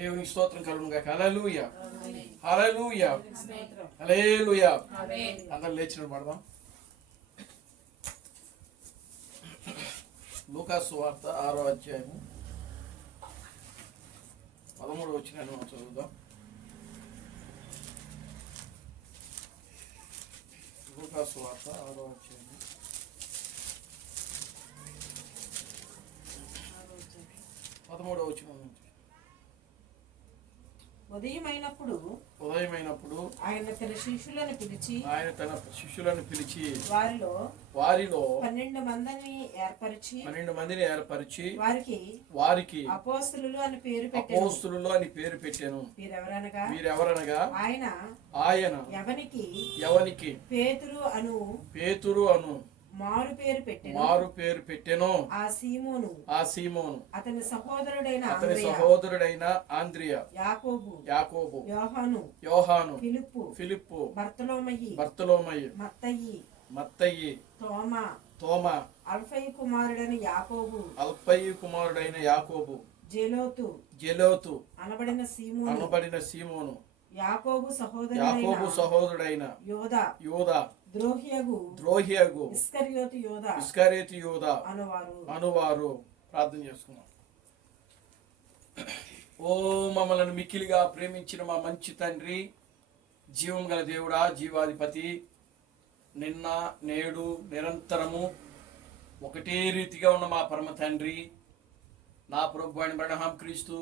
దేవునికి స్తోత్రం కలుగును గాక. హల్లెలూయా, హల్లెలూయా, హల్లెలూయా. అందరూ లేచిన పడదాం. లూకాసు సువార్త 6వ అధ్యాయము 13వ వచనాన్ని మనం చదువుదాం. లూకాసు సువార్త 6వ అధ్యాయము 13వ వచనం నుంచి. ఉదయమైనప్పుడు ఆయన తన శిష్యులను పిలిచి వారిలో 12 మందిని ఏర్పరిచి వారికి అపోస్తలులు అని పేరు పెట్టాను. వీరెవరనగా ఆయన ఎవనికి పేతురు అను మారు పేరు పెట్టెను. ఆ సీమోను అతని సహోదరుడైన ఆంద్రియ, యాకోబు, యోహాను, ఫిలిప్పు, బర్తలోమయి, మత్తయి, తోమా, అల్ఫయి కుమారుడైన యాకోబు, జెలోతు అనబడిన సీమోను, యాకోబు సహోదరుడైన యోదా, ద్రోహియగు ఇస్కరియోతు యోదా అనువారు. ప్రార్థన చేసుకున్నాం. ఓ మమ్మల్ని మిక్కిలిగా ప్రేమించిన మా మంచి తండ్రి, జీవం గల దేవుడా, జీవాధిపతి, నిన్న నేడు నిరంతరము ఒకటే రీతిగా ఉన్న మా పరమ తండ్రి, నా ప్రభు అయిన అబ్రహాం క్రీస్తు,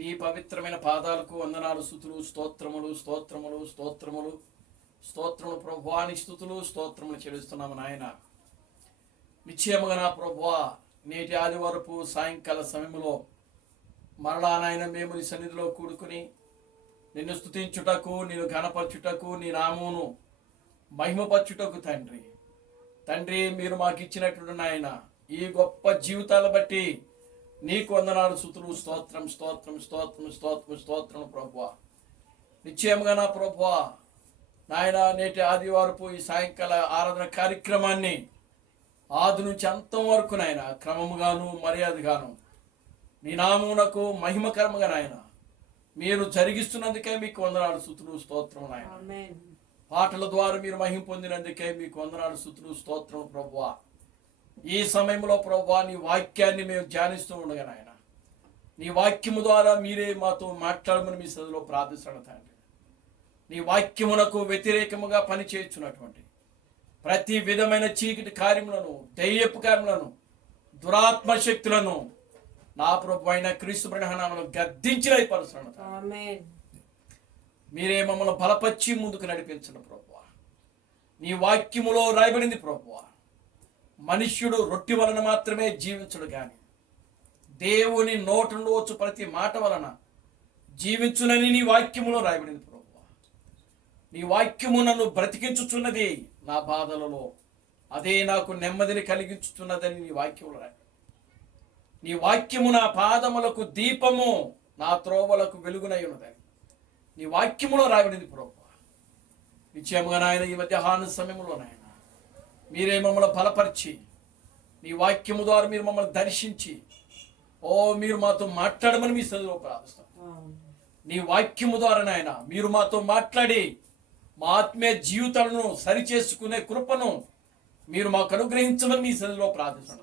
నీ పవిత్రమైన పాదాలకు వందనాలు, స్తుతులు, స్తోత్రములు ప్రభువాని స్తుతులు, స్తోత్రములు చెల్లిస్తున్నాము నాయన. నిశ్చయముగా నా ప్రభువా, నేటి ఆదివారపు సాయంకాల సమయంలో మరలా నాయన మేము నీ సన్నిధిలో కూడుకుని నిన్ను స్తుతించుటకు, నిన్ను ఘనపరచుటకు, నీ నామమును మహిమపరచుటకు తండ్రి మీరు మాకు ఇచ్చినటువంటి నాయన ఈ గొప్ప జీవితాల బట్టి నీకు వందనాలు, స్తుతులు, స్తోత్రం ప్రభువా. నిశ్చయముగా నా ప్రభువా నాయన, నేటి ఆదివారపు ఈ సాయంకాల ఆరాధన కార్యక్రమాన్ని ఆది నుంచి అంతం వరకు నాయన క్రమముగాను మర్యాదగాను నీ నామమునకు మహిమకరముగా నాయన మీరు జరిగిస్తున్నందుకే మీకు వందనాలు, స్తుతులు, స్తోత్రం నాయన. పాటల ద్వారా మీరు మహిమ పొందినందుకే మీకు వందనాలు, స్తుతులు, స్తోత్రం ప్రభువా. ఈ సమయంలో ప్రభువా నీ వాక్యాన్ని మేము ధ్యానిస్తూ ఉండగా నాయన, నీ వాక్యము ద్వారా మీరే మాతో మాట్లాడమని మీ సదిలో ప్రార్థిస్తున్నాను తండ్రి. నీ వాక్యమునకు వ్యతిరేకముగా పనిచేయుచున్నటువంటి ప్రతి విధమైన చీకటి కార్యములను, దెయ్యపు కార్యములను, దురాత్మ శక్తులను నా ప్రభు అయిన క్రీస్తు నామములో గద్దించిపరుస్తున్నాను. మీరే మమ్మల్ని బలపరిచి ముందుకు నడిపించండి ప్రభువా. నీ వాక్యములో రాయబడింది ప్రభువా, మనుష్యుడు రొట్టె వలన మాత్రమే జీవించుడు గాని దేవుని నోట నుండి వచ్చు ప్రతి మాట వలన జీవించునని నీ వాక్యములో రాయబడింది ప్రభువా. నీ వాక్యము నన్ను బ్రతికించుచున్నది నా బాధలలో, అదే నాకు నెమ్మదిని కలిగించుతున్నదని నీ వాక్యములో రాయబడింది. నీ వాక్యము నా పాదములకు దీపము, నా త్రోవలకు వెలుగునై ఉన్నదని నీ వాక్యములో రాయబడింది ప్రభువా. నిశ్చయముగా నాయన ఈ మధ్యాహ్న సమయంలో నాయన మీరే మమ్మల్ని బలపరిచి నీ వాక్యము ద్వారా మీరు మమ్మల్ని దర్శించి మీరు మాతో మాట్లాడమని మీ సన్నిధిలో ప్రార్థిస్తాం. నీ వాక్యము ద్వారా నాయన మీరు మాతో మాట్లాడి మా ఆత్మీయ జీవితాలను సరిచేసుకునే కృపను మీరు మాకు అనుగ్రహించమని మీ సన్నిధిలో ప్రార్థిస్తాం.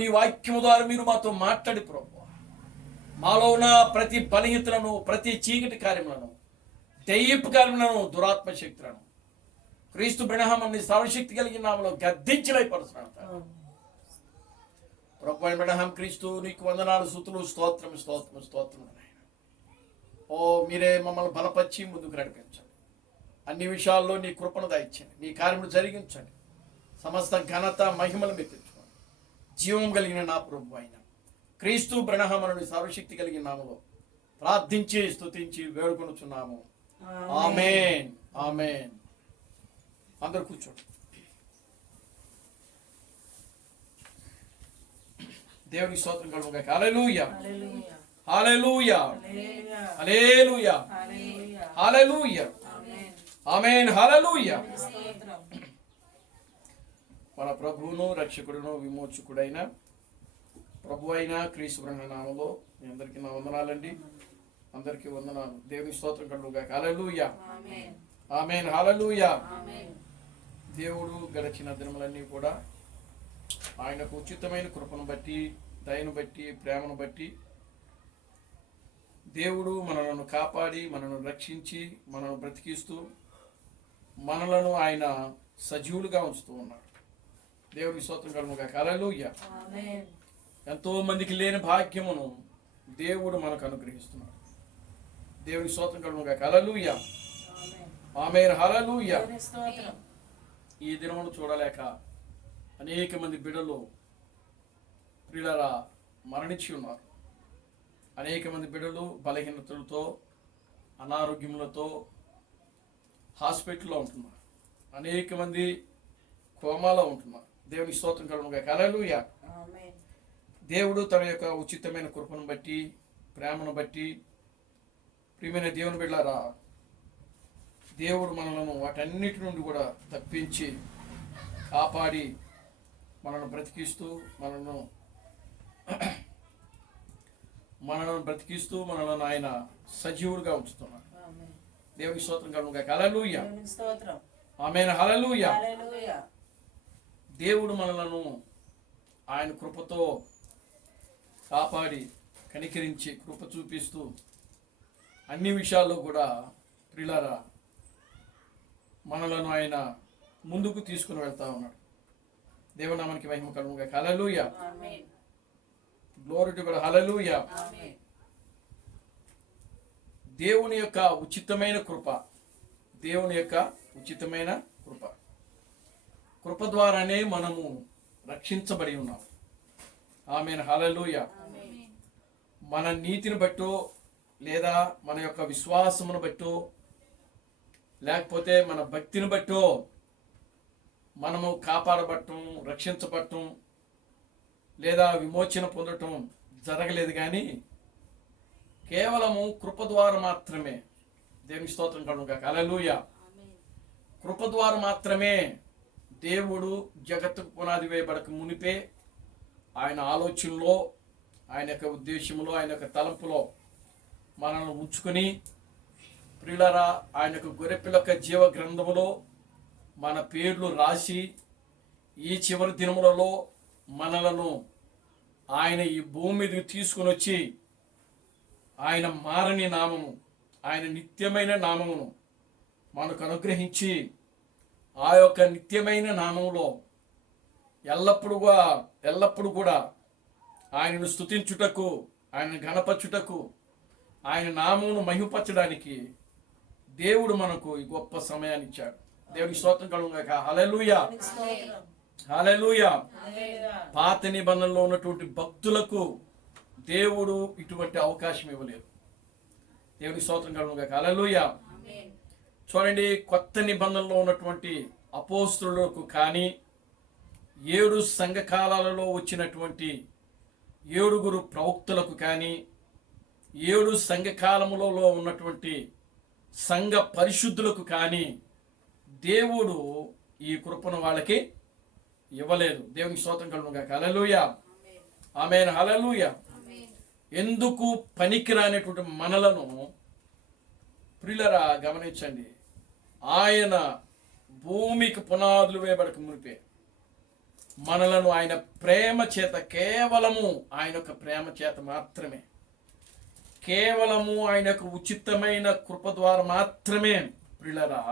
నీ వాక్యము ద్వారా మీరు మాతో మాట్లాడి ప్రభువా, మాలో ఉన్న ప్రతి బలహీనతలను, ప్రతి చీకటి కార్యములను, దెయ్యపు కార్యములను, దురాత్మ శక్తులను క్రీస్తు బ్రహ్మని సర్వశక్తి కలిగిన నామములో గద్దించిపరుస్తున్నాను ప్రభు అయిన బ్రహ్మ క్రీస్తు, నీకు వందనాలు, స్తుతులు, స్తోత్రం. మీరే మమ్మల్ని బలపరిచి ముందుకు నడిపించండి. అన్ని విషయాల్లో నీ కృపను దయచండి. నీ కార్యములు జరిగించండి. సమస్త ఘనత మహిమలు మీరు తెచ్చుకోండి. జీవం కలిగిన నా ప్రభు అయిన క్రీస్తు బ్రహ్మని సర్వశక్తి కలిగిన నామములో ప్రార్థించి స్తుతించి వేడుకొనుచున్నాము. ఆమేన్, ఆమేన్. అందరూ కూర్చోండి. దేవునికి స్తోత్రం కలుగును గాక. హల్లెలూయా, హల్లెలూయా, హల్లెలూయా, హల్లెలూయా, ఆమేన్, హల్లెలూయా. మన ప్రభువును రక్షకుడును విమోచకుడైన ప్రభు అయిన క్రీస్తు నామములో మీ అందరికీ నా వందనాలండి. అందరికీ వందనాలు. దేవుని స్తోత్రం కలుగుగాక. హల్లెలూయా. ఆమేన్. హల్లెలూయా. దేవుడు గడిచిన దినములన్నీ కూడా ఆయనకు ఉచితమైన కృపను బట్టి, దయను బట్టి, ప్రేమను బట్టి దేవుడు మనలను కాపాడి, మనను రక్షించి, మనను బ్రతికిస్తూ, మనలను ఆయన సజీవులుగా ఉంచుతూ ఉన్నాడు. దేవుని స్తోత్రం కలుగుగాక. హల్లెలూయా. ఎంతో మందికి లేని భాగ్యమును దేవుడు మనకు అనుగ్రహిస్తున్నాడు. దేవుని స్తోత్రం కలుగుగాక. హల్లెలూయా. ఆమేన్. హల్లెలూయా. ఈ దినమును చూడలేక అనేక మంది బిడ్డలు ప్రియులారా మరణించి ఉన్నారు. అనేక మంది బిడ్డలు బలహీనతలతో, అనారోగ్యములతో హాస్పిటల్లో ఉంటున్నారు. అనేక మంది కోమాలో ఉంటున్నారు. దేవుని స్తోత్రం కలుగుగాక. హల్లెలూయా. దేవుడు తన యొక్క ఉచితమైన కృపను బట్టి, ప్రేమను బట్టి, ప్రియమైన దేవుని బిడ్డలారా, దేవుడు మనలను వాటన్నిటి నుండి కూడా తప్పించి కాపాడి మనను బ్రతికిస్తూ మనలను ఆయన సజీవులుగా ఉంచుతున్నాడు. దేవుని స్తోత్రం కలుగుగాక. హల్లెలూయా. ఆమేన్. హల్లెలూయా. దేవుడు మనలను ఆయన కృపతో కాపాడి, కనికరించి, కృప చూపిస్తూ అన్ని విషయాల్లో కూడా ప్రియులారా మనలను ఆయన ముందుకు తీసుకుని వెళ్తా ఉన్నాడు. దేవుని నామానికి మహిమ కలుగుగాక. Hallelujah. Glory to God. Hallelujah. దేవుని యొక్క ఉచితమైన కృప, దేవుని యొక్క ఉచితమైన కృప, కృప ద్వారానే మనము రక్షించబడి ఉన్నాం. ఆమేన్. హల్లెలూయా. మన నీతిని బట్టో, లేదా మన యొక్క విశ్వాసమును బట్టో, లేకపోతే మన భక్తిని బట్టో మనము కాపాడబడటం, రక్షించబడటం, లేదా విమోచన పొందటం జరగలేదు. కానీ కేవలము కృప ద్వారా మాత్రమే. దేవుని స్తోత్రం కలుగుగాక. హల్లెలూయా. కృప ద్వారా మాత్రమే దేవుడు జగత్తుకు పునాది వేయబడక మునిపే ఆయన ఆలోచనలో, ఆయన యొక్క ఉద్దేశంలో, ఆయన యొక్క తలంపులో మనల్ని ఉంచుకొని ప్రియులారా ఆయన యొక్క గొర్రెపిల్ల యొక్క జీవ గ్రంథములో మన పేర్లు రాసి ఈ చివరి దినములలో మనలను ఆయన ఈ భూమి మీదకి తీసుకుని వచ్చి ఆయన మారని నామము, ఆయన నిత్యమైన నామమును మనకు అనుగ్రహించి ఆ యొక్క నిత్యమైన నామములో ఎల్లప్పుడూ కూడా ఆయనను స్తుతించుటకు, ఆయనను ఘనపరచుటకు, ఆయన నామమును మహిమపరచడానికి దేవుడు మనకు ఈ గొప్ప సమయాన్ని ఇచ్చాడు. దేవునికి స్తోత్రం కలుగుగాక. హల్లెలూయా. హల్లెలూయా. పాత నిబంధనలో ఉన్నటువంటి భక్తులకు దేవుడు ఇటువంటి అవకాశం ఇవ్వలేదు. దేవునికి స్తోత్రం కలుగుగాక. హల్లెలూయా. చూడండి, కొత్త నిబంధనలో ఉన్నటువంటి అపోస్తలులకు కానీ, 7 సంఘకాలాలలో వచ్చినటువంటి 7 ప్రవక్తలకు కానీ, 7 సంఘకాలములలో ఉన్నటువంటి సంఘ పరిశుద్ధులకు కానీ దేవుడు ఈ కృపను వాళ్ళకి ఇవ్వలేదు. దేవునికి స్తోత్రం కలుగుగాక. హల్లెలూయా. ఆమేన్. హల్లెలూయా. ఎందుకు పనికిరానటువంటి మనలను ప్రియులారా గమనించండి, ఆయన భూమికి పునాదులు వేయబడక మునిపే మనలను ఆయన ప్రేమ చేత, కేవలము ఆయన యొక్క ప్రేమ చేత మాత్రమే, కేవలము ఆయన యొక్క ఉచితమైన కృప ద్వారా మాత్రమే ప్రియులారా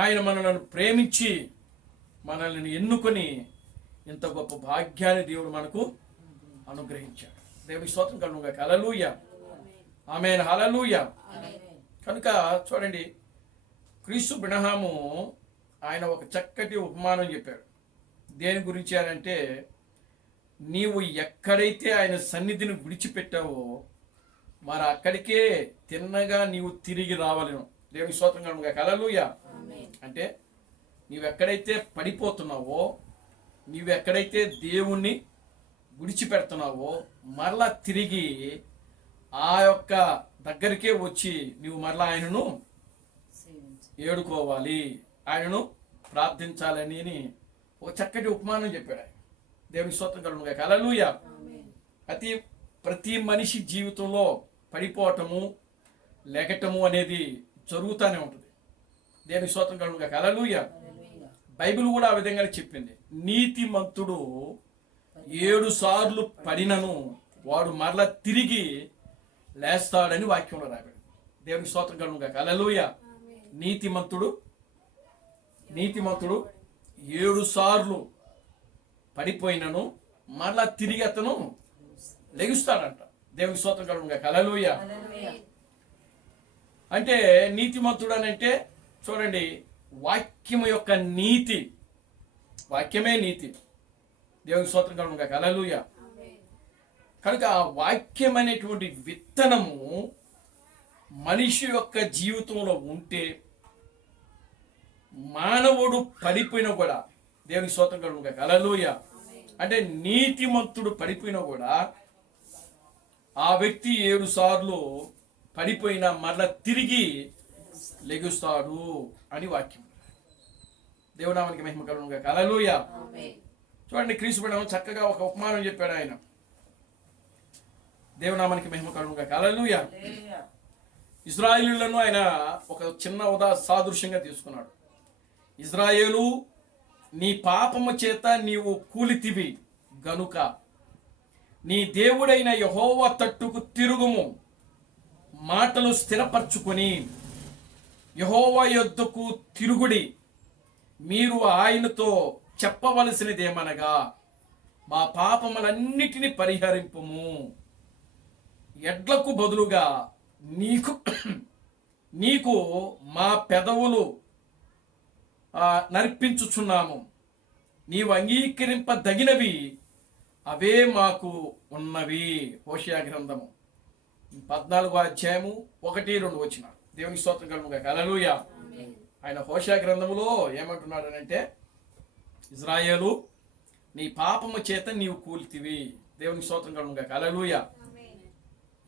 ఆయన మనలను ప్రేమించి మనల్ని ఎన్నుకొని ఇంత గొప్ప భాగ్యాన్ని దేవుడు మనకు అనుగ్రహించాడు. దేవుని స్తోత్రం కలుగుగాక. హల్లెలూయా. ఆమేన్. హల్లెలూయా. కనుక చూడండి, క్రీస్తు బ్రహ్మము ఆయన ఒక చక్కటి ఉపమానం చెప్పాడు. దేని గురించి అంటే, నీవు ఎక్కడైతే ఆయన సన్నిధిని విడిచిపెట్టావో మరి అక్కడికే తిన్నగా నీవు తిరిగి రావాలను. దేవుని స్తోత్రం కలుగుగాక. హల్లెలూయా. అంటే నీవెక్కడైతే పడిపోతున్నావో, నీవెక్కడైతే దేవుణ్ణి విడిచిపెడుతున్నావో మరలా తిరిగి ఆ యొక్క దగ్గరికే వచ్చి నీవు మరలా ఆయనను ఏడుకోవాలి, ఆయనను ప్రార్థించాలని ఒక చక్కటి ఉపమానం చెప్పాడు ఆయన. దేవుని స్తోత్రం కలుగుగాక. హల్లెలూయా. ప్రతి మనిషి జీవితంలో పడిపోవటము లెగటము అనేది జరుగుతూనే ఉంటుంది. దేవుని స్తోత్రం కలుగును గాక. హల్లెలూయా. బైబిల్ కూడా ఆ విధంగానే చెప్పింది. నీతిమంతుడు 7 సార్లు పడినను వాడు మరలా తిరిగి లేస్తాడని వాక్యంలో రాబడింది. దేవుని స్తోత్రం కలుగును గాక. హల్లెలూయా. నీతిమంతుడు 7 సార్లు పడిపోయినను మరలా తిరిగి అతను లెగుస్తాడంట. దేవుని స్తోత్రం కలుగును గాక. హల్లెలూయా. అంటే నీతిమంతుడు అని అంటే చూడండి, వాక్యము యొక్క నీతి, వాక్యమే నీతి. దేవుని స్తోత్రం కలుగును గాక. హల్లెలూయా. కనుక ఆ వాక్యం అనేటువంటి విత్తనము మనిషి యొక్క జీవితంలో ఉంటే మానవుడు పడిపోయినా కూడా, దేవుని స్తోత్రం కలుగును గాక. హల్లెలూయా. అంటే నీతిమంతుడు పడిపోయినా కూడా ఆ వ్యక్తి 7 సార్లు పడిపోయినా మరలా తిరిగి లెగుస్తాడు అని వాక్యం. దేవునామానికి మహిమ కలుగును గాక. హల్లెలూయా. చూడండి, క్రీస్తు ప్రభువు చక్కగా ఒక ఉపమానం చెప్పాడు ఆయన. దేవునామానికి మహిమ కలుగును గాక. హల్లెలూయా. ఇశ్రాయేలులను ఆయన ఒక చిన్న సాదృశ్యంగా తీసుకున్నాడు. ఇశ్రాయేలు, నీ పాపము చేత నీవు కూలితివి గనుక నీ దేవుడైన యెహోవా తట్టుకు తిరుగుము, మాటలు స్థిరపరచుకొని యెహోవా యొద్దకు తిరుగుడి. మీరు ఆయనతో చెప్పవలసినదేమనగా, మా పాపములన్నిటిని పరిహరింపుము, ఎడ్లకు బదులుగా నీకు మా పెదవులు నర్పించుచున్నాము. నీవు అంగీకరింపదగినవి అవే మాకు ఉన్నవి. హోషేయ గ్రంథము 14వ అధ్యాయము 1-2 వచ్చిన. దేవుని స్తోత్రం కలుగును గాక. హల్లెలూయా. ఆయన హోషేయ గ్రంథములో ఏమంటున్నాడనంటే, ఇశ్రాయేలు, నీ పాపము చేత నీవు కూల్తివి. దేవుని స్తోత్రం కలుగును గాక. హల్లెలూయా.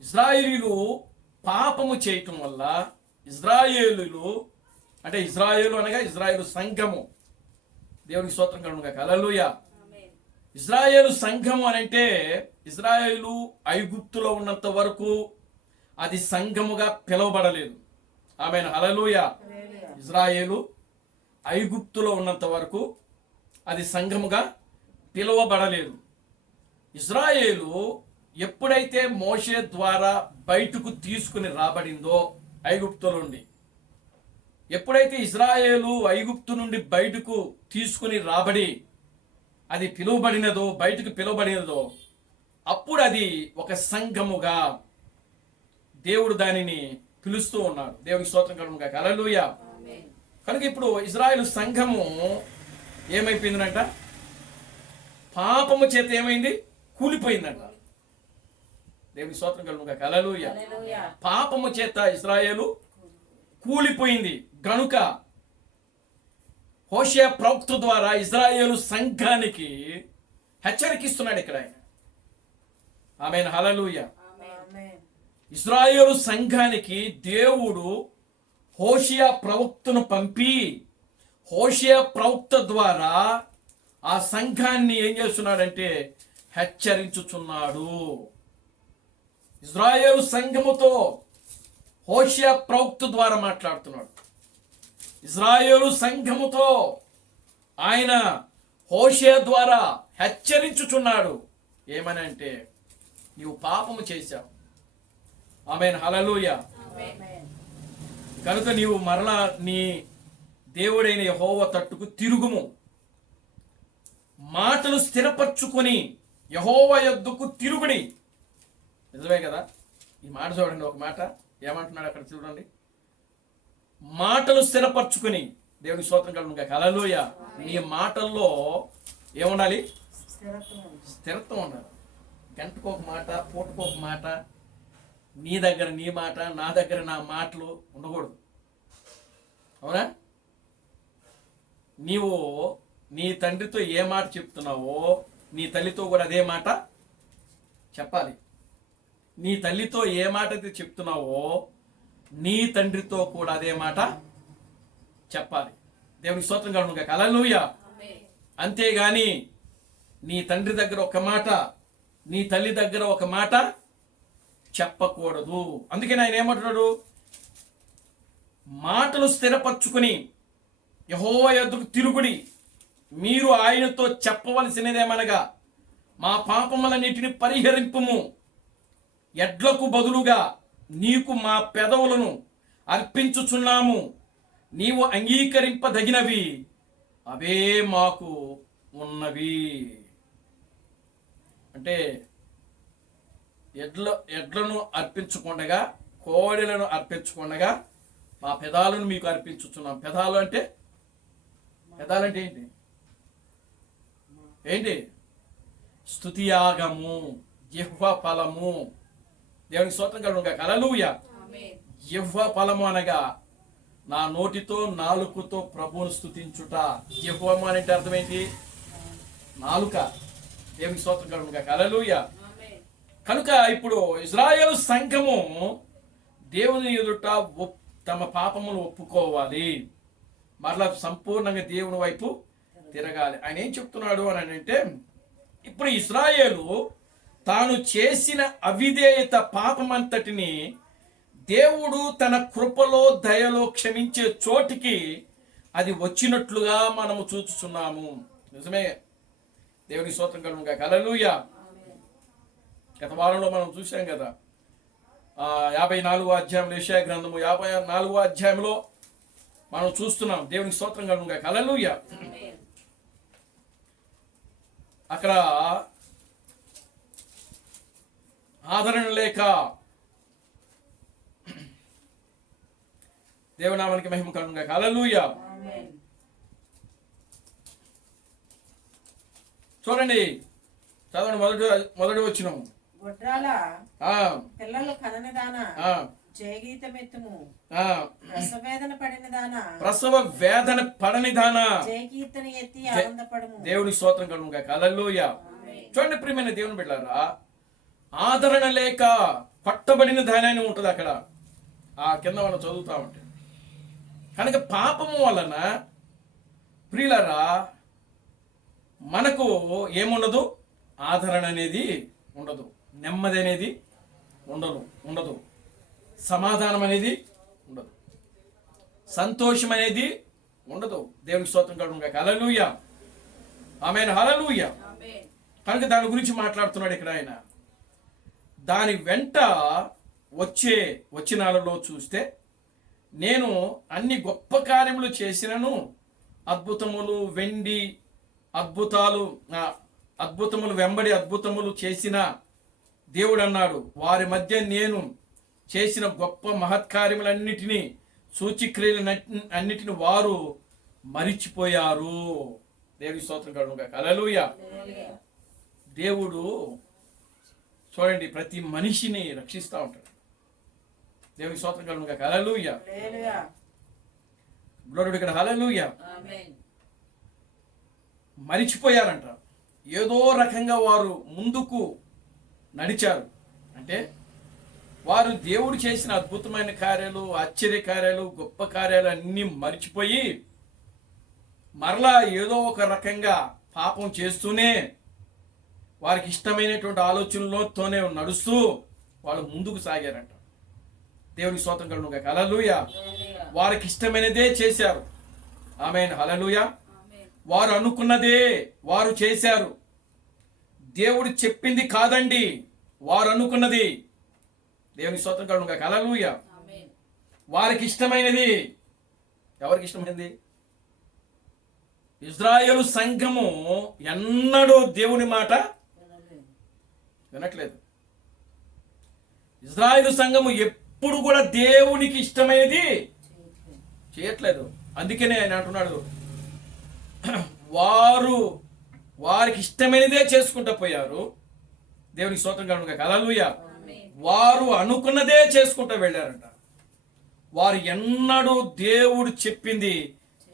ఇశ్రాయేలీలు పాపము చేయటం వల్ల, ఇశ్రాయేలీలు అంటే ఇశ్రాయేలు అనగా ఇశ్రాయేలు సంఘము. దేవునికి స్తోత్రం కలుగును గాక. హల్లెలూయా. ఇశ్రాయేలు సంఘము అని అంటే, ఇశ్రాయేలు ఐగుప్తులో ఉన్నంత వరకు అది సంఘముగా పిలువబడలేదు. ఆమేన్. హల్లెలూయా. ఇశ్రాయేలు ఐగుప్తులో ఉన్నంత వరకు అది సంఘముగా పిలువబడలేదు. ఇశ్రాయేలు ఎప్పుడైతే మోషే ద్వారా బయటకు తీసుకుని రాబడిందో ఐగుప్తులో నుండి, ఎప్పుడైతే ఇశ్రాయేలు ఐగుప్తు నుండి బయటకు తీసుకుని రాబడి అది పిలువబడినదో, బయటకు పిలువబడినదో, అప్పుడు అది ఒక సంఘముగా దేవుడు దానిని పిలుస్తూ ఉన్నాడు. దేవునికి స్తోత్రం కలుగును గాక. హల్లెలూయా. కనుక ఇప్పుడు ఇశ్రాయేలు సంఘము ఏమైపోయిందంట? పాపము చేత ఏమైంది? కూలిపోయిందంట. దేవునికి స్తోత్రం కలుగును గాక. హల్లెలూయా. పాపము చేత ఇశ్రాయేలు కూలిపోయింది గనుక హోషేయ ప్రవక్త ద్వారా ఇశ్రాయేలు సంఘానికి హెచ్చరికిస్తున్నాడు ఇక్కడ ఆయన. ఆమేన్. హల్లెలూయా. ఇశ్రాయేలు సంఘానికి దేవుడు హోషేయ ప్రవక్తను పంపి, హోషేయ ప్రవక్త ద్వారా ఆ సంఘాన్ని ఏం చేస్తున్నాడంటే హెచ్చరించుచున్నాడు. ఇశ్రాయేలు సంఘముతో హోషేయ ప్రవక్త ద్వారా మాట్లాడుతున్నాడు. ఇశ్రాయేలు సంఘముతో ఆయన హోషేయ ద్వారా హెచ్చరించుచున్నాడు. ఏమని అంటే, నీవు పాపము చేశావు. ఆమేన్. హల్లెలూయా. కనుక నీవు మరలా నీ దేవుడైన యెహోవా తట్టుకు తిరుగుము, మాటలు స్థిరపరచుకొని యెహోవా యొద్దకు తిరుగుడి. నిజమే కదా? ఈ మాట చూడండి, ఒక మాట ఏమంటున్నాడు అక్కడ చూడండి. మాటలు స్థిరపరచుకొని, దేవుని స్తోత్రం కలుగును గాక. హల్లెలూయా. నీ మాటల్లో ఏముండాలి? స్థిరత్వం ఉండాలి. గంటకు ఒక మాట, పూటకు ఒక మాట, నీ దగ్గర నీ మాట, నా దగ్గర నా మాటలు ఉండకూడదు. అవునా? నీవు నీ తండ్రితో ఏ మాట చెప్తున్నావో నీ తల్లితో కూడా అదే మాట చెప్పాలి. నీ తల్లితో ఏ మాట అయితే చెప్తున్నావో నీ తండ్రితో కూడా అదే మాట చెప్పాలి. దేవునికి స్తోత్రం కలుగును గాక. హల్లెలూయా. అంతేగాని నీ తండ్రి దగ్గర ఒక మాట, నీ తల్లి దగ్గర ఒక మాట చెప్పకూడదు. అందుకని ఆయన ఏమంటున్నాడు, మాటలు స్థిరపరచుకుని యెహోవా యొద్దకు తిరుగుడి, మీరు ఆయనతో చెప్పవలసినదేమనగా మా పాపములన్నిటిని పరిహరింపుము, ఎడ్లకు బదులుగా నీకు మా పెదవులను అర్పించుచున్నాము, నీవు అంగీకరింపదగినవి అవే మాకు ఉన్నవి. అంటే ఎడ్లను అర్పించకుండగా, కోడెలను అర్పించకుండగా మా పెదాలను మీకు అర్పించుచున్నాం. పెదాలంటే ఏంటి? ఏంటి? స్తుతియాగము, జిహ్వ ఫలము. దేవునికి స్తోత్రం కలుగునుగా. హల్లెలూయా. జిహ్వ ఫలము అనగా నా నోటితో నాలుకతో ప్రభువును స్తుతించుట. జిహ్వము అంటే అర్థం ఏంటి? నాలుక. దేవునికి స్తోత్రం కలుగునుగా. హల్లెలూయా. కనుక ఇప్పుడు ఇశ్రాయేలు సంఘము దేవుని ఎదుట తమ పాపములు ఒప్పుకోవాలి, మరలా సంపూర్ణంగా దేవుని వైపు తిరగాలి. ఆయన ఏం చెప్తున్నాడు అని అంటే, ఇప్పుడు ఇశ్రాయేలు తాను చేసిన అవిధేయత పాపమంతటిని దేవుడు తన కృపలో దయలో క్షమించే చోటికి అది వచ్చినట్లుగా మనము చూస్తున్నాము. నిజమే. దేవుని స్తోత్రం కలుగునుగాక. హల్లెలూయా. గత వారంలో మనం చూసాం కదా, 54వ అధ్యాయంలో, యెషయా గ్రంథము 54వ అధ్యాయంలో మనం చూస్తున్నాం. దేవునికి స్తోత్రం కలుగునుగాక. హల్లెలూయా. అక్కడ ఆదరణ లేక, దేవునామానికి మహిమ కలుగునుగాక. హల్లెలూయా. చూడండి, చదవండి. మొదటి వచనం. గొడ్రాల పిల్లలు కననిదానా జయగీతమెత్తుము, ప్రసవేదన పడినదానా ప్రసవ వేదన పడనిదానా జయకీర్తన ఎత్తి ఆనందపడము. దేవుని స్తోత్రం కలుగునుగాక. హల్లెలూయా. చూడండి ప్రియమైన దేవుని బిడ్డలారా, ఆదరణ లేక పట్టబడిన దాని ఉంటుంది అక్కడ ఆ కింద మనం చదువుతా ఉంటే. కనుక పాపము వలన ప్రియులరా మనకు ఏముండదు? ఆదరణ అనేది ఉండదు, నెమ్మది అనేది ఉండదు, సమాధానం అనేది ఉండదు, సంతోషం అనేది ఉండదు. దేవునికి స్తోత్రం కలుగునుగాక. హల్లెలూయా. ఆమేన్. హల్లెలూయా. కనుక దాని గురించి మాట్లాడుతున్నాడు ఇక్కడ ఆయన. దాని వెంట వచ్చే వచనాలలో చూస్తే, నేను అన్ని గొప్ప కార్యములు చేసినను, అద్భుతములు వెండి అద్భుతములు వెంబడి అద్భుతములు చేసిన దేవుడు అన్నాడు, వారి మధ్య నేను చేసిన గొప్ప మహత్కార్యములన్నిటినీ సూచిక్రియలు అన్నిటిని వారు మరిచిపోయారు. దేవుని స్తోత్రం కలుగునుగాక. హల్లెలూయా. దేవుడు చూడండి ప్రతి మనిషిని రక్షిస్తూ ఉంటాడు. దేవునికి స్తోత్రం కలుగునుగాక. హల్లెలూయా. గ్లోరీ ఇక్కడ. హల్లెలూయా. మరిచిపోయారంట. ఏదో రకంగా వారు ముందుకు నడిచారు. అంటే వారు దేవుడు చేసిన అద్భుతమైన కార్యాలు, ఆశ్చర్య కార్యాలు, గొప్ప కార్యాలు అన్నీ మరిచిపోయి మరలా ఏదో ఒక రకంగా పాపం చేస్తూనే వారికి ఇష్టమైనటువంటి ఆలోచనలతోనే నడుస్తూ వాళ్ళు ముందుకు సాగారంట. దేవుని స్తోత్రం కలుగునుగాక. హల్లెలూయా. వారికి ఇష్టమైనదే చేశారు. ఆమేన్. హల్లెలూయా. వారు అనుకున్నదే వారు చేశారు. దేవుడు చెప్పింది కాదండి, వారు అనుకున్నది. దేవుని స్తోత్రం కలుగునుగాక. హల్లెలూయా. వారికి ఇష్టమైనది. ఎవరికి ఇష్టమైనది? ఇశ్రాయేలు సంఘము ఎన్నడూ దేవుని మాట వినట్లేదు. ఇశ్రాయేలు సంఘము ఎప్పుడు కూడా దేవునికి ఇష్టమైనది చేయట్లేదు. అందుకనే ఆయన అంటున్నాడు, వారికి ఇష్టమైనదే చేసుకుంటూ పోయారు. దేవునికి స్తోత్రం కలుగునుగాక. హల్లెలూయా. వారు అనుకున్నదే చేసుకుంటూ వెళ్ళారంట. వారు ఎన్నడూ దేవుడు చెప్పింది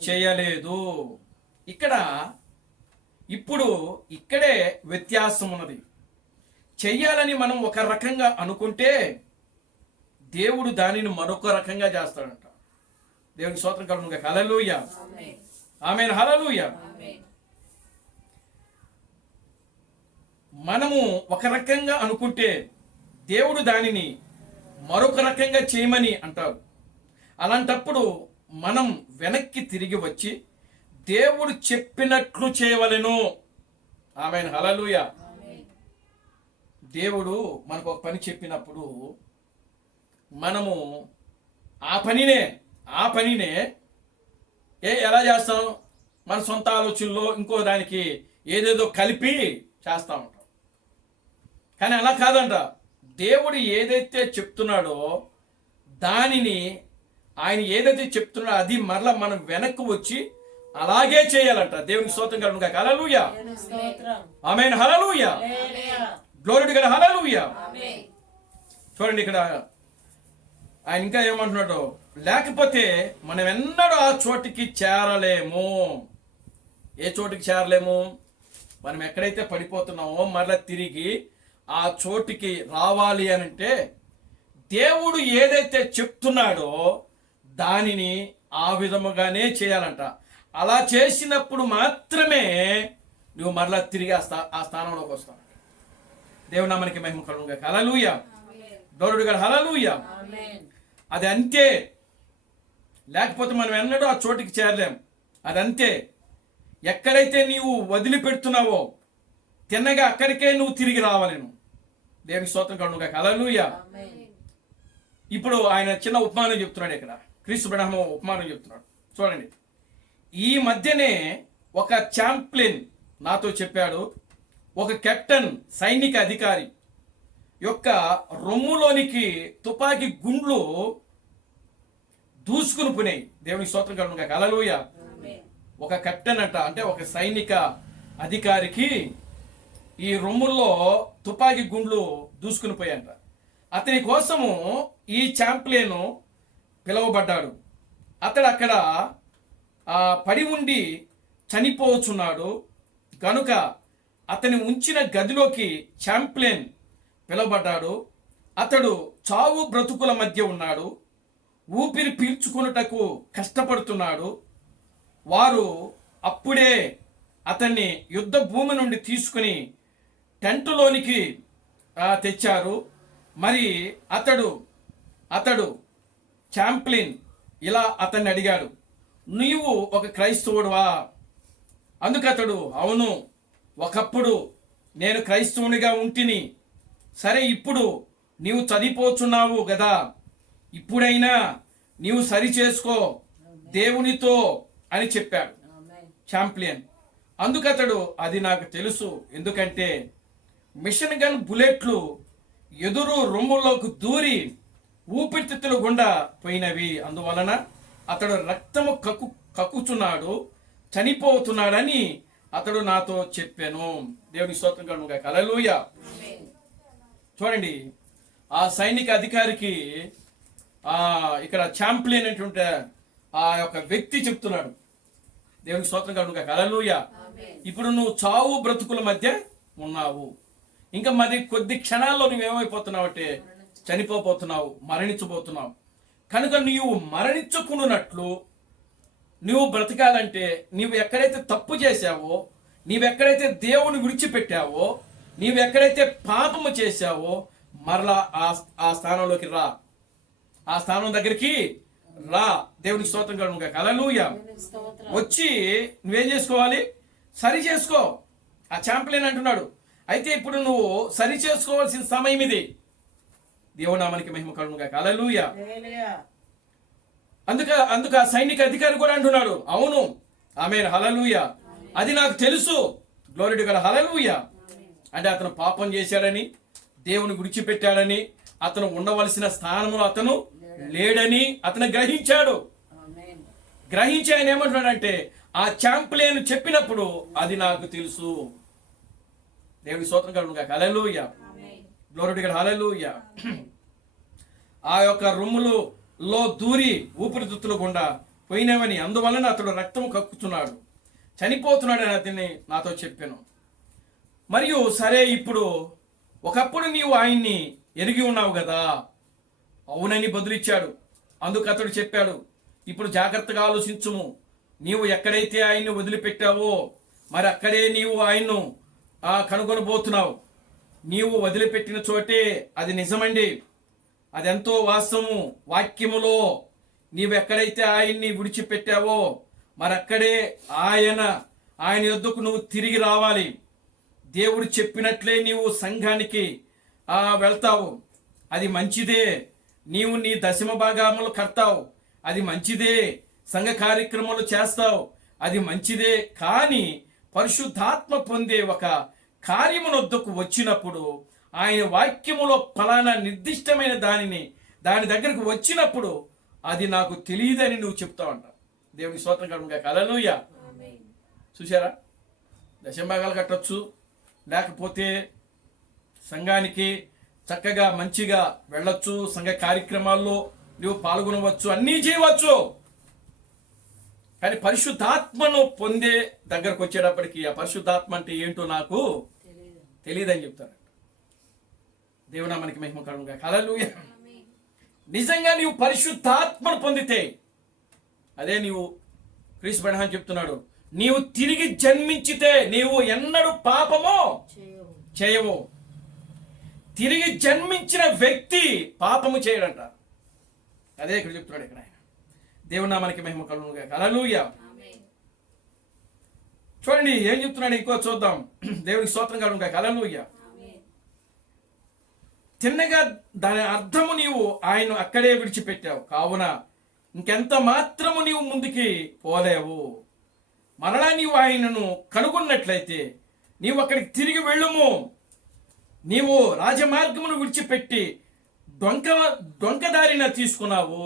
చేయలేదు. ఇక్కడే వ్యత్యాసం ఉన్నది. చెయ్యాలని మనం ఒక రకంగా అనుకుంటే దేవుడు దానిని మరొక రకంగా చేస్తాడంట. దేవునికి స్తోత్రం కలుగునుగాక. హల్లెలూయా. ఆమేన్. హల్లెలూయా. మనము ఒక రకంగా అనుకుంటే దేవుడు దానిని మరొక రకంగా చేయమని అంటారు. అలాంటప్పుడు మనం వెనక్కి తిరిగి వచ్చి దేవుడు చెప్పినట్లు చేయవలెను. ఆమేన్, హల్లెలూయా. దేవుడు మనకు ఒక పని చెప్పినప్పుడు మనము ఆ పనినే ఎలా చేస్తాం? మన సొంత ఆలోచనలో ఇంకో దానికి ఏదేదో కలిపి చేస్తూ ఉంటాం. కానీ అలా కాదంట. దేవుడు ఏదైతే చెప్తున్నాడో దానిని, ఆయన ఏదైతే చెప్తున్నాడో అది మరలా మనం వెనక్కి వచ్చి అలాగే చేయాలంట. దేవునికి స్తోత్రం కలుగును గాక. హల్లెలూయా. ఆమేన్, hallelujah. Glory to God, hallelujah. చూడండి ఇక్కడ ఆయన ఇంకా ఏమంటున్నాడు, లేకపోతే మనం ఎన్నడూ ఆ చోటికి చేరలేము. ఏ చోటికి చేరలేము? మనం ఎక్కడైతే పడిపోతున్నామో మరలా తిరిగి ఆ చోటికి రావాలి అని అంటే దేవుడు ఏదైతే చెప్తున్నాడో దానిని ఆ విధముగానే చేయాలంట. అలా చేసినప్పుడు మాత్రమే నువ్వు మరలా తిరిగి ఆ స్థానంలోకి వస్తావు. దేవుడు నామానికి మహిమ కలుగును గాక. హల్లెలూయా. గౌరవుడు గారు, హల్లెలూయా. అది అంతే. లేకపోతే మనం ఎన్నడూ ఆ చోటికి చేరలేం. అదంతే. ఎక్కడైతే నీవు వదిలిపెడుతున్నావో తిన్నగా అక్కడికే నువ్వు తిరిగి రావాలను. దేవునికి స్తోత్రం కలుగును గాక. హల్లెలూయా. ఇప్పుడు ఆయన చిన్న ఉపమానం చెప్తున్నాడు. ఇక్కడ క్రీస్తు బ్రహ్మ ఉపమానం చెప్తున్నాడు. చూడండి, ఈ మధ్యనే ఒక ఛాంప్లిన్ నాతో చెప్పాడు, ఒక కెప్టెన్ సైనిక అధికారి యొక్క రొమ్ములోనికి తుపాకీ గుండ్లు దూసుకుని పోయినాయి. దేవునికి స్తోత్రం కలుగును గాక. హల్లెలూయా. ఒక కెప్టెన్ అంట, అంటే ఒక సైనిక అధికారికి ఈ రొమ్ముల్లో తుపాకీ గుండ్లు దూసుకుని పోయాయంట. అతని కోసము ఈ ఛాంప్లిన్ పిలువబడ్డాడు. అతడు అక్కడ పడి ఉండి చనిపోతున్నాడు కనుక అతని ఉంచిన గదిలోకి ఛాంప్లిన్ పిలువబడ్డాడు. అతడు చావు బ్రతుకుల మధ్య ఉన్నాడు. ఊపిరి పీల్చుకొనుటకు కష్టపడుతున్నాడు. వారు అప్పుడే అతన్ని యుద్ధ భూమి నుండి తీసుకుని టెంటులోనికి తెచ్చారు. మరి అతడు ఛాంప్లిన్ ఇలా అతన్ని అడిగాడు, నీవు ఒక క్రైస్తవుడువా? అందుకతడు, అవును, ఒకప్పుడు నేను క్రైస్తవునిగా ఉంటిని. సరే, ఇప్పుడు నీవు చనిపోతున్నావు కదా, ఇప్పుడైనా నీవు సరి చేసుకో దేవునితో అని చెప్పాడు ఛాంప్లిన్. అందుకతడు, అది నాకు తెలుసు, ఎందుకంటే మిషన్ గన్ బుల్లెట్లు ఎదురు రొమ్ములోకి దూరి ఊపిరితిత్తుల గుండా పోయినవి. అందువలన అతడు రక్తము కక్కుచున్నాడు, చనిపోతున్నాడని అతడు నాతో చెప్పాను. దేవుని స్తోత్రం కలుగును గాక. హల్లెలూయా. చూడండి, ఆ సైనిక అధికారికి ఇక్కడ ఛాంప్లిన్ అనేటువంటి ఆ యొక్క వ్యక్తి చెప్తున్నాడు. దేవునికి స్తోత్రం కలుగును గాక. హల్లెలూయా. ఇప్పుడు నువ్వు చావు బ్రతుకుల మధ్య ఉన్నావు. ఇంకా మరి కొద్ది క్షణాల్లో నువ్వేమైపోతున్నావు అంటే చనిపోతున్నావు, మరణించబోతున్నావు. కనుక నీవు మరణించకుండానట్లు నువ్వు బ్రతకాలంటే నీవు ఎక్కడైతే తప్పు చేశావో, నీవెక్కడైతే దేవుని విడిచిపెట్టావో, నీవెక్కడైతే పాపము చేశావో మరలా ఆ స్థానంలోకి రా. ఆ స్థానం దగ్గరికి రా. దేవునికి స్తోత్రం కలుగును గాక. హల్లెలూయా. వచ్చి నువ్వేం చేసుకోవాలి? సరి చేసుకో. ఆ ఛాంప్లిన్ అంటున్నాడు, అయితే ఇప్పుడు నువ్వు సరి చేసుకోవాల్సిన సమయం ఇది. దేవుని నామానికి మహిమ కలుగును గాక. హల్లెలూయా. అందుకు ఆ సైనిక అధికారి కూడా అంటున్నాడు, అవును, ఆమేన్, హల్లెలూయా, అది నాకు తెలుసు. గ్లోరీ టు గాడ్, హల్లెలూయా. అంటే అతను పాపం చేశాడని, దేవుని విడిచిపెట్టాడని, అతను ఉండవలసిన స్థానంలో అతను లేడని అతను గ్రహించాడు. గ్రహించి ఆయన ఏమంటున్నాడంటే, ఆ ఛాంప్లిన్ చెప్పినప్పుడు అది నాకు తెలుసు. దేవుని స్తోత్రం కలుగును గాక. హల్లెలూయా. గ్లోరీ టు గాడ్, హల్లెలూయా. ఆ యొక్క రొమ్ములో దూరి ఊపిరితిత్తుల గుండా పోయినవని, అందువలన అతడు రక్తము కక్కుతున్నాడు, చనిపోతున్నాడని అతన్ని నాతో చెప్పాను. మరియు సరే, ఇప్పుడు ఒకప్పుడు నీవు ఆయన్ని ఎరిగి ఉన్నావు కదా. అవునని బదులిచ్చాడు. అందుకు అతడు చెప్పాడు, ఇప్పుడు జాగ్రత్తగా ఆలోచించుము. నీవు ఎక్కడైతే ఆయన్ని వదిలిపెట్టావో మరి అక్కడే నీవు ఆయన్ను కనుగొనబోతున్నావు. నీవు వదిలిపెట్టిన చోటే అది నిజమండి. అదెంతో వాస్తవము. వాక్యములో నీవెక్కడైతే ఆయన్ని విడిచిపెట్టావో మరక్కడే ఆయన యొద్దకు నువ్వు తిరిగి రావాలి. దేవుడు చెప్పినట్లే నీవు సంఘానికి వెళ్తావు, అది మంచిదే. నీవు నీ దశమ భాగములు కడతావు, అది మంచిదే. సంఘ కార్యక్రమాలు చేస్తావు, అది మంచిదే. కానీ పరిశుద్ధాత్మ పొందే ఒక కార్యమునొద్దకు వచ్చినప్పుడు, ఆయన వాక్యములో ఫలానా నిర్దిష్టమైన దాని దగ్గరకు వచ్చినప్పుడు అది నాకు తెలియదని నువ్వు చెప్తావంట. దేవునికి స్తోత్రం కలుగును గాక. హల్లెలూయా. చూసారా, దశంభాగాలు కట్టొచ్చు, లేకపోతే సంఘానికి చక్కగా మంచిగా వెళ్ళొచ్చు, సంఘ కార్యక్రమాల్లో నువ్వు పాల్గొనవచ్చు, అన్నీ చేయవచ్చు. కానీ పరిశుద్ధాత్మను పొందే దగ్గరకు వచ్చేటప్పటికి ఆ పరిశుద్ధాత్మ అంటే ఏంటో నాకు తెలియదని చెప్తారంట. దేవునా మనకి మహిమ కలుగును గాక. హల్లెలూయా. నిజంగా నీవు పరిశుద్ధాత్మను పొందితే, అదే నీవు క్రీస్తు బెనహాం చెప్తున్నాడు, నీవు తిరిగి జన్మించితే నీవు ఎన్నడూ పాపము చేయవు. తిరిగి జన్మించిన వ్యక్తి పాపము చేయడంట. అదే ఇక్కడ చెప్తున్నాడు ఇక్కడ ఆయన. దేవుని నామానికి మహిమ కలుగును గాక. హల్లెలూయా. చూడండి ఏం చెప్తున్నాడు, ఇంకో చూద్దాం. దేవునికి స్తోత్రం కలుగును గాక. హల్లెలూయా. తిన్నగా దాని అర్థము నీవు ఆయన అక్కడే విడిచిపెట్టావు కావున ఇంకెంత మాత్రము నీవు ముందుకి పోలేవు. మరలా నీవు ఆయనను కనుగొన్నట్లయితే నీవు అక్కడికి తిరిగి వెళ్ళుము. నీవు రాజమార్గమును విడిచిపెట్టి డొంకదారిన తీసుకున్నావు.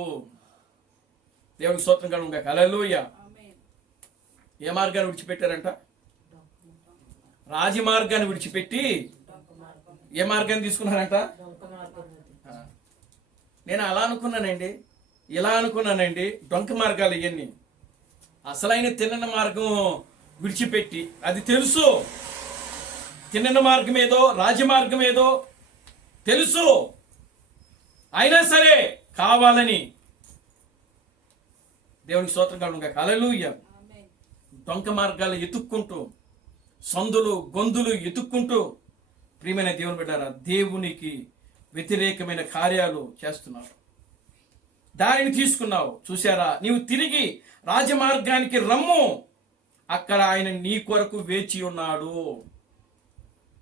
దేవునికి స్తోత్రం కలుగును గాక. హల్లెలూయా. ఏ మార్గాన్ని విడిచిపెట్టారంట? రాజమార్గాన్ని విడిచిపెట్టి ఏ మార్గాన్ని తీసుకున్నారంట? నేను అలా అనుకున్నానండి, ఇలా అనుకున్నానండి. డొంక మార్గాలు ఇవన్నీ. అసలైన తిన్నన మార్గం విడిచిపెట్టి, అది తెలుసు, తిన్నన మార్గం ఏదో రాజమార్గం ఏదో తెలుసు, అయినా సరే కావాలని దేవునికి స్తోత్రం కలుగును గాక. హల్లెలూయా. డొంక మార్గాలు ఎతుక్కుంటూ, సందులు గొంతులు ఎతుక్కుంటూ, ప్రియమైన దేవుని బిడ్డారా, దేవునికి వ్యతిరేకమైన కార్యాలు చేస్తున్నారు. దానిని తీసుకున్నావు. చూసారా, నీవు తిరిగి రాజమార్గానికి రమ్ము, అక్కడ ఆయన నీ కొరకు వేచి ఉన్నాడు.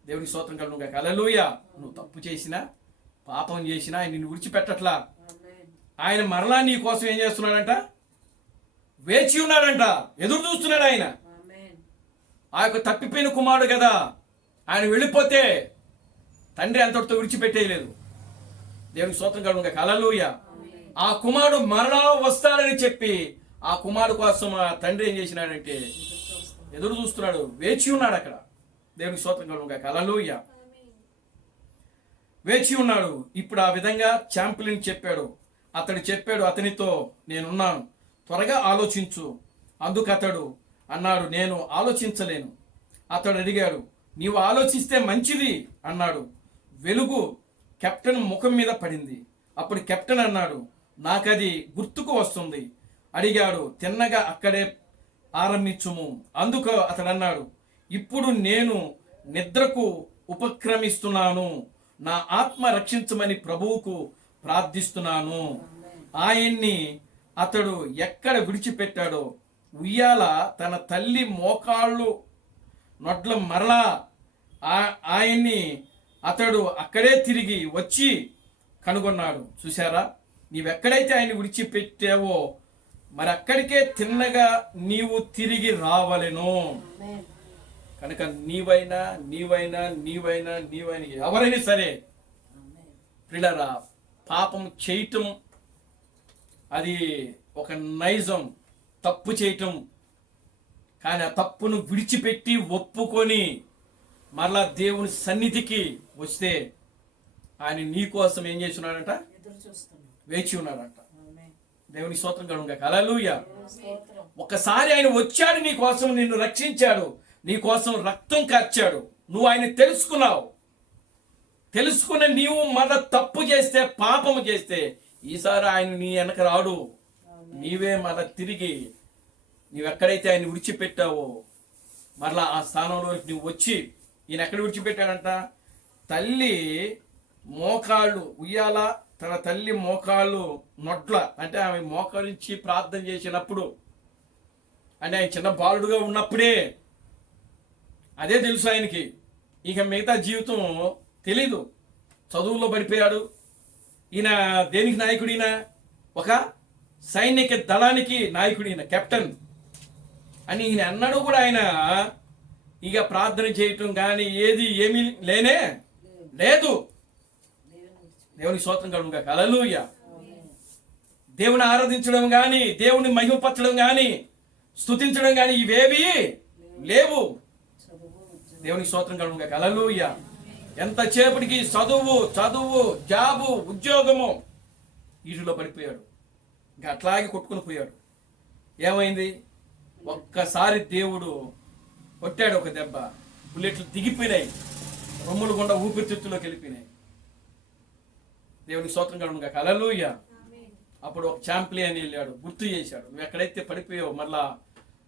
దేవునికి స్తోత్రం కలుగును గాక. హల్లెలూయా. నువ్వు తప్పు చేసినా పాపం చేసినా ఆయన నిన్ను విడిచిపెట్టట్లా. ఆయన మరలా నీ కోసం ఏం చేస్తున్నాడంట? వేచి ఉన్నాడంట, ఎదురు చూస్తున్నాడు. ఆయన ఆ యొక్క తప్పిపోయిన కుమారుడు కదా, ఆయన వెళ్ళిపోతే తండ్రి అంతటితో విడిచిపెట్టేయలేదు. దేవునికి స్తోత్రం కలుగును గాక. హల్లెలూయా. ఆ కుమారుడు మరలా వస్తాడని చెప్పి ఆ కుమారుడు కోసం ఆ తండ్రి ఏం చేసినాడంటే ఎదురు చూస్తున్నాడు, వేచి ఉన్నాడు అక్కడ. దేవునికి స్తోత్రం కలుగును గాక. హల్లెలూయా. వేచి ఉన్నాడు. ఇప్పుడు ఆ విధంగా ఛాంపియన్ చెప్పాడు. అతడు చెప్పాడు అతనితో, నేనున్నాను, త్వరగా ఆలోచించు. అందుకు అతడు అన్నాడు, నేను ఆలోచించలేను. అతడు అడిగాడు, నీవు ఆలోచిస్తే మంచిది అన్నాడు. వెలుగు కెప్టెన్ ముఖం మీద పడింది. అప్పుడు కెప్టెన్ అన్నాడు, నాకది గుర్తుకు వస్తుంది. అడిగాడు, తిన్నగా అక్కడే ఆరంభించుము. అందుకు అతడు అన్నాడు, ఇప్పుడు నేను నిద్రకు ఉపక్రమిస్తున్నాను. నా ఆత్మ రక్షించమని ప్రభువుకు ప్రార్థిస్తున్నాను. ఆయన్ని అతడు ఎక్కడ విడిచిపెట్టాడో ఉయ్యాల తన తల్లి మోకాళ్ళు నొడ్ల మరలా ఆయన్ని అతడు అక్కడే తిరిగి వచ్చి కనుగొన్నాడు. చూసారా, నీవెక్కడైతే ఆయన విడిచిపెట్టావో మరి అక్కడికే తిన్నగా నీవు తిరిగి రావలెను. కనుక నీవైనా ఎవరైనా సరే ప్రియులారా, పాపం చేయటం అది ఒక నైజం, తప్పు చేయటం. కానీ ఆ తప్పును విడిచిపెట్టి ఒప్పుకొని మరలా దేవుని సన్నిధికి వస్తే ఆయన నీ కోసం ఏం చేస్తున్నాడంట? వేచి ఉన్నాడంట. దేవుని స్తోత్రం కలుగును గాక. హల్లెలూయా. ఒకసారి ఆయన వచ్చాడు, నీ కోసం నిన్ను రక్షించాడు, నీ కోసం రక్తం కార్చాడు. నువ్వు ఆయన తెలుసుకున్నావు. తెలుసుకున్న నీవు మళ్ళా తప్పు చేస్తే, పాపము చేస్తే, ఈసారి ఆయన నీ వెనక రాడు. నీవే మళ్ళా తిరిగి నీవెక్కడైతే ఆయన విడిచిపెట్టావో మరలా ఆ స్థానంలోకి నువ్వు వచ్చి ఈయన ఎక్కడ విడిచిపెట్టాడంట? తల్లి మోకాళ్ళు ఉయ్యాల, తన తల్లి మోకాళ్ళు నొట్ల, అంటే ఆమె మోకరించి ప్రార్థన చేసినప్పుడు, అంటే ఆయన చిన్న బాలుడుగా ఉన్నప్పుడే అదే తెలుసు ఆయనకి. ఇక మిగతా జీవితం తెలీదు. చదువుల్లో పడిపోయాడు. ఈయన దేనికి నాయకుడు? ఈయన ఒక సైనిక దళానికి నాయకుడు, ఈయన కెప్టెన్ అని. ఈయన అన్నాడు కూడా ఆయన ఇక ప్రార్థన చేయటం కానీ ఏమీ లేనే లేదు. దేవుని స్తోత్రం కలుగుగా. హల్లెలూయా. దేవుని ఆరాధించడం కానీ, దేవుని మహిమపరచడం కానీ, స్తుతించడం కానీ ఇవేవి లేవు. దేవుని స్తోత్రం కలుగుగా. హల్లెలూయా. ఎంతసేపటికి చదువు జాబు ఉద్యోగము వీటిలో పడిపోయాడు. ఇంకా అట్లాగే కొట్టుకుని పోయాడు. ఏమైంది? ఒక్కసారి దేవుడు కొట్టాడు ఒక దెబ్బ, బుల్లెట్లు దిగిపోయినాయి, రొమ్ములు గుండా ఊపిరితిత్తులోకి వెళ్ళిపోయినాయి. దేవుని స్తోత్రం కలుగుగా. హల్లెలూయా. అప్పుడు ఒక ఛాంపియన్ వెళ్ళాడు, గుర్తు చేశాడు, నువ్వు ఎక్కడైతే పడిపోయావు మళ్ళా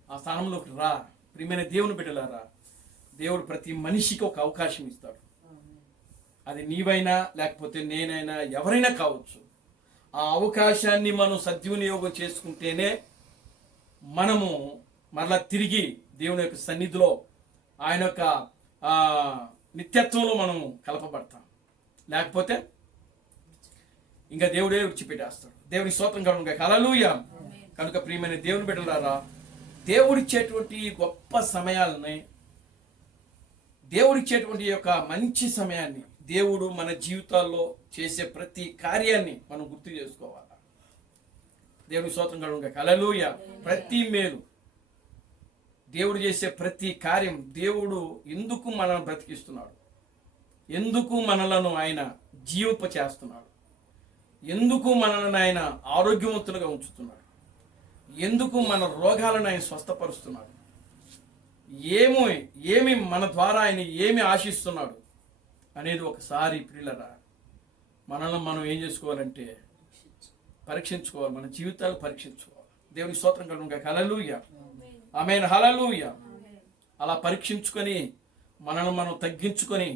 ఆ స్థానంలోకి రా. ప్రియమైన దేవుని బిడ్డలారా, దేవుడు ప్రతి మనిషికి ఒక అవకాశం ఇస్తాడు. అది నీవైనా లేకపోతే నేనైనా ఎవరైనా కావచ్చు. ఆ అవకాశాన్ని మనం సద్వినియోగం చేసుకుంటేనే మనము మరలా తిరిగి దేవుని యొక్క సన్నిధిలో, ఆయన యొక్క నిత్యత్వంలో మనం కలపబడతాం. లేకపోతే ఇంకా దేవుడే విడిచిపెట్టేస్తాడు. దేవుని స్తోత్రం కలుగుగా. హల్లెలూయా. కనుక ప్రియమైన దేవుని బిడ్డలారా, దేవుడిచ్చేటువంటి గొప్ప సమయాలని, దేవుడిచ్చేటువంటి యొక్క మంచి సమయాన్ని, దేవుడు మన జీవితాల్లో చేసే ప్రతి కార్యాన్ని మనం గుర్తు చేసుకోవాలి. దేవుని స్తోత్రం కలుగుగా. హల్లెలూయా. ప్రతి మేలు, దేవుడు చేసే ప్రతి కార్యం, దేవుడు ఎందుకు మనల్ని బ్రతికిస్తున్నాడు, ఎందుకు మనలను ఆయన జీవింప చేస్తున్నాడు, ఎందుకు మనల్ని ఆయన ఆరోగ్యవంతులుగా ఉంచుతున్నాడు, ఎందుకు మన రోగాలను ఆయన స్వస్థపరుస్తున్నాడు, ఏమి మన ద్వారా ఆయన ఏమి ఆశిస్తున్నాడు అనేది ఒకసారి ప్రియులరా మనల్ని మనం ఏం చేసుకోవాలంటే పరీక్షించుకోవాలి. మన జీవితాలు పరీక్షించుకోవాలి. దేవుని స్తోత్రం కలుగుగా. హల్లెలూయా. ఆమేన్. హల్లెలూయా. అలా పరీక్షించుకొని మనల్ని మనం తగ్గించుకొని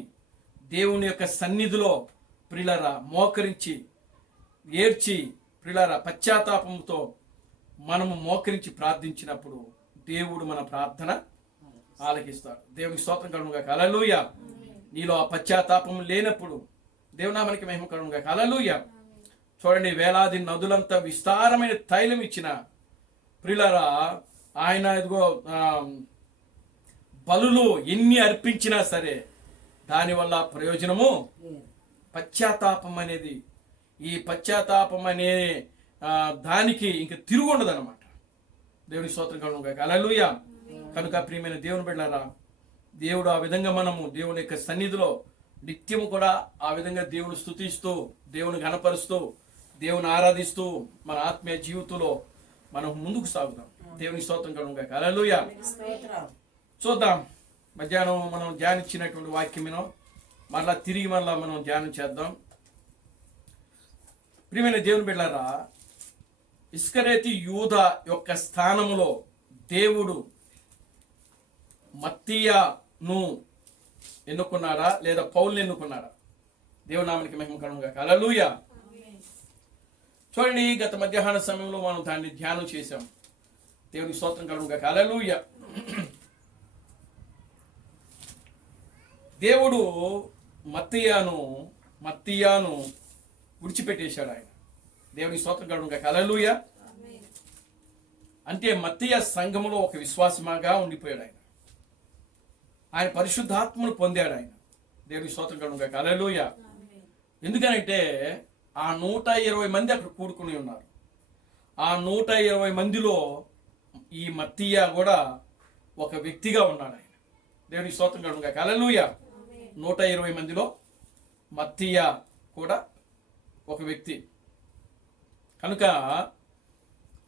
దేవుని యొక్క సన్నిధిలో ప్రియులరా మోకరించి ఏడ్చి, ప్రియులరా పశ్చాత్తాపంతో మనము మోకరించి ప్రార్థించినప్పుడు దేవుడు మన ప్రార్థన ఆలకిస్తాడు. దేవుని స్తోత్రం కలుగుగా. హల్లెలూయా. నీలో ఆ పశ్చాత్తాపం లేనప్పుడు దేవునామానికి మహిమ కలుగుగా. హల్లెలూయా. చూడండి, వేలాది నదులంతా విస్తారమైన తైలం ఇచ్చిన ప్రియులారా, ఆయన ఇదిగో బలులు ఎన్ని అర్పించినా సరే దానివల్ల ప్రయోజనము పశ్చాత్తాపం అనేది, ఈ పశ్చాత్తాపం అనే దానికి ఇంక తిరుగుండదు అనమాట. దేవుని స్తోత్రం కలుగుగా. హల్లెలూయా. కనుక ప్రియమైన దేవుని బిడ్డలారా, దేవుడు ఆ విధంగా మనము దేవుని యొక్క సన్నిధిలో నిత్యము కూడా ఆ విధంగా దేవుని స్తుతిస్తూ, దేవుని ఘనపరుస్తూ, దేవుని ఆరాధిస్తూ మన ఆత్మీయ జీవితంలో మనం ముందుకు సాగుదాం. దేవుని స్తోత్రం కలుగుగా. హల్లెలూయా. చూద్దాం, మధ్యాహ్నం మనం ధ్యానించినటువంటి వాక్యమును మరలా తిరిగి మనం ధ్యానం చేద్దాం. ప్రియమైన దేవుని బిడ్డలారా, ఇస్కరేతు యూదా యొక్క స్థానములో దేవుడు మత్తీయను ఎన్నుకున్నాడా లేదా పౌలుని ఎన్నుకున్నాడా? దేవుని నామానికి మహిమ కలుగుగా. హల్లెలూయా. చూడండి, గత మధ్యాహ్న సమయంలో మనం దాన్ని ధ్యానం చేశాం. దేవుని స్తోత్రం కలుగుగా. హల్లెలూయా. దేవుడు మత్తీయాను విడిచిపెట్టేశాడు ఆయన. దేవుని స్తోత్రం కలుగుగా. హల్లెలూయా. అంటే మత్తీయ సంఘములో ఒక విశ్వాసమాగా ఉండిపోయాడు ఆయన. ఆయన పరిశుద్ధాత్మను పొందాడు ఆయన. దేవుని స్తోత్రం కలుగుగా. హల్లెలూయా. ఎందుకనంటే ఆ 120 మంది అక్కడ కూడుకుని ఉన్నారు. ఆ 120 మందిలో ఈ మత్తీయ కూడా ఒక వ్యక్తిగా ఉన్నాడు ఆయన. దేవుని స్తోత్రం కలుగుగా. హల్లెలూయా. 120 మందిలో మత్తీయ కూడా ఒక వ్యక్తి కనుక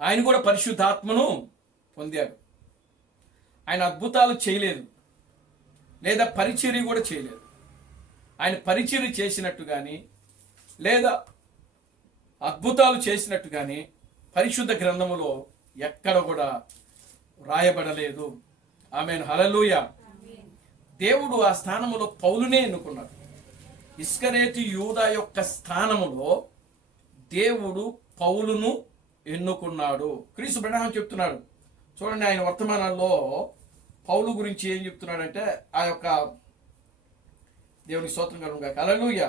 ఆయన కూడా పరిశుద్ధాత్మను పొందాడు. ఆయన అద్భుతాలు చేయలేదు, లేదా పరిచర్య కూడా చేయలేదు. ఆయన పరిచర్య చేసినట్టు కానీ లేదా అద్భుతాలు చేసినట్టు కానీ పరిశుద్ధ గ్రంథములో ఎక్కడ కూడా రాయబడలేదు. ఆమేన్. హల్లెలూయా. దేవుడు ఆ స్థానములో పౌలునే ఎన్నుకున్నాడు. ఇస్కరేతు యూదా యొక్క స్థానములో దేవుడు పౌలును ఎన్నుకున్నాడు. క్రీస్తు బ్రహ్మం చెప్తున్నాడు చూడండి, ఆయన వర్తమానాల్లో పౌలు గురించి ఏం చెప్తున్నాడంటే, ఆ యొక్క దేవునికి స్తోత్రం కలుగును గాక. హల్లెలూయా.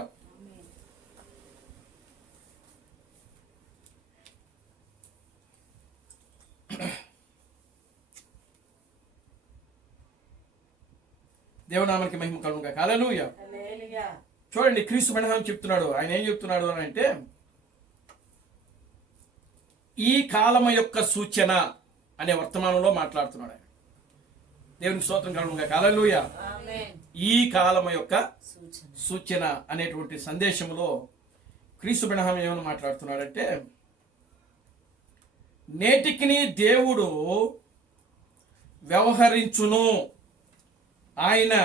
దేవునామానికి మహిమ కలుగును గాక. హల్లెలూయా. హల్లెలూయా. చూడండి క్రీస్తు బ్రహ్మం చెప్తున్నాడు, ఆయన ఏం చెప్తున్నాడు అని అంటే, ఈ కాలము యొక్క సూచన అనే వర్తమానంలో మాట్లాడుతున్నాడు ఆయన. దేవునికి స్తోత్రం కలుగును గాక. హల్లెలూయా. ఆమేన్. ఈ కాలము యొక్క సూచన. సూచన అనేటువంటి సందేశంలో క్రీస్తు బ్రహ్మం ఏమని మాట్లాడుతున్నాడంటే, నేటికిని దేవుడు వ్యవహరించును, ఆయన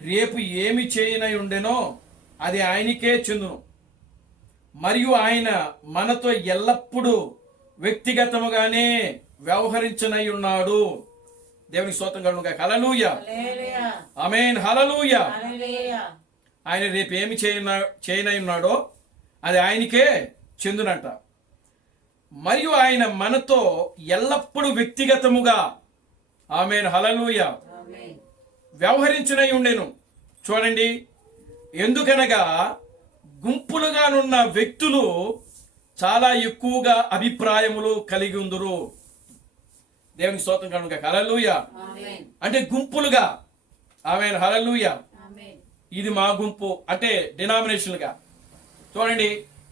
రేపు ఏమి చేయనై ఉండెనో అది ఆయనకే చెందును, మరియు ఆయన మనతో ఎల్లప్పుడూ వ్యక్తిగతముగానే వ్యవహరించనై ఉన్నాడు. దేవునికి స్తోత్రం కలుగును గాక. హల్లెలూయా. హల్లెలూయా. ఆమేన్. హల్లెలూయా. హల్లెలూయా. ఆయన రేపు ఏమి చేయనై ఉన్నాడో అది ఆయనకే చెందునంట, మరియు ఆయన మనతో ఎల్లప్పుడూ వ్యక్తిగతముగా ఆమేన్ హల్లెలూయా ఆమేన్. వ్యవహరించునై ఉండెను. చూడండి, ఎందుకనగా గుంపులుగానున్న వ్యక్తులు చాలా ఎక్కువగా అభిప్రాయములు కలిగి ఉందురు. దేవునికి స్తోత్రం కలుగును గాక. హల్లెలూయా. ఆమేన్. అంటే గుంపులుగా ఆమేన్ హల్లెలూయా. ఆమేన్. ఇది మా గుంపు అంటే డినామినేషన్లుగా, చూడండి,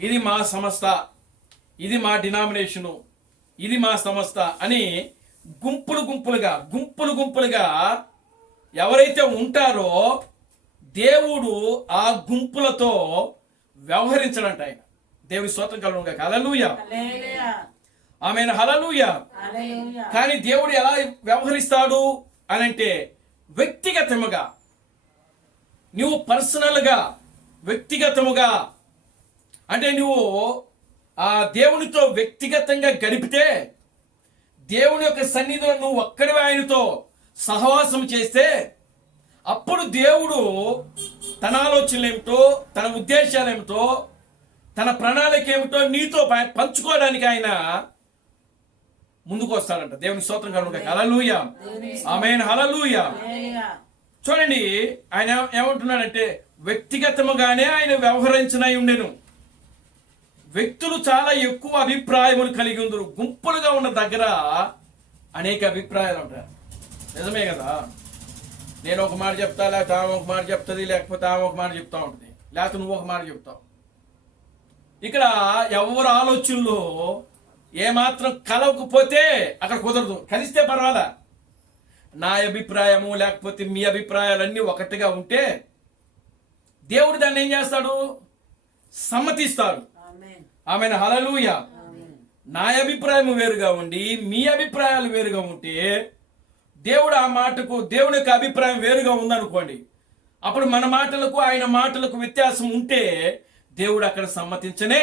ఇది మా సంస్థ, ఇది మా డినామినేషను, ఇది మా సంస్థ అని గుంపులుగా ఎవరైతే ఉంటారో దేవుడు ఆ గుంపులతో వ్యవహరించడంట ఆయన. దేవుని స్తోత్రం కలుగును గాక. హల్లెలూయా. హల్లెలూయా. ఆమేన్ హల్లెలూయా. హల్లెలూయా. కానీ దేవుడు ఎలా వ్యవహరిస్తాడు అని అంటే, వ్యక్తిగతముగా, నువ్వు పర్సనల్గా వ్యక్తిగతముగా, అంటే నువ్వు ఆ దేవునితో వ్యక్తిగతంగా గడిపితే, దేవుని యొక్క సన్నిధిలో నువ్వు ఒక్కడివే ఆయనతో సహవాసం చేస్తే, అప్పుడు దేవుడు తన ఆలోచనలు ఏమిటో, తన ఉద్దేశాలు ఏమిటో, తన ప్రణాళిక ఏమిటో నీతో పంచుకోవడానికి ఆయన ముందుకు వస్తాడంట. దేవుని స్తోత్రం కలుగును గాక. హల్లెలూయా. ఆమేన్ హల్లెలూయా. హల్లెలూయా. చూడండి, ఆయన ఏమంటున్నాడంటే, వ్యక్తిగతముగానే ఆయన వ్యవహరించనై ఉండెను. వ్యక్తులు చాలా ఎక్కువ అభిప్రాయములు కలిగి ఉందరు. గుంపులుగా ఉన్న దగ్గర అనేక అభిప్రాయాలు ఉంటాయి. నిజమే కదా, నేను ఒక మాట చెప్తా, లేకపోతే ఆమె ఒక మాట చెప్తుంది, లేకపోతే ఆమె ఒక మాట చెప్తా ఉంటుంది, లేకపోతే నువ్వు ఒక మాట చెప్తావు. ఇక్కడ ఎవరు ఆలోచనలు ఏమాత్రం కలవకపోతే అక్కడ కుదరదు. కలిస్తే పర్వాలా, నా అభిప్రాయము లేకపోతే మీ అభిప్రాయాలన్నీ ఒకటిగా ఉంటే దేవుడు దాన్ని ఏం చేస్తాడు? సమ్మతిస్తాడు. ఆమేన్. ఆమేన్ హల్లెలూయా. ఆమేన్. నా అభిప్రాయం వేరుగా ఉండి మీ అభిప్రాయాలు వేరుగా ఉంటే, దేవుడు ఆ మాటకు, దేవుని యొక్క అభిప్రాయం వేరుగా ఉందనుకోండి, అప్పుడు మన మాటలకు ఆయన మాటలకు వ్యత్యాసం ఉంటే దేవుడు అక్కడ సమ్మతించడు.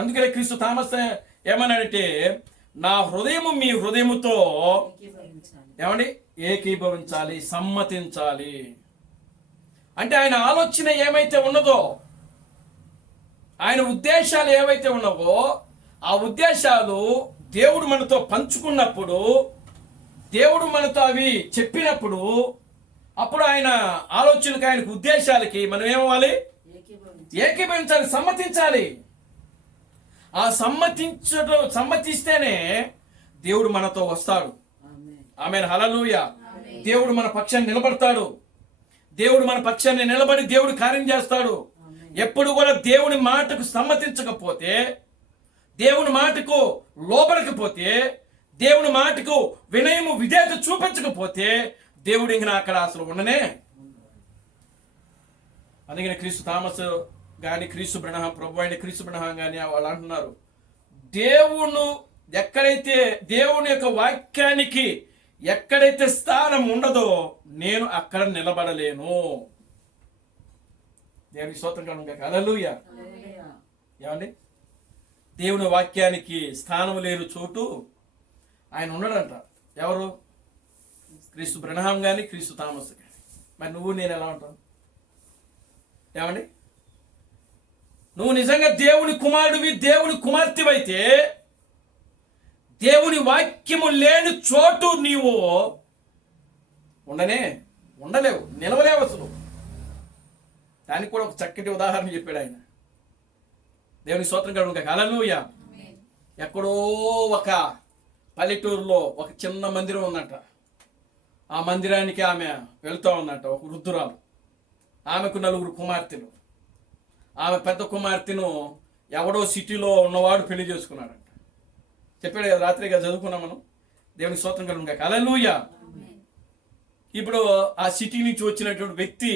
అందుకనే క్రీస్తు థామస్ ఏమన్నాడంటే, నా హృదయము మీ హృదయముతో ఏమండి ఏకీభవించాలి, సమ్మతించాలి. అంటే ఆయన ఆలోచన ఏమైతే ఉన్నదో, ఆయన ఉద్దేశాలు ఏవైతే ఉన్నావో, ఆ ఉద్దేశాలు దేవుడు మనతో పంచుకున్నప్పుడు, దేవుడు మనతో అవి చెప్పినప్పుడు, అప్పుడు ఆయన ఆలోచనకి, ఆయనకు ఉద్దేశాలకి మనం ఏమవ్వాలి? ఏకీభవించాలి, సమ్మతించాలి. ఆ సమ్మతిస్తేనే దేవుడు మనతో వస్తాడు. ఆమేన్ హల్లెలూయా. దేవుడు మన పక్షాన్ని నిలబడతాడు. దేవుడు మన పక్షాన్ని నిలబడి దేవుడు కార్యం చేస్తాడు. ఎప్పుడు కూడా దేవుని మాటకు సమ్మతించకపోతే, దేవుని మాటకు లోబడకపోతే, దేవుని మాటకు వినయము విధేయత చూపించకపోతే దేవుడు ఇంక అక్కడ అసలు ఉండనే. అందుకని క్రీస్తు థామస్ కానీ, క్రీస్తు బ్రహ్మం, ప్రభు అయిన క్రీస్తు బ్రహ్మం కానీ వాళ్ళు అంటున్నారు, దేవుడు ఎక్కడైతే, దేవుని యొక్క వాక్యానికి ఎక్కడైతే స్థానం ఉండదో నేను అక్కడ నిలబడలేను. దేవునికి స్తోత్రం కలుగును గాక. హల్లెలూయా. ఏమండి, దేవుని వాక్యానికి స్థానం లేని చోటు ఆయన ఉన్నాడంట. ఎవరు? క్రీస్తు బ్రహ్మం కానీ, క్రీస్తు థామస్ కానీ. మరి నువ్వు నేను ఎలా ఉంటావు? ఏమండి? నువ్వు నిజంగా దేవుని కుమారుడివి, దేవుని కుమార్తెవైతే దేవుని వాక్యము లేని చోటు నీవు ఉండలేవు, నిలవలేవు అసలు. దానికి కూడా ఒక చక్కటి ఉదాహరణ చెప్పాడు ఆయన. దేవుని స్తోత్రం కలుగును. హల్లెలూయా. ఎక్కడో ఒక పల్లెటూరులో ఒక చిన్న మందిరం ఉందంట. ఆ మందిరానికి ఆమె వెళ్తూ ఉందంట, ఒక వృద్ధురాలు. ఆమెకు 4 కుమార్తెలు. ఆమె పెద్ద కుమార్తెను ఎవడో సిటీలో ఉన్నవాడు పెళ్లి చేసుకున్నాడంట. చెప్పాడు కదా, రాత్రిగా చదువుకున్నాం మనం. దేవుని స్తోత్రం కలుగును. హల్లెలూయా. ఇప్పుడు ఆ సిటీ నుంచి వచ్చినటువంటి వ్యక్తి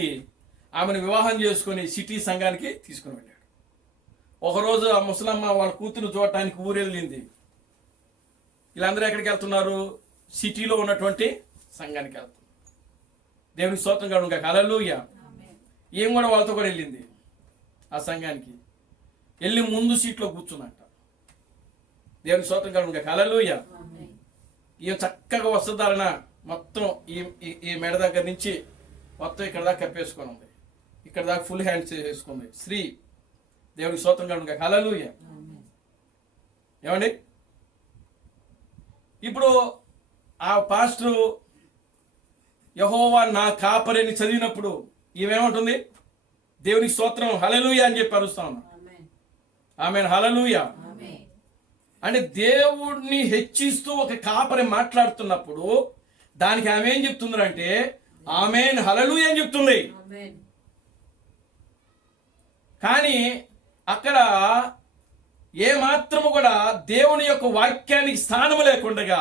ఆమెను వివాహం చేసుకొని సిటీ సంఘానికి తీసుకుని వెళ్ళాడు. ఒకరోజు ఆ ముసలమ్మ వాళ్ళ కూతురు చూడటానికి ఊరెళ్ళింది. వీళ్ళందరూ ఎక్కడికి వెళ్తున్నారు? సిటీలో ఉన్నటువంటి సంఘానికి వెళ్తున్నారు. దేవుని స్తోత్రం కలుగును. హల్లెలూయా. ఏం కూడా వాళ్ళతో కూడా వెళ్ళింది ఆ సంఘానికి. వెళ్ళి ముందు సీట్లో కూర్చున్నట్ట. దేవుని స్తోత్రం కలుగును. హల్లెలూయా. ఈమె చక్కగా వస్త్రధారణ మొత్తం ఈ మెడ దగ్గర నుంచి మొత్తం ఇక్కడ దాకా కప్పేసుకొని ఉంది. ఇక్కడ దాకా ఫుల్ హ్యాండ్స్ చేసుకుంది స్త్రీ. దేవునికి స్తోత్రం కలుగును. హల్లెలూయా. ఏమండి? ఇప్పుడు ఆ పాస్టర్ యెహోవా నా కాపరిని చదివినప్పుడు ఈమెమంటుంది? దేవునికి స్తోత్రం హల్లెలూయా అని చెప్పి అరుస్తా ఉన్నా. ఆమేన్. హల్లెలూయా. అంటే దేవుడిని హెచ్చిస్తూ ఒక కాపరి మాట్లాడుతున్నప్పుడు దానికి ఆమె ఏం చెప్తుందంటే ఆమేన్ హల్లెలూయా అని చెప్తుంది. కానీ అక్కడ ఏ మాత్రము కూడా దేవుని యొక్క వాక్యానికి స్థానము లేకుండా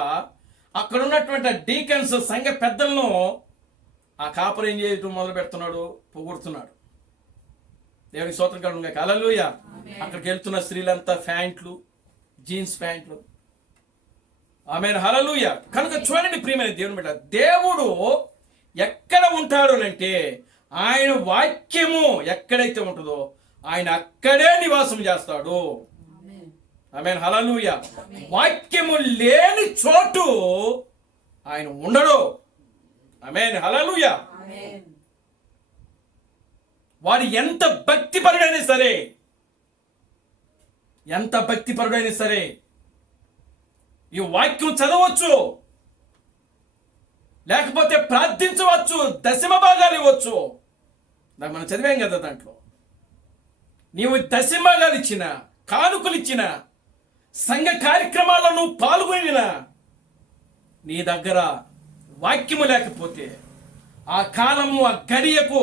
అక్కడ ఉన్నటువంటి డీకన్స్ సంఘ పెద్దలను ఆ కాపరి ఏం చేయటం మొదలు పెడుతున్నాడు, పొగుడుతున్నాడు. దేవునికి స్తోత్రం కలుగును. హల్లెలూయా. అక్కడికి వెళ్తున్న స్త్రీలంతా ప్యాంట్లు, జీన్స్ ప్యాంట్లు. ఆమేన్. హల్లెలూయా. కనుక చూడండి ప్రియమైన దేవుని బిడ్డ, దేవుడు ఎక్కడ ఉంటాడు అంటే ఆయన వాక్యము ఎక్కడైతే ఉంటుందో ఆయన అక్కడే నివాసం చేస్తాడు. ఆమేన్. హల్లెలూయా. వాక్యము లేని చోటు ఆయన ఉండడు. ఆమేన్. హల్లెలూయా. వాడు ఎంత భక్తిపరుడైనా సరే, ఈ వాక్యం చదవచ్చు, లేకపోతే ప్రార్థించవచ్చు, దశమ భాగాలు ఇవ్వచ్చు. మనం చదివాం కదా, దాంట్లో నీవు దశమ భాగాలు ఇచ్చిన, కానుకలు ఇచ్చిన, సంఘ కార్యక్రమాల్లో నువ్వు పాల్గొనిన, నీ దగ్గర వాక్యము లేకపోతే ఆ కాలము ఆ గడియకు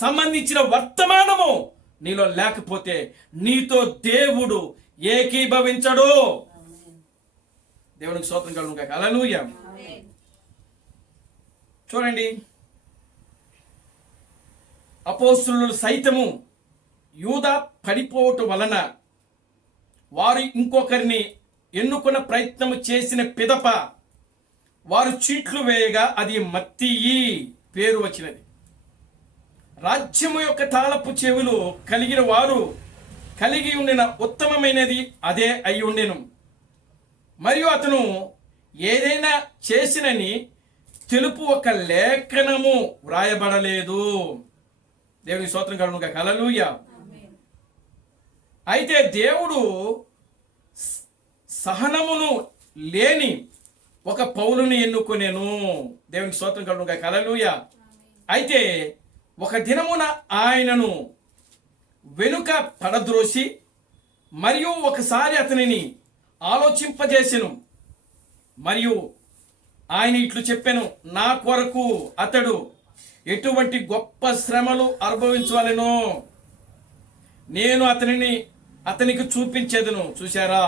సంబంధించిన వర్తమానము నీలో లేకపోతే నీతో దేవుడు ఏకీభవించడు. దేవునికి స్తోత్రం కలుగును. హల్లెలూయా. చూడండి, అపోస్తలులు సైతము యూదా పడిపోవటం వలన వారు ఇంకొకరిని ఎన్నుకున్న ప్రయత్నము చేసిన పిదప వారు చీట్లు వేయగా అది మత్తయి పేరు వచ్చినది. రాజ్యము యొక్క తాళపు చెవులు కలిగిన వారు కలిగి ఉండిన ఉత్తమమైనది అదే అయి ఉండెను. మరియు అతను ఏదైనా చేసినని తెలుపు ఒక లేఖనము వ్రాయబడలేదు. దేవుని స్తోత్రం కలుగును. హల్లెలూయా. అయితే దేవుడు సహనమును లేని ఒక పౌలుని ఎన్నుకొనెను. దేవునికి స్తోత్రం కలుగును. హల్లెలూయా. అయితే ఒక దినమున ఆయనను వెనుక పడద్రోసి మరియు ఒకసారి అతనిని ఆలోచింపజేసెను. మరియు ఆయన ఇట్లు చెప్పెను, నా కొరకు అతడు ఎటువంటి గొప్ప శ్రమలు అనుభవించవలెనో నేను అతనికి చూపించేదను. చూశారా?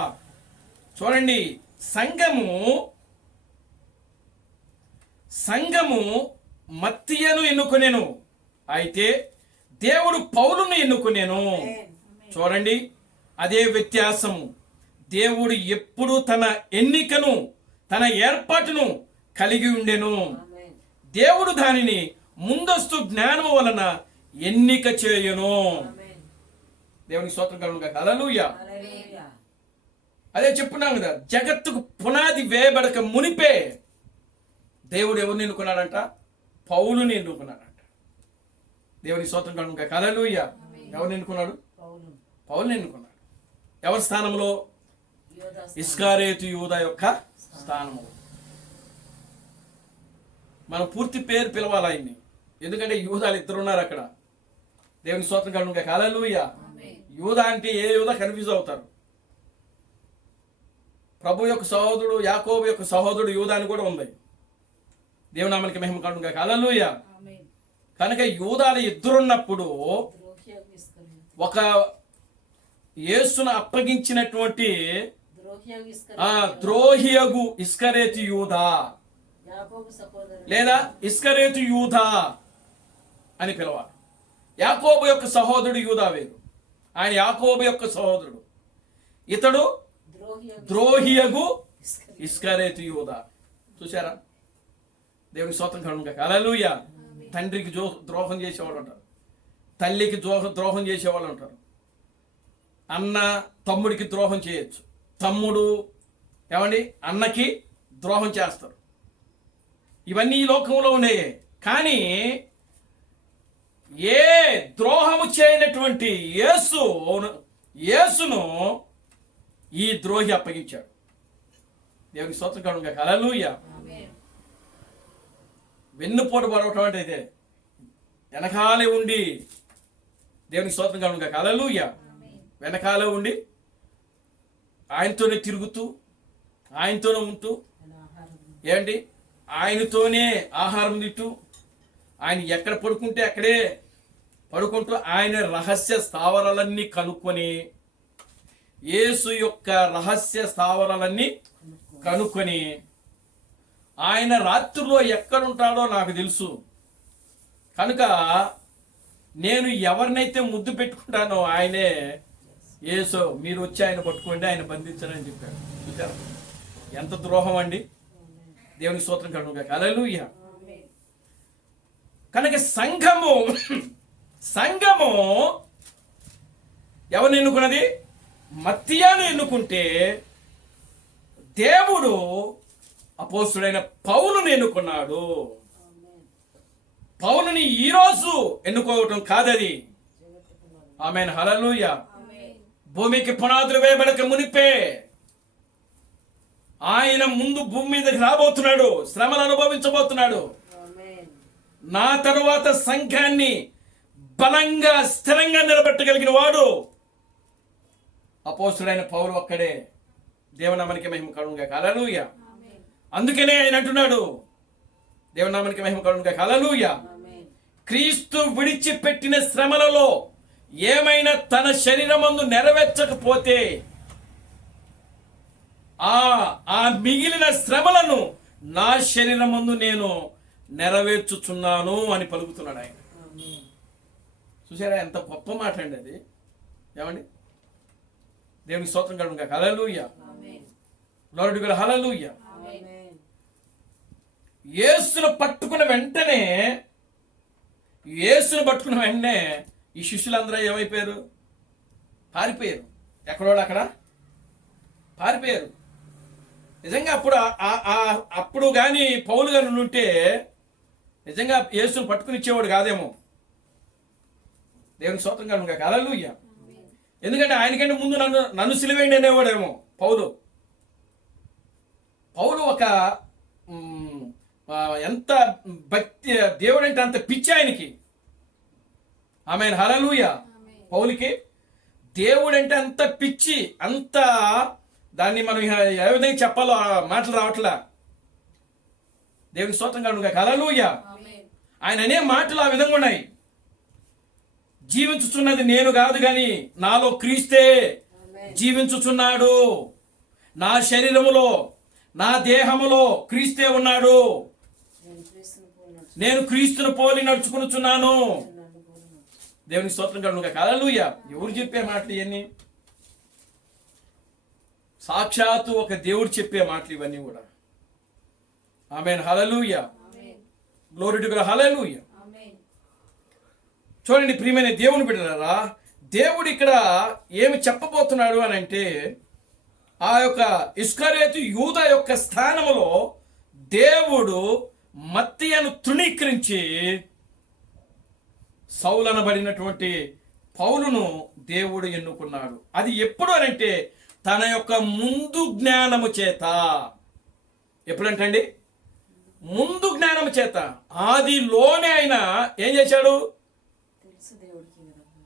చూడండి, సంఘము మత్తయిను ఎన్నుకొనెను, అయితే దేవుడు పౌలును ఎన్నుకొనెను. చూడండి, అదే వ్యత్యాసము. దేవుడు ఎప్పుడు తన ఎన్నికను, తన ఏర్పాటును కలిగి ఉండెను. దేవుడు దానిని ముందస్తు జ్ఞానము వలన ఎన్నిక చేయును. దేవునికి స్తోత్రం కలుగును. హల్లెలూయా. అదే చెప్పున్నాం కదా, జగత్తుకు పునాది వేయబడక మునిపే దేవుడు ఎవరిని ఎన్నుకున్నాడంట? పౌలుని ఎన్నుకున్నాడంట. దేవుని స్తోత్రం కనుక హల్లెలూయా. ఎవరిని ఎన్నుకున్నాడు? పౌలుని ఎన్నుకున్నాడు. ఎవరి స్థానంలో? ఇస్కారియోతు యూదా యొక్క స్థానంలో. మనం పూర్తి పేరు పిలవాలి ఆయన్ని, ఎందుకంటే యూదాలు ఇద్దరు ఉన్నారు అక్కడ. దేవుని స్తోత్రం కనుక హల్లెలూయా. యూదా అంటే ఏ యూదా కన్ఫ్యూజ్ అవుతారు. ప్రభు యొక్క సహోదరుడు యాకోబు యొక్క సహోదరుడు యూదా అని కూడా ఉంది. దేవుని నామానికి మహిమ కలుగును గాక హల్లెలూయా. కనుక యూదాలు ఇద్దరున్నప్పుడు ఒక యేసును అప్పగించినటువంటి ద్రోహియగు ఇస్కరేతు యూదా లేదా ఇస్కరేతు యూదా అని పిలవాలి. యాకోబు యొక్క సహోదరుడు యూదా వేరు, ఆయన యాకోబు యొక్క సహోదరుడు. ఇతడు ద్రోహియగు ఇస్కరేతు యూదా. చూసారా? దేవుని స్తోత్రం కలుగును గాక హల్లెలూయా. తండ్రికి ద్రోహం చేసేవాళ్ళు ఉంటారు, తల్లికి ద్రోహం చేసేవాళ్ళు ఉంటారు, అన్న తమ్ముడికి ద్రోహం చేయొచ్చు, తమ్ముడు ఏమండి అన్నకి ద్రోహం చేస్తారు. ఇవన్నీ ఈ లోకంలో ఉన్నాయి. కానీ ఏ ద్రోహము చేయనటువంటి యేసును ఈ ద్రోహి అప్పగించాడు. దేవునికి స్తోత్రం కలుగును గాక హల్లెలూయా. వెన్నుపోటు పడవటం అంటే ఇదే, వెనకాలే ఉండి దేవునికి స్తోత్రం కలుగును గాక హల్లెలూయా. వెనకాలే ఉండి ఆయనతోనే తిరుగుతూ, ఆయనతోనే ఉంటూ, ఏంటి ఆయనతోనే ఆహారం తింటూ, ఆయన ఎక్కడ పడుకుంటే అక్కడే పడుకుంటూ, ఆయన రహస్య స్థావరాలన్నీ కనుక్కొని, యేసు యొక్క రహస్య స్థావరాలన్నీ కనుక్కొని, ఆయన రాత్రిలో ఎక్కడుంటాడో నాకు తెలుసు కనుక నేను ఎవరినైతే ముద్దు పెట్టుకుంటానో ఆయనే యేసు, మీరు వచ్చి ఆయన పట్టుకోండి, ఆయన బంధించరని చెప్పాడు. చూసారా ఎంత ద్రోహం అండి. దేవునికి స్తోత్రం కలుగును గాక హల్లెలూయా. కనుక సంఘము ఎవరిని ఎన్నుకున్నది? మత్తీయాను ఎన్నుకుంటే దేవుడు అపోస్తుడైన పౌలుని ఎన్నుకున్నాడు. పౌలుని ఈరోజు ఎన్నుకోవటం కాదది. ఆమేన్ హల్లెలూయా. భూమికి పునాదులు వేయబడక మునిపే ఆయన ముందు భూమి మీదకి రాబోతున్నాడు, శ్రమలు అనుభవించబోతున్నాడు. నా తరువాత సంఘాన్ని బలంగా స్థిరంగా నిలబెట్టగలిగిన వాడు అపోస్తుడైన పౌలు ఒక్కడే. దేవునామానికి మహిమ కలుగును గాక హల్లెలూయా. అందుకనే ఆయన అంటున్నాడు, దేవునామానికి మహిమ కలుగును గాక హల్లెలూయా. క్రీస్తు విడిచిపెట్టిన శ్రమలలో ఏమైనా తన శరీరమందు నెరవేర్చకపోతే ఆ మిగిలిన శ్రమలను నా శరీరమందు నేను నెరవేర్చుచున్నాను అని పలుకుతున్నాడు ఆయన. చూసారా ఎంత గొప్ప మాట అండి అది. ఏమండి? దేవునికి స్తోత్రం కలుగును గాక hallelujah. Glory to God hallelujah. యేసును పట్టుకున్న వెంటనే ఈ శిష్యులందరూ ఏమైపోయారు? పారిపోయారు. ఎక్కడోళ్ళు అక్కడ పారిపోయారు. నిజంగా అప్పుడు కానీ పౌలు గారు ఉంటే నిజంగా యేసును పట్టుకుని ఇచ్చేవాడు కాదేమో. దేవునికి స్తోత్రం కలుగును గాక హల్లెలూయా. ఎందుకంటే ఆయనకంటే ముందు నన్ను సిలువేయండి అనేవాడేమో పౌలు. ఒక ఎంత భక్తి, దేవుడు అంటే అంత పిచ్చి ఆయనకి. ఆమేన్ హల్లెలూయా. పౌలుకి దేవుడు అంటే అంత పిచ్చి, అంత దాన్ని మనం ఏ విధంగా చెప్పాలో మాటలు రావట్లా. దేవునికి స్తోత్రం కలుగును గాక హల్లెలూయా. ఆయన అనే మాటలు ఆ విధంగా ఉన్నాయి. జీవించుచున్నది నేను కాదు కానీ నాలో క్రీస్తే జీవించుచున్నాడు. నా శరీరములో, నా దేహములో క్రీస్తే ఉన్నాడు. నేను క్రీస్తును పోలి నడుచుకునుచున్నాను. దేవునికి స్తోత్రం కలుగును గాక హల్లెలూయా. ఎవరు చెప్పే మాటలు ఇవన్నీ? సాక్షాత్తు ఒక దేవుడు చెప్పే మాటలు ఇవన్నీ కూడా. Amen hallelujah. Glory to God hallelujah. చూడండి ప్రియమైన దేవుని బిడ్డలారా, దేవుడు ఇక్కడ ఏమి చెప్పబోతున్నాడు అని అంటే, ఆ యొక్క ఇస్కరియోతు యూదా యొక్క స్థానములో దేవుడు మత్తీయను తృణీకరించి సౌలు అనబడినటువంటి పౌలును దేవుడు ఎన్నుకున్నాడు. అది ఎప్పుడు అనంటే తన యొక్క ముందు జ్ఞానము చేత. ఎప్పుడంటండి? ముందు జ్ఞానము చేత. ఆదిలోనే ఆయన ఏం చేశాడు?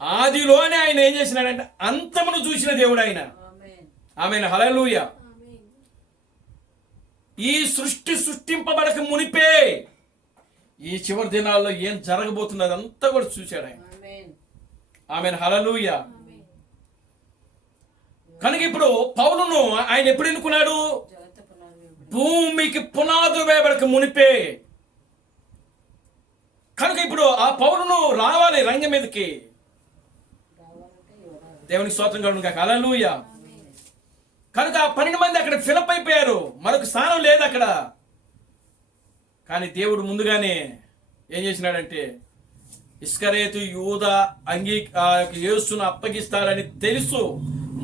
ఆదిలోనే ఆయన ఏం చేసినాడంటే అంతమును చూసిన దేవుడు ఆయన. ఆమేన్, హల్లెలూయా. ఈ సృష్టి సృష్టింపబడక మునిపే ఈ చివరి దినాల్లో ఏం జరగబోతున్నది అంతా కూడా చూశాడు ఆయన. ఆమేన్, హల్లెలూయా. కనుక ఇప్పుడు పౌలును ఆయన ఎప్పుడు ఎన్నుకున్నాడు? భూమికి పునాదులు వేయబడక మునిపే. కనుక ఇప్పుడు ఆ పౌలును రావాలి రంగం మీదకి. దేవునికి స్తోత్రం కలుగును గాక. హల్లెలూయా. కనుక ఆ 12 మంది అక్కడ ఫిలప్ అయిపోయారు. మరొక స్థానం లేదు అక్కడ. కానీ దేవుడు ముందుగానే ఏం చేసినాడంటే ఇస్కరేతు యూదా యేసును అప్పగిస్తాడని తెలుసు.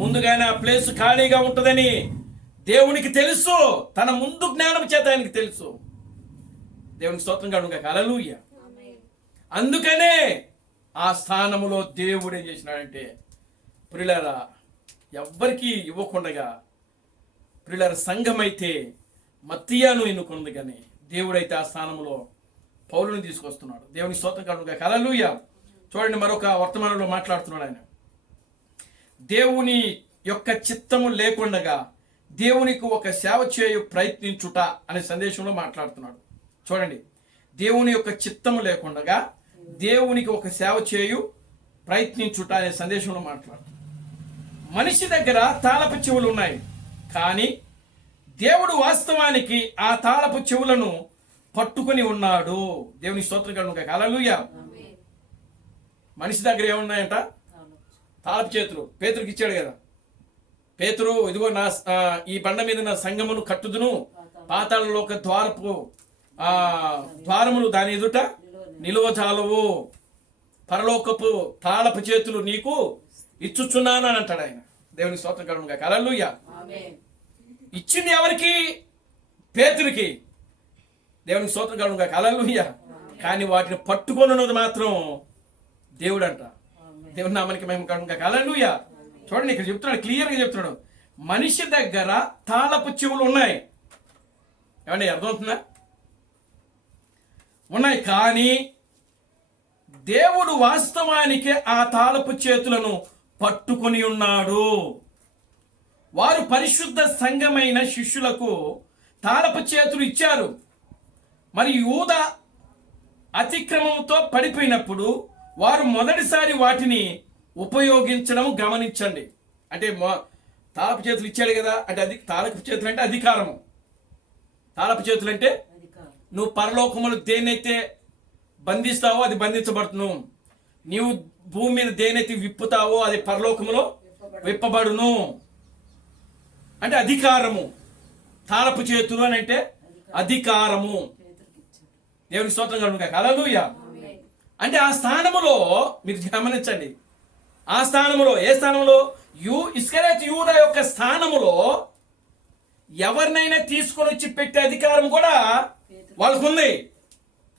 ముందుగానే ఆ ప్లేస్ ఖాళీగా ఉంటుందని దేవునికి తెలుసు. తన ముందు జ్ఞానం చేత ఆయనకి తెలుసు. దేవునికి స్తోత్రం కలుగును గాక. హల్లెలూయా. అందుకనే ఆ స్థానములో దేవుడు ఏం చేసినాడంటే ప్రియులారా ఎవ్వరికి ఇవ్వకుండగా ప్రియులారా సంఘమైతే మత్తీయాను ఎన్నుకున్నది, కానీ దేవుడైతే ఆ స్థానంలో పౌలుని తీసుకొస్తున్నాడు. దేవునికి స్తోత్రం కలుగును గాక. హల్లెలూయా. చూడండి, మరొక వర్తమానంలో మాట్లాడుతున్నాడు ఆయన. దేవుని యొక్క చిత్తము లేకుండగా దేవునికి ఒక సేవ చేయు ప్రయత్నించుట అనే సందేశంలో మాట్లాడుతున్నాడు. చూడండి, దేవుని యొక్క చిత్తము లేకుండగా దేవునికి ఒక సేవ చేయు ప్రయత్నించుట అనే సందేశంలో మాట్లాడుతున్నాడు. మనిషి దగ్గర తాళపు చెవులు ఉన్నాయి, కానీ దేవుడు వాస్తవానికి ఆ తాళపు చెవులను పట్టుకొని ఉన్నాడు. దేవుని స్తోత్రం కలుగును గాక. హల్లెలూయా. మనిషి దగ్గర ఏమున్నాయంట? తాళపు చేతులు. పేతురుకి ఇచ్చాడు కదా. పేతురు, ఇదిగో నా ఈ బండ మీద నా సంఘమును కట్టుదును, పాతాళలోక ద్వారములు దాని ఎదుట నిలువజాలవు, పరలోకపు తాళపు చేతులు నీకు ఇచ్చుచున్నాను అని అంటాడు ఆయన. దేవుని స్తోత్రం కలుగును గాక. హల్లెలూయా. ఇచ్చింది ఎవరికి? పేతురికి. దేవునికి స్తోత్రం కలుగును గాక. హల్లెలూయా. కానీ వాటిని పట్టుకొనున్నది మాత్రం దేవుడు అంట. దేవుని నామానికి మహిమ కలుగును గాక. హల్లెలూయా. చూడండి, ఇక్కడ చెప్తున్నాడు, క్లియర్గా చెప్తున్నాడు. మనిషి దగ్గర తాళపు చెవులు ఉన్నాయి. ఏమండి, అర్థమవుతుందా? ఉన్నాయి, కానీ దేవుడు వాస్తవానికి ఆ తాళపు చేతులను పట్టుకొని ఉన్నాడు. వారు పరిశుద్ధ సంఘమైన శిష్యులకు తాళపు చేతులు ఇచ్చారు. మరి యూదా అతిక్రమంతో పడిపోయినప్పుడు వారు మొదటిసారి వాటిని ఉపయోగించడం గమనించండి. అంటే తాళపు చేతులు ఇచ్చాడు కదా, అంటే అది తాళపు చేతులు అంటే అధికారము. తాళపు చేతులు అంటే నువ్వు పరలోకములు దేన్నైతే బంధిస్తావో అది బంధించబడును, నీవు భూమి మీద దేనైతే విప్పుతావో అది పరలోకములో విప్పబడును. అంటే అధికారము. తాళపు చేతులు అని అంటే అధికారము. దేవుని స్తోత్రం కలుగును గాక. హల్లెలూయా. అంటే ఆ స్థానములో మీరు గమనించండి, ఆ స్థానములో, ఏ స్థానంలో? ఇస్కరియోతు యూదా యొక్క స్థానములో ఎవరినైనా తీసుకొని వచ్చి పెట్టే అధికారం కూడా వాళ్ళకు ఉంది.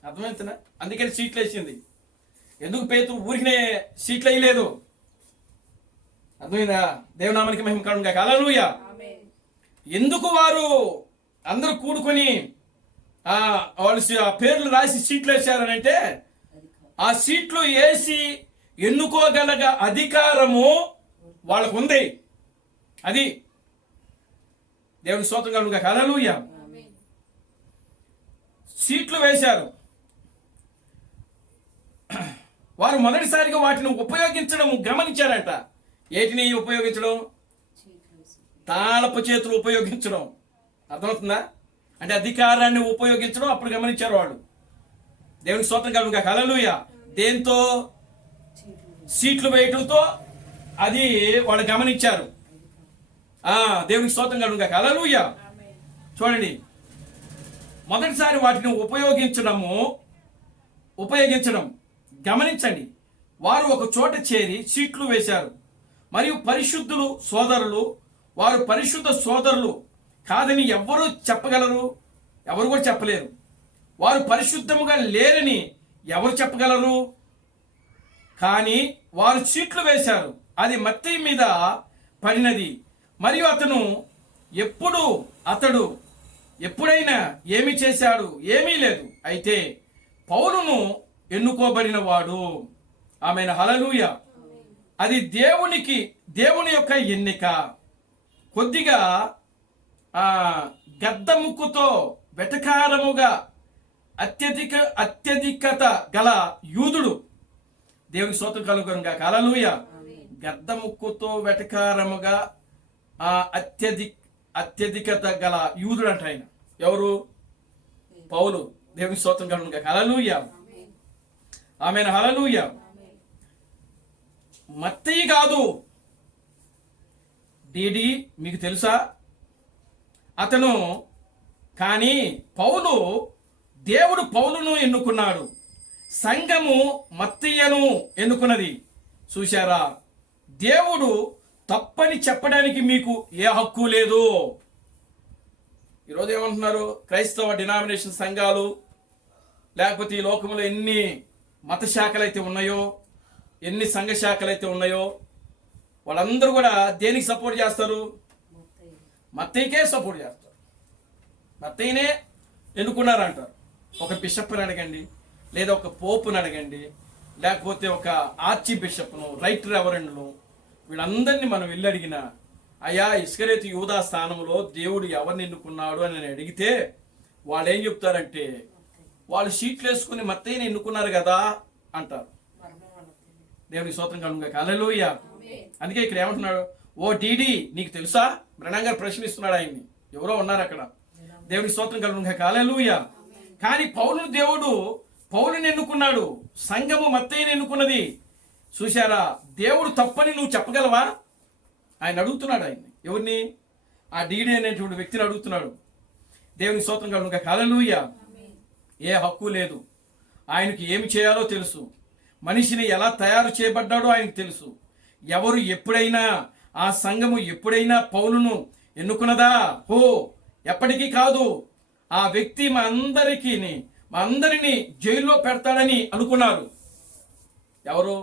అర్థమవుతుందా? అందుకని సీట్లు వేసింది. ఎందుకు పేతురు ఊరికినే సీట్లు వేయలేదు? అర్థమైందా? దేవునామానికి మహిమ కలుగును గాక. హల్లెలూయా. ఎందుకు వారు అందరూ కూడుకొని వాళ్ళు పేర్లు రాసి సీట్లు వేశారని అంటే ఆ సీట్లు వేసి ఎన్నుకోగలగ అధికారము వాళ్ళకు ఉంది. అది దేవుని స్తోత్రం కలుగును గాక. హల్లెలూయా. సీట్లు వేశారు. వారు మొదటిసారిగా వాటిని ఉపయోగించడం గమనించారంట. ఏటిని ఉపయోగించడం? తాళపు చేతులు ఉపయోగించడం. అర్థమవుతుందా? అంటే అధికారాన్ని ఉపయోగించడం అప్పుడు గమనించారు వాళ్ళు. దేవునికి స్తోత్రం కలుగును గాక. హల్లెలూయా. దేంతో? సీట్లు వేయటంతో అది వాళ్ళు గమనించారు. దేవునికి స్తోత్రం కలుగును గాక. హల్లెలూయా. చూడండి, మొదటిసారి వాటిని ఉపయోగించడం గమనించండి. వారు ఒక చోట చేరి సీట్లు వేశారు. మరియు పరిశుద్ధులు సోదరులు, వారు పరిశుద్ధ సోదరులు కాదని ఎవరు చెప్పగలరు? ఎవరు కూడా చెప్పలేరు. వారు పరిశుద్ధముగా లేరని ఎవరు చెప్పగలరు? కానీ వారు చీట్లు వేశారు, అది మత్తయి మీద పడినది. మరియు అతడు ఎప్పుడైనా ఏమి చేశాడు? ఏమీ లేదు. అయితే పౌలును ఎన్నుకోబడిన వాడు. ఆమెను హల్లెలూయా. అది దేవుని యొక్క ఎన్నిక. కొద్దిగా గద్ద ముక్కుతో వెటకారముగా అత్యధికత గల యూదుడు. దేవుని స్తోత్రం కలుగునుగా. హల్లెలూయా. గద్ద ముక్కుతో వెటకారముగా అత్యధికత గల యూదుడు అంట ఆయన. ఎవరు? పౌలు. దేవుని స్తోత్రం కలుగునుగా. హల్లెలూయా. ఆమేన్. హల్లెలూయా. మత్తయి కాదు. డిడి మీకు తెలుసా? అతను కానీ దేవుడు పౌలును ఎన్నుకున్నాడు, సంఘము మత్తయ్యను ఎన్నుకున్నది. చూశారా? దేవుడు తప్పని చెప్పడానికి మీకు ఏ హక్కు లేదు. ఈరోజు ఏమంటున్నారు? క్రైస్తవ డినామినేషన్ సంఘాలు, లేకపోతే ఈ లోకంలో ఎన్ని మత శాఖలు అయితే ఉన్నాయో, ఎన్ని సంఘ శాఖలు అయితే ఉన్నాయో, వాళ్ళందరూ కూడా దేనికి సపోర్ట్ చేస్తారు? మత్తయికే సపోర్ట్ చేస్తారు. మత్తయినే ఎన్నుకున్నారంటారు. ఒక బిషప్ని అడగండి, లేదా ఒక పోపుని అడగండి, లేకపోతే ఒక ఆర్చి బిషప్ను, రైట్ రెవరెండ్ను, వీళ్ళందరినీ మనం వెళ్ళి అడిగినా, అయ్యా ఇస్కరేతు యూదా స్థానంలో దేవుడు ఎవరిని ఎన్నుకున్నాడు అని నేను అడిగితే వాళ్ళు ఏం చెప్తారంటే, వాళ్ళు షీట్లు వేసుకుని మత్తయిని ఎన్నుకున్నారు కదా అంటారు. దేవుని స్తోత్రం కలుగునుగాక. హల్లెలూయా. అందుకే ఇక్కడ ఏమంటున్నాడు? ఓ డిడి నీకు తెలుసా? బ్రహ్నం గారు ప్రశ్నిస్తున్నాడు ఆయన్ని. ఎవరో ఉన్నారు అక్కడ. దేవుని స్తోత్రం కలుగునుగాక. హల్లెలూయా. కానీ పౌలుని ఎన్నుకున్నాడు, సంఘము మత్తయిని ఎన్నుకున్నది. చూశారా? దేవుడు తప్పని నువ్వు చెప్పగలవా? ఆయన అడుగుతున్నాడు ఆయన్ని. ఎవరిని? ఆ డిడి అనేటువంటి వ్యక్తిని అడుగుతున్నాడు. దేవుని స్తోత్రం కలుగునుగాక. హల్లెలూయా. ఏ హక్కు లేదు. ఆయనకి ఏమి చేయాలో తెలుసు. మనిషిని ఎలా తయారు చేయబడ్డాడో ఆయనకు తెలుసు. ఎవరు ఎప్పుడైనా, ఆ సంఘము ఎప్పుడైనా పౌలును ఎన్నుకున్నదా? ఎప్పటికీ కాదు. ఆ వ్యక్తి మా అందరినీ జైల్లో పెడతాడని అనుకున్నారు. ఎవరు?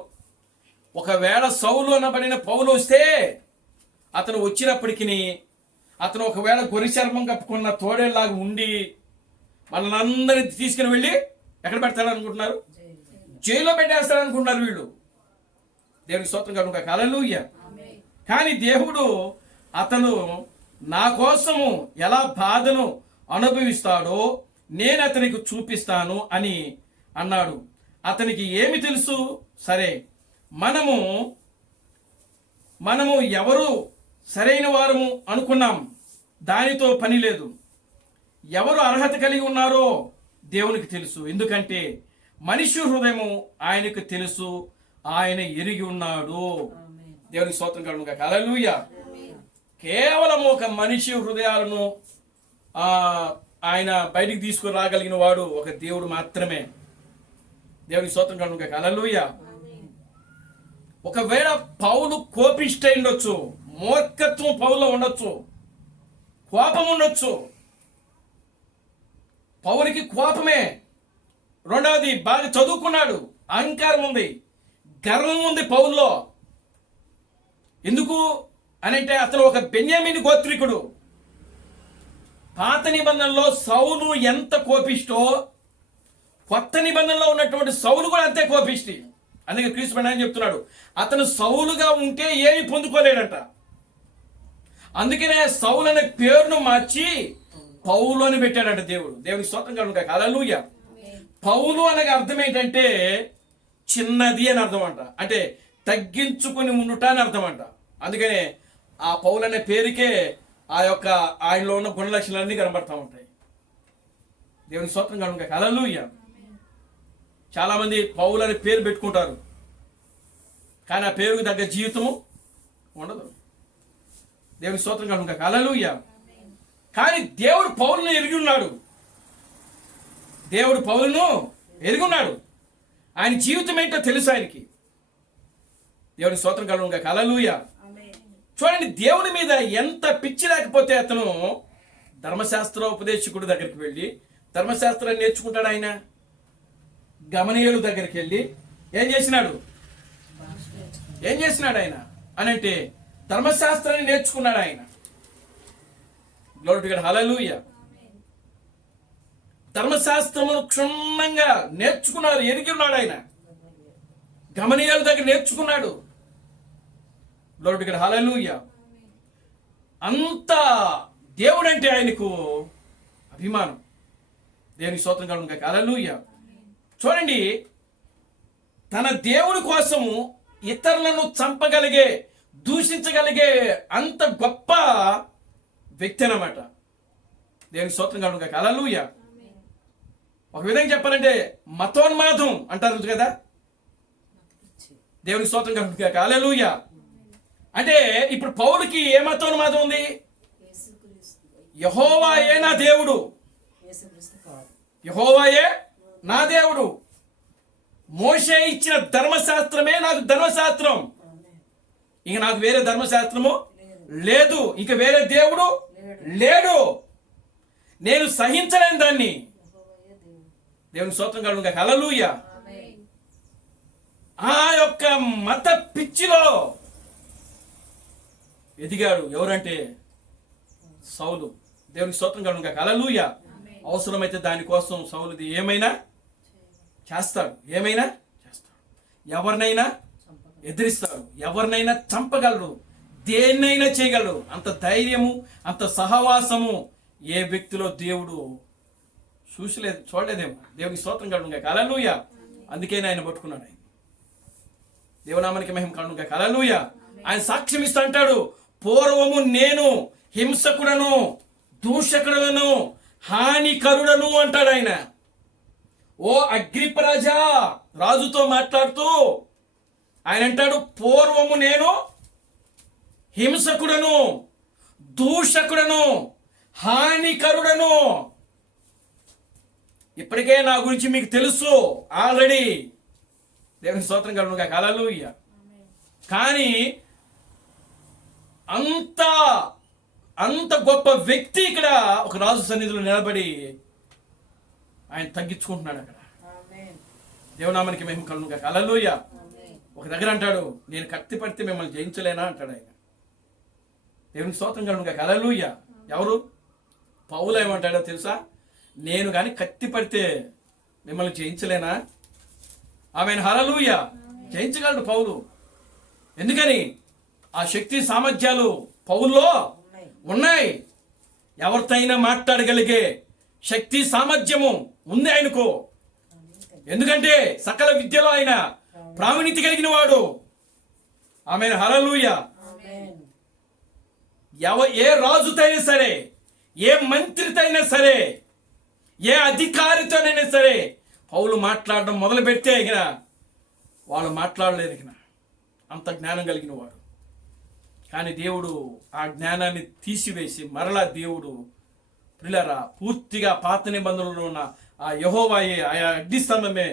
ఒకవేళ సౌలు అనబడిన పౌలు వస్తే అతను వచ్చినప్పటికీ అతను ఒకవేళ గొర్రె చర్మం కప్పుకున్న తోడేలాగా ఉండి మనల్ని అందరినీ తీసుకుని వెళ్ళి ఎక్కడ పెడతాడనుకుంటున్నారు? జైల్లో పెట్టేస్తాడనుకుంటున్నారు వీళ్ళు. దేవునికి స్తోత్రం కలుగునుగాక. హల్లెలూయా. కానీ దేవుడు అతను నా కోసము ఎలా బాధను అనుభవిస్తాడో నేను అతనికి చూపిస్తాను అని అన్నాడు. అతనికి ఏమి తెలుసు? సరే, మనము ఎవరు సరైన వారము అనుకున్నాం, దానితో పని లేదు. ఎవరు అర్హత కలిగి ఉన్నారో దేవునికి తెలుసు. ఎందుకంటే మనిషి హృదయము ఆయనకు తెలుసు, ఆయన ఎరిగి ఉన్నాడు. దేవునికి స్తోత్రం కలుగునుగాక. హల్లెలూయా. కేవలం ఒక మనిషి హృదయాలను ఆయన బయటికి తీసుకుని రాగలిగిన వాడు ఒక దేవుడు మాత్రమే. దేవునికి స్తోత్రం కలుగునుగాక. హల్లెలూయా. ఒకవేళ పౌలు కోపిష్ట ఉండొచ్చు, మూర్ఖత్వం పౌల్లో ఉండొచ్చు, కోపం ఉండొచ్చు. పౌలుకి కోపమే. రెండవది, బాగా చదువుకున్నాడు, అహంకారం ఉంది, గర్వం ఉంది పౌల్లో. ఎందుకు అనంటే అతను ఒక బెన్యామీను గోత్రికుడు. పాత నిబంధనలో సౌలు ఎంత కోపిష్టో, కొత్త నిబంధనలో ఉన్నటువంటి సౌలు కూడా అంతే కోపిష్టి. అందుకే క్రీస్తు ఆయన చెప్తున్నాడు, అతను సౌలుగా ఉంటే ఏమి పొందుకోలేడంట. అందుకనే సౌలు అనే పేరును మార్చి పౌలు అని పెట్టాడంట దేవుడు. దేవునికి స్తోత్రం కలుగునుగాక. హల్లెలూయా. పౌలు అనగా అర్థం ఏంటంటే చిన్నది అని అర్థం అంట, అంటే తగ్గించుకుని ఉండుట అని అర్థం అంట. అందుకనే ఆ పౌలు అనే పేరుకే ఆయనలో ఉన్న గుణ లక్షణాలన్నీ కనబడతా ఉంటాయి. దేవుని స్తోత్రం కలుగునుగాక. హల్లెలూయా. చాలా మంది పౌలు అనే పేరు పెట్టుకుంటారు, కానీ ఆ పేరుకు తగ్గ జీవితం ఉండదు. దేవుని స్తోత్రం కలుగునుగాక. హల్లెలూయా. కానీ దేవుడు పౌలును ఎరిగి ఉన్నాడు. దేవుడు పౌలును ఎరిగి ఉన్నాడు. ఆయన జీవితం ఏంటో తెలుసు ఆయనకి. దేవుని స్తోత్రం కలుగునుగాక. హల్లెలూయా. చూడండి, దేవుని మీద ఎంత పిచ్చి లేకపోతే అతను ధర్మశాస్త్ర ఉపదేశకుడి దగ్గరికి వెళ్ళి ధర్మశాస్త్రాన్ని నేర్చుకుంటాడు. ఆయన గమనీయుల దగ్గరికి వెళ్ళి ఏం చేసినాడు? ఏం చేసినాడు ఆయన అని అంటే ధర్మశాస్త్రాన్ని నేర్చుకున్నాడు ఆయన. గ్లోరీ టు గాడ్, హల్లెలూయా. ధర్మశాస్త్రమును క్షుణ్ణంగా నేర్చుకున్నారు, ఎరిగి ఉన్నాడు ఆయన. గమనీయాల దగ్గర నేర్చుకున్నాడు. గ్లోరీ టు గాడ్, హల్లెలూయా. అంత దేవుడంటే ఆయనకు అభిమానం. దేవుని స్తోత్రం కలుగును గాక, హల్లెలూయా. చూడండి, తన దేవుని కోసము ఇతరులను చంపగలిగే, దూషించగలిగే అంత గొప్ప వ్యక్తి అన్నమాట. దేవుని స్తోత్రం కలుగును గాక, హల్లెలూయా. ఒక విధంగా చెప్పాలంటే మతోన్మాదం అంటారు కదా. దేవుని స్తోత్రం కలుగును గాక, హల్లెలూయా. అంటే ఇప్పుడు పౌలుకి ఏ మతోన్మాదం ఉంది? యెహోవాయే నా దేవుడు, యెహోవాయే నా దేవుడు. మోషే ఇచ్చిన ధర్మశాస్త్రమే నాకు ధర్మశాస్త్రం. ఇక నాకు వేరే ధర్మశాస్త్రము లేదు, ఇక వేరే దేవుడు లేడు. నేను సహించలేను దాన్ని. దేవుని స్తోత్రం కలుగును గాక, హల్లెలూయా. ఆ యొక్క మత పిచ్చిలో ఎదిగాడు. ఎవరంటే సౌలు. దేవునికి స్తోత్రం కలుగును గాక, హల్లెలూయా. అవసరమైతే దానికోసం సౌలుది ఏమైనా చేస్తాడు, ఏమైనా చేస్తాడు. ఎవరినైనా ఎదిరిస్తాడు, ఎవరినైనా చంపగలడు, దేన్నైనా చేయగలడు. అంత ధైర్యము, అంత సహవాసము ఏ వ్యక్తిలో దేవుడు చూడలేదేమో. దేవునికి స్తోత్రం కలుగును గాక, హల్లెలూయా. అందుకే ఆయన పట్టుకున్నాడు. ఆయన దేవునామానికి మహిమ కలుగును గాక, హల్లెలూయా. ఆయన సాక్ష్యం ఇస్తా అంటాడు, పూర్వము నేను హింసకుడను, దూషకుడను, హానికరుడను అంటాడు ఆయన. ఓ అగ్రిప్ప రాజా, రాజుతో మాట్లాడుతూ ఆయన అంటాడు, పూర్వము నేను హింసకుడను, దూషకుడను, హానికరుడను. ఇప్పటికే నా గురించి మీకు తెలుసు ఆల్రెడీ. దేవుని స్తోత్రం కలుగును గాక, హల్లెలూయా. కానీ అంత గొప్ప వ్యక్తి ఇక్కడ ఒక రాజు సన్నిధిలో నిలబడి ఆయన తగ్గించుకుంటున్నాడు అక్కడ. దేవునామానికి మహిమ కలుగును గాక, హల్లెలూయా. ఒక దగ్గర అంటాడు, నేను కత్తి పడితే మిమ్మల్ని జయించలేనా అంటాడు ఆయన. దేవునికి స్తోత్రం కలుగును గాక, హల్లెలూయా. ఎవరు? పౌలు ఏమంటాడో తెలుసా? నేను కానీ కత్తి పడితే మిమ్మల్ని జయించలేనా? ఆమెను, హల్లెలూయా. జయించగలడు పౌలు. ఎందుకని? ఆ శక్తి సామర్థ్యాలు పౌల్లో ఉన్నాయి. ఎవరితో అయినా మాట్లాడగలిగే శక్తి సామర్థ్యము ఉంది ఆయనకు. ఎందుకంటే సకల విద్యలో ఆయన ప్రావీణ్యత కలిగిన వాడు. ఆమెను, హల్లెలూయా. ఏ రాజుతో అయినా సరే, ఏ మంత్రితో అయినా సరే, ఏ అధికారితోనైనా సరే పౌలు మాట్లాడడం మొదలు పెడితే ఇక వాళ్ళు మాట్లాడలేరు. ఇక అంత జ్ఞానం కలిగిన వాడు. కానీ దేవుడు ఆ జ్ఞానాన్ని తీసివేసి మరలా దేవుడు ప్రియులారా పూర్తిగా పాత నిబంధనలో ఉన్న ఆ యెహోవాయే, ఆ అగ్నిస్తంభమే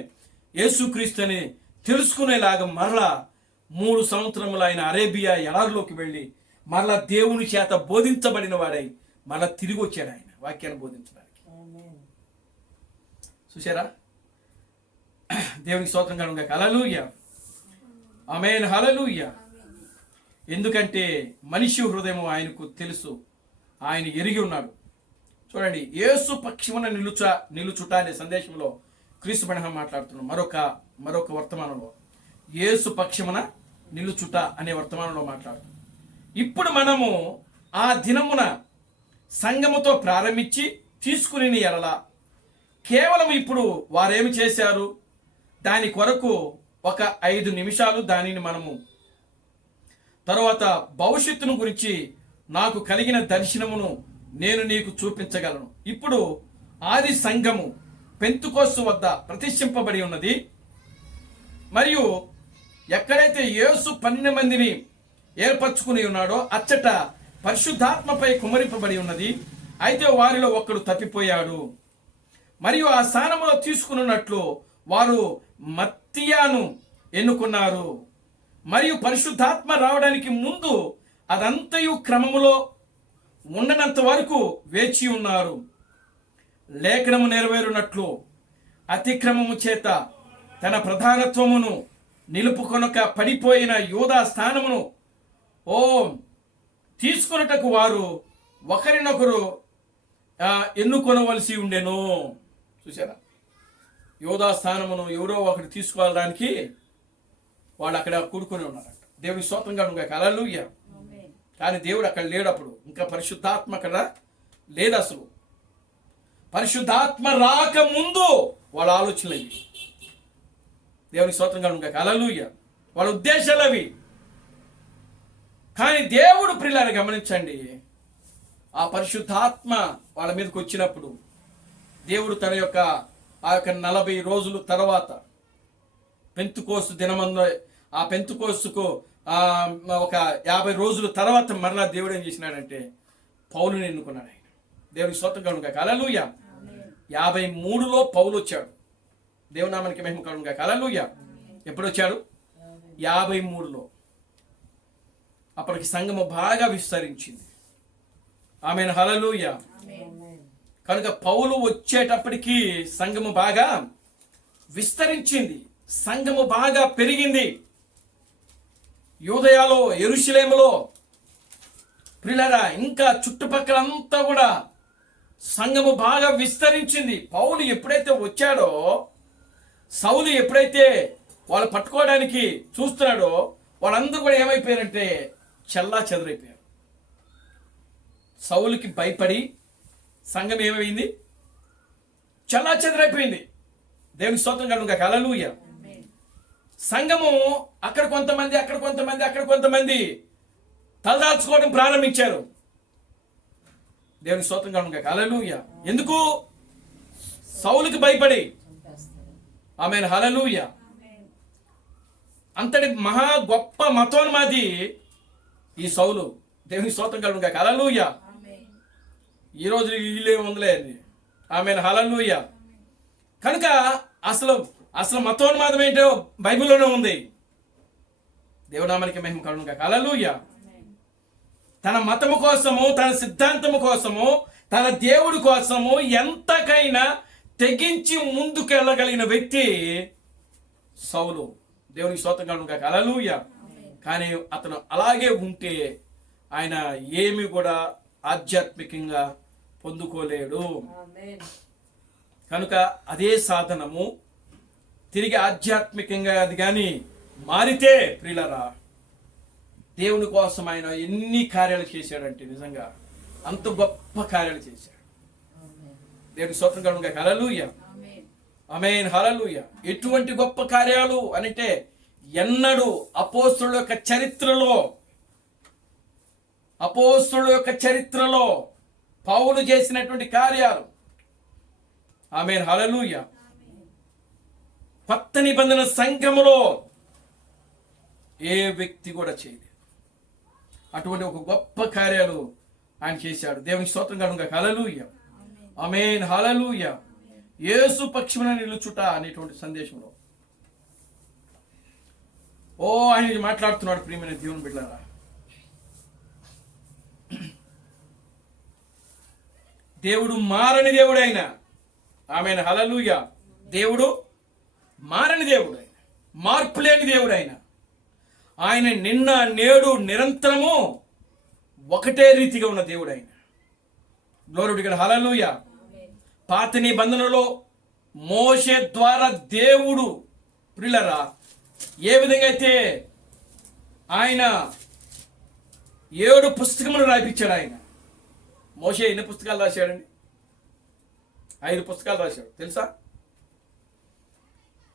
యేసుక్రీస్తు అని తెలుసుకునేలాగా మరలా 3 సంవత్సరములు ఆయన అరేబియా ఎడారిలోకి వెళ్ళి మరలా దేవుని చేత బోధించబడిన వాడై మరలా తిరిగి వచ్చాడు ఆయన వాక్యాన్ని బోధించడానికి. చూసారా? దేవునికి స్తోత్రం కలుగును గాక, హల్లెలూయా. ఆమేన్, హల్లెలూయా. ఎందుకంటే మనిషి హృదయం ఆయనకు తెలుసు, ఆయన ఎరిగి ఉన్నాడు. చూడండి, యేసు పక్షమున నిలుచుట అనే సందేశంలో క్రీస్తు బెనహం మాట్లాడుతున్నాం. మరొక వర్తమానంలో యేసు పక్షమున నిలుచుట అనే వర్తమానంలో మాట్లాడుతున్నాం. ఇప్పుడు మనము ఆ దినమున సంఘముతో ప్రారంభించి తీసుకుని ఎడలా కేవలం ఇప్పుడు వారేమి చేశారు దాని కొరకు ఒక 5 నిమిషాలు దానిని మనము తరువాత భవిష్యత్తును గురించి నాకు కలిగిన దర్శనమును నేను నీకు చూపించగలను. ఇప్పుడు ఆది సంఘము పెంతుకోస్తు వద్ద ప్రతిష్ఠింపబడి ఉన్నది. మరియు ఎక్కడైతే యేసు 12 మందిని ఏర్పరచుకుని ఉన్నాడో అచ్చట పరిశుద్ధాత్మపై కుమరింపబడి ఉన్నది. అయితే వారిలో ఒకడు తప్పిపోయాడు. మరియు ఆ స్థానంలో తీసుకున్నట్లు వారు మత్తీయాను ఎన్నుకున్నారు. మరియు పరిశుద్ధాత్మ రావడానికి ముందు అదంతయు క్రమములో ఉండనంత వరకు వేచి ఉన్నారు. లేఖనము నెరవేరునట్లు అతిక్రమము చేత తన ప్రధానత్వమును నిలుపుకొనక పడిపోయిన యూదా స్థానమును తీసుకొనుటకు వారు ఒకరినొకరు ఎన్నుకొనవలసి ఉండెను. చూసారా, యోధా స్థానమును ఎవరో ఒకరు తీసుకోవడానికి వాళ్ళు అక్కడ కూడుకొని ఉన్నారంట. దేవుని స్తోత్రంగా ఉండగా హల్లెలూయా. కానీ దేవుడు అక్కడ లేడు. అప్పుడు ఇంకా పరిశుద్ధాత్మ అక్కడ లేదు. అసలు పరిశుద్ధాత్మ రాకముందు వాళ్ళ ఆలోచనలు అవి. దేవుని స్తోత్రంగా ఉండగా హల్లెలూయా. వాళ్ళ ఉద్దేశాలు అవి. కానీ దేవుడు ప్రియులారా గమనించండి, ఆ పరిశుద్ధాత్మ వాళ్ళ మీదకి వచ్చినప్పుడు దేవుడు తన యొక్క ఆ యొక్క 40 రోజుల తర్వాత పెంతుకోస్తు దినమందు ఆ పెంతుకోస్తుకు ఒక 50 రోజుల తర్వాత మరలా దేవుడు ఏం చేసినాడంటే పౌలుని ఎన్నుకున్నాడు. ఆయన దేవుని స్తోత్రం కలుగుగాక హల్లెలూయా. 53లో పౌలు వచ్చాడు. దేవునామానికి మహిమ కలుగుగాక హల్లెలూయా. ఎప్పుడు వచ్చాడు? 53లో. అప్పటికి సంఘము బాగా విస్తరించింది. ఆమేన్ హల్లెలూయా. కనుక పౌలు వచ్చేటప్పటికి సంఘము బాగా విస్తరించింది, సంఘము బాగా పెరిగింది. యూదయలో, యెరూషలేములో ప్రియులారా ఇంకా చుట్టుపక్కలంతా కూడా సంఘము బాగా విస్తరించింది. పౌలు ఎప్పుడైతే వచ్చాడో, సౌలు ఎప్పుడైతే వాళ్ళు పట్టుకోవడానికి చూస్తున్నాడో వాళ్ళందరూ కూడా ఏమైపోయారంటే చెల్లా చెదరైపోయారు. సౌలుకి భయపడి సంఘం ఏమైంది? చెల్లా చెదరైపోయింది. దేవుని స్తోత్రం కలుగుగాక హల్లెలూయా. సంఘము అక్కడ కొంతమంది, అక్కడ కొంతమంది, అక్కడ కొంతమంది తలదాల్చుకోవడం ప్రారంభించారు. దేవుని స్తోత్రం కలుగుగాక హల్లెలూయా. ఎందుకు? సౌలుకి భయపడి. ఆమేన్ హల్లెలూయా. అంతటి మహా గొప్ప మతోన్మాది ఈ సౌలు. దేవుని స్తోత్రం కలుగుగాక హల్లెలూయా. ఈ రోజు వీళ్ళే ఉందిలే అని. ఆమేన్ హల్లెలూయా. కనుక అసలు మతోన్మాదం ఏంటో బైబిల్లోనే ఉంది. దేవునామానికి మహిమ కలుగుగాక హల్లెలూయా. తన మతము కోసము, తన సిద్ధాంతము కోసము, తన దేవుడి కోసము ఎంతకైనా తెగించి ముందుకెళ్ళగలిగిన వ్యక్తి సౌలు. దేవునికి స్తోత్రం కలుగుగాక హల్లెలూయా. కానీ అతను అలాగే ఉంటే ఆయన ఏమి కూడా ఆధ్యాత్మికంగా పొందుకోలేడు. కనుక అదే సాధనము తిరిగి ఆధ్యాత్మికంగా అది కానీ మారితే ప్రియులరా, దేవుని కోసం ఆయన ఎన్ని కార్యాలు చేశాడంటే నిజంగా అంత గొప్ప కార్యాలు చేశాడు. దేవుని స్తోత్రం కలుగుగాక హల్లెలూయా. ఆమేన్ హల్లెలూయా. ఎటువంటి గొప్ప కార్యాలు అంటే ఎన్నడూ అపోస్తలుల యొక్క చరిత్రలో పౌలు చేసినటువంటి కార్యాలు. ఆమేన్ హల్లెలూయా. కొత్త నిబంధన సంఘములో ఏ వ్యక్తి కూడా చేయలేదు. అటువంటి ఒక గొప్ప కార్యాలు ఆయన చేశాడు. దేవుని స్తోత్రం కలుగుగాక హల్లెలూయా. ఆమేన్ హల్లెలూయా. యేసు పక్షమున నిలుచుట అనేటువంటి సందేశంలో ఆయన మాట్లాడుతున్నాడు. ప్రియమైన దేవుని బిడ్డలారా, దేవుడు మారని దేవుడైన, ఆమేన్ హల్లెలూయా, దేవుడు మారని దేవుడైన, మార్పు లేని దేవుడైన ఆయన నిన్న నేడు నిరంతరము ఒకటే రీతిగా ఉన్న దేవుడైన. గ్లోరీ టు గాడ్ హల్లెలూయా. పాత నిబంధనలో మోషే ద్వారా దేవుడు ప్రియులరా ఏ విధంగా అయితే ఆయన 7 పుస్తకములు రాయించాడు. ఆయన మోషే ఎన్ని పుస్తకాలు రాశాడండి? 5 పుస్తకాలు రాశాడు. తెలుసా?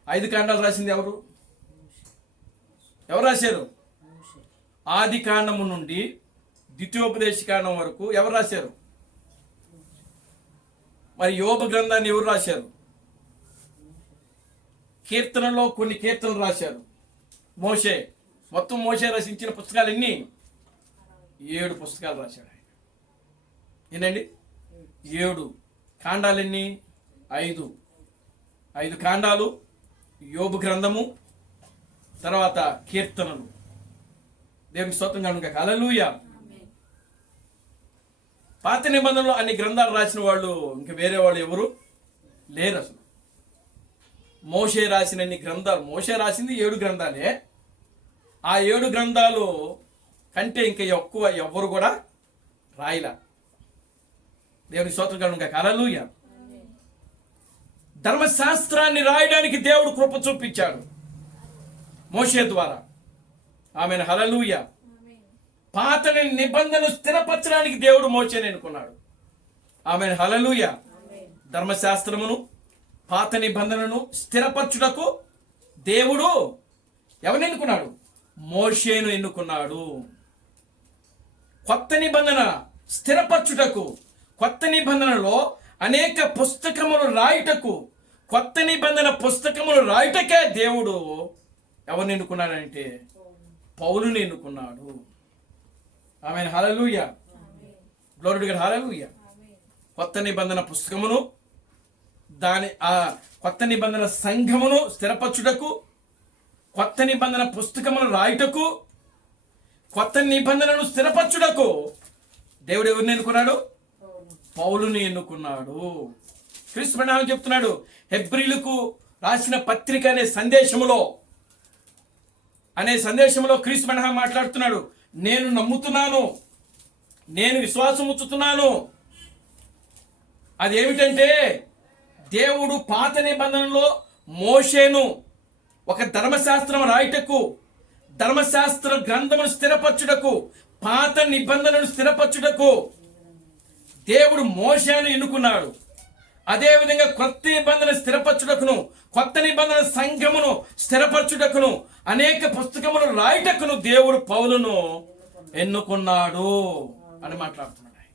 5 కాండాలు రాసింది ఎవరు రాశారు? ఆది కాండము నుండి ద్వితీయోపదేశ కాండం వరకు ఎవరు రాశారు? మరి యోబు గ్రంథాన్ని ఎవరు రాశారు? కీర్తనలో కొన్ని కీర్తనలు రాశారు మోషే. మొత్తం మోషే రచించిన పుస్తకాలు ఎన్ని? 7 పుస్తకాలు రాశాడు ఆయన. ఏంటండి? 7 కాండాలు ఎన్ని? 5 కాండాలు, యోబు గ్రంథము, తర్వాత కీర్తనలు. దేవునికి స్తోత్రం కలుగుగాక హల్లెలూయా. పాత నిబంధనలో అన్ని గ్రంథాలు రాసిన వాళ్ళు ఇంకా వేరే వాళ్ళు ఎవరు లేరు. అసలు మోషే రాసినన్ని గ్రంథాలు, మోషే రాసింది 7 గ్రంథాలే. ఆ 7 గ్రంథాలు కంటే ఇంకా ఎక్కువ ఎవ్వరు కూడా రాయలా. దేవుని స్తోత్రం కలుగును గాక. హల్లెలూయా. ధర్మశాస్త్రాన్ని రాయడానికి దేవుడు కృప చూపించాడు మోషే ద్వారా. ఆమెను. హల్లెలూయా. పాత నిబంధన స్థిరపరచడానికి దేవుడు మోషేని ఎన్నుకున్నాడు. ఆమెను. హల్లెలూయా. ధర్మశాస్త్రమును పాత నిబంధనను స్థిరపరచుటకు దేవుడు ఎవరిని ఎన్నుకున్నాడు? మోషేను ఎన్నుకున్నాడు. కొత్త నిబంధన స్థిరపరచుటకు, కొత్త నిబంధనలో అనేక పుస్తకములు రాయుటకు, కొత్త నిబంధన పుస్తకములు రాయుటకే దేవుడు ఎవరిని ఎన్నుకున్నాడంటే పౌలుని ఎన్నుకున్నాడు. Amen. Hallelujah. Glory to God. Hallelujah. కొత్త నిబంధన పుస్తకమును, దాని ఆ కొత్త నిబంధన సంఘమును స్థిరపరచుటకు, కొత్త నిబంధన పుస్తకమును రాయుటకు, కొత్త నిబంధనను స్థిరపరచుటకు దేవుడు ఎవరిని ఎన్నుకున్నాడు? పౌలుని ఎన్నుకున్నాడు. క్రీస్తు ప్రణామం చెప్తున్నాడు. హెబ్రీలకు రాసిన పత్రిక అనే సందేశంలో క్రీస్తు ప్రణామం మాట్లాడుతున్నాడు. నేను నమ్ముతున్నాను, నేను విశ్వాసం ఉంచుతున్నాను. అదేమిటంటే దేవుడు పాత నిబంధనలో మోషేను ఒక ధర్మశాస్త్రం రాయుటకు, ధర్మశాస్త్ర గ్రంథమును స్థిరపరచుటకు, పాత నిబంధనను స్థిరపరచుటకు దేవుడు మోషేను ఎన్నుకున్నాడు. అదేవిధంగా కొత్త నిబంధన స్థిరపరచుటకును, కొత్త నిబంధన సంఘమును స్థిరపరచుటకును, అనేక పుస్తకములు రాయుటకును దేవుడు పౌలును ఎన్నుకున్నాడు అని మాట్లాడుతున్నాడు ఆయన.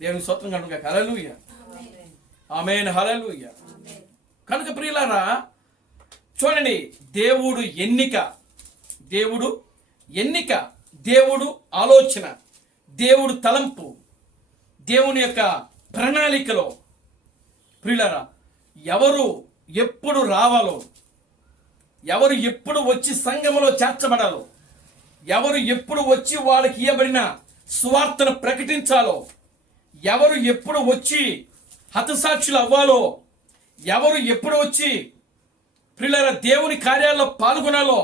దేవుని స్తోత్రం కలుగును గాక. హల్లెలూయా. ఆమేన్. హల్లెలూయా. కనుక ప్రియులారా చూడండి, దేవుడు ఎన్నిక, దేవుడు ఆలోచన, దేవుడు తలంపు, దేవుని యొక్క ప్రణాళికలో ప్రియులారా ఎవరు ఎప్పుడు రావాలో, ఎవరు ఎప్పుడు వచ్చి సంఘములో చేర్చబడాలో, ఎవరు ఎప్పుడు వచ్చి వాళ్ళకి ఇవ్వబడిన సువార్తను ప్రకటించాలో, ఎవరు ఎప్పుడు వచ్చి హతసాక్షులు అవ్వాలో, ఎవరు ఎప్పుడు వచ్చి ప్రియులారా దేవుని కార్యాల్లో పాల్గొనాలో